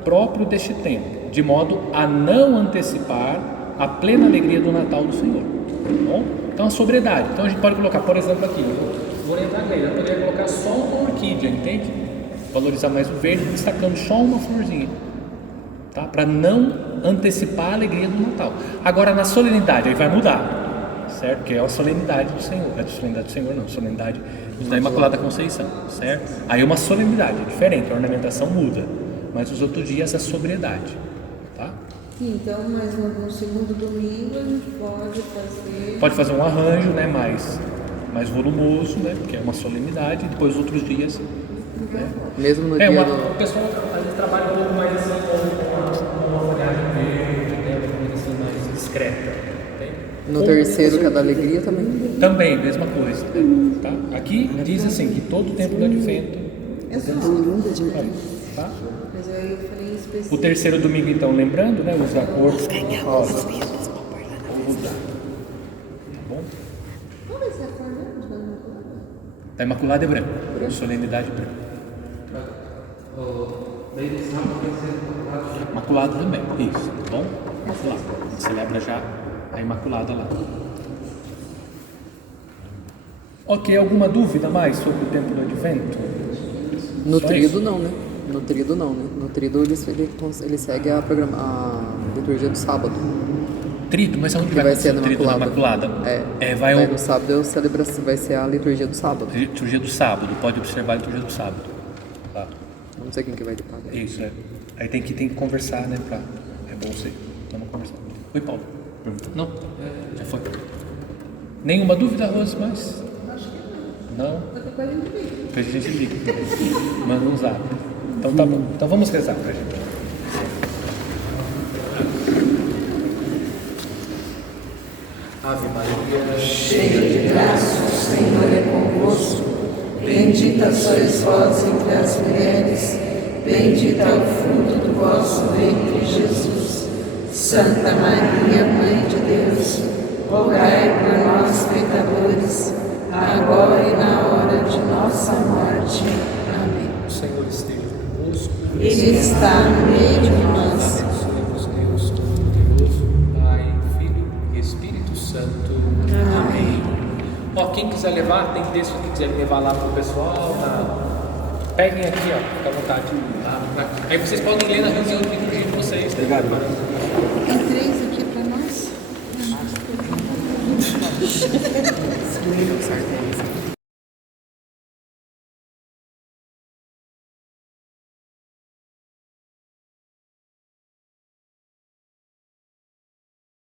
próprio deste tempo, de modo a não antecipar a plena alegria do Natal do Senhor. Tá bom? Então, a sobriedade. Então, a gente pode colocar, por exemplo, aqui, eu vou orientar a igreja, eu poderia colocar só uma orquídea, entende? Valorizar mais o verde, destacando só uma florzinha, tá? Para não antecipar a alegria do Natal. Agora, na solenidade, aí vai mudar, certo? Que é a solenidade do Senhor. Não é a solenidade do Senhor, não, solenidade da Imaculada Conceição, certo? Aí é uma solenidade, é diferente, a ornamentação muda, mas os outros dias é sobriedade, tá? Então, mas no segundo domingo a gente pode fazer... Pode fazer um arranjo, né, mais volumoso, né? Porque é uma solenidade, e depois outros dias. Né? Mesmo no dia O pessoal às vezes trabalha um pouco mais assim com uma folhagem verde, né? Uma coisa assim mais discreta. Né? no terceiro, que é da alegria, também. Também, mesma coisa. Tá? Aqui diz assim, que todo o tempo do advento. Tá? Mas aí eu falei específico. O terceiro domingo, então, lembrando, né? Os acordos. Tá bom? Qual vai ser a forma de dar uma coisa? Da Imaculada é branco. Solenidade branca. Imaculada também, isso, tá bom? Imaculada. Celebra já a Imaculada lá. Ok, alguma dúvida mais sobre o tempo do advento? No Só trido isso? não, né? No trido não, né? No trido ele segue a liturgia do sábado. Trido, mas aonde Que vai ser acontecer na o trido da Imaculada. Imaculada? Vai no sábado, vai ser a liturgia do sábado. Liturgia do sábado, pode observar a liturgia do sábado. Tá. Não sei quem que vai de padre. Isso, é. Aí tem que conversar, né? É bom você dar uma conversa. Oi, Paulo. Não? Já foi. Nenhuma dúvida, Rose, mais? Não? Depois a gente liga. Manda um zap. Então tá bom. Então vamos rezar pra gente. Ave Maria, Cheia de graça, o Senhor é convosco. Bendita sois vós entre as mulheres, bendito é o fruto do vosso ventre, Jesus. Santa Maria, Mãe de Deus, rogai por nós, pecadores, agora e na hora de nossa morte. Amém. o Senhor esteja convosco. Ele está no meio de nós. Abençoe-vos Deus Todo-Poderoso, Pai, Filho e Espírito Santo. Amém. Ó, quem quiser levar, tem texto que quiser levar lá pro pessoal, peguem aqui, ó, fica à vontade. Tá? Aí vocês podem ler na reunião de liturgia de vocês. Obrigado. Tem 3 aqui para nós?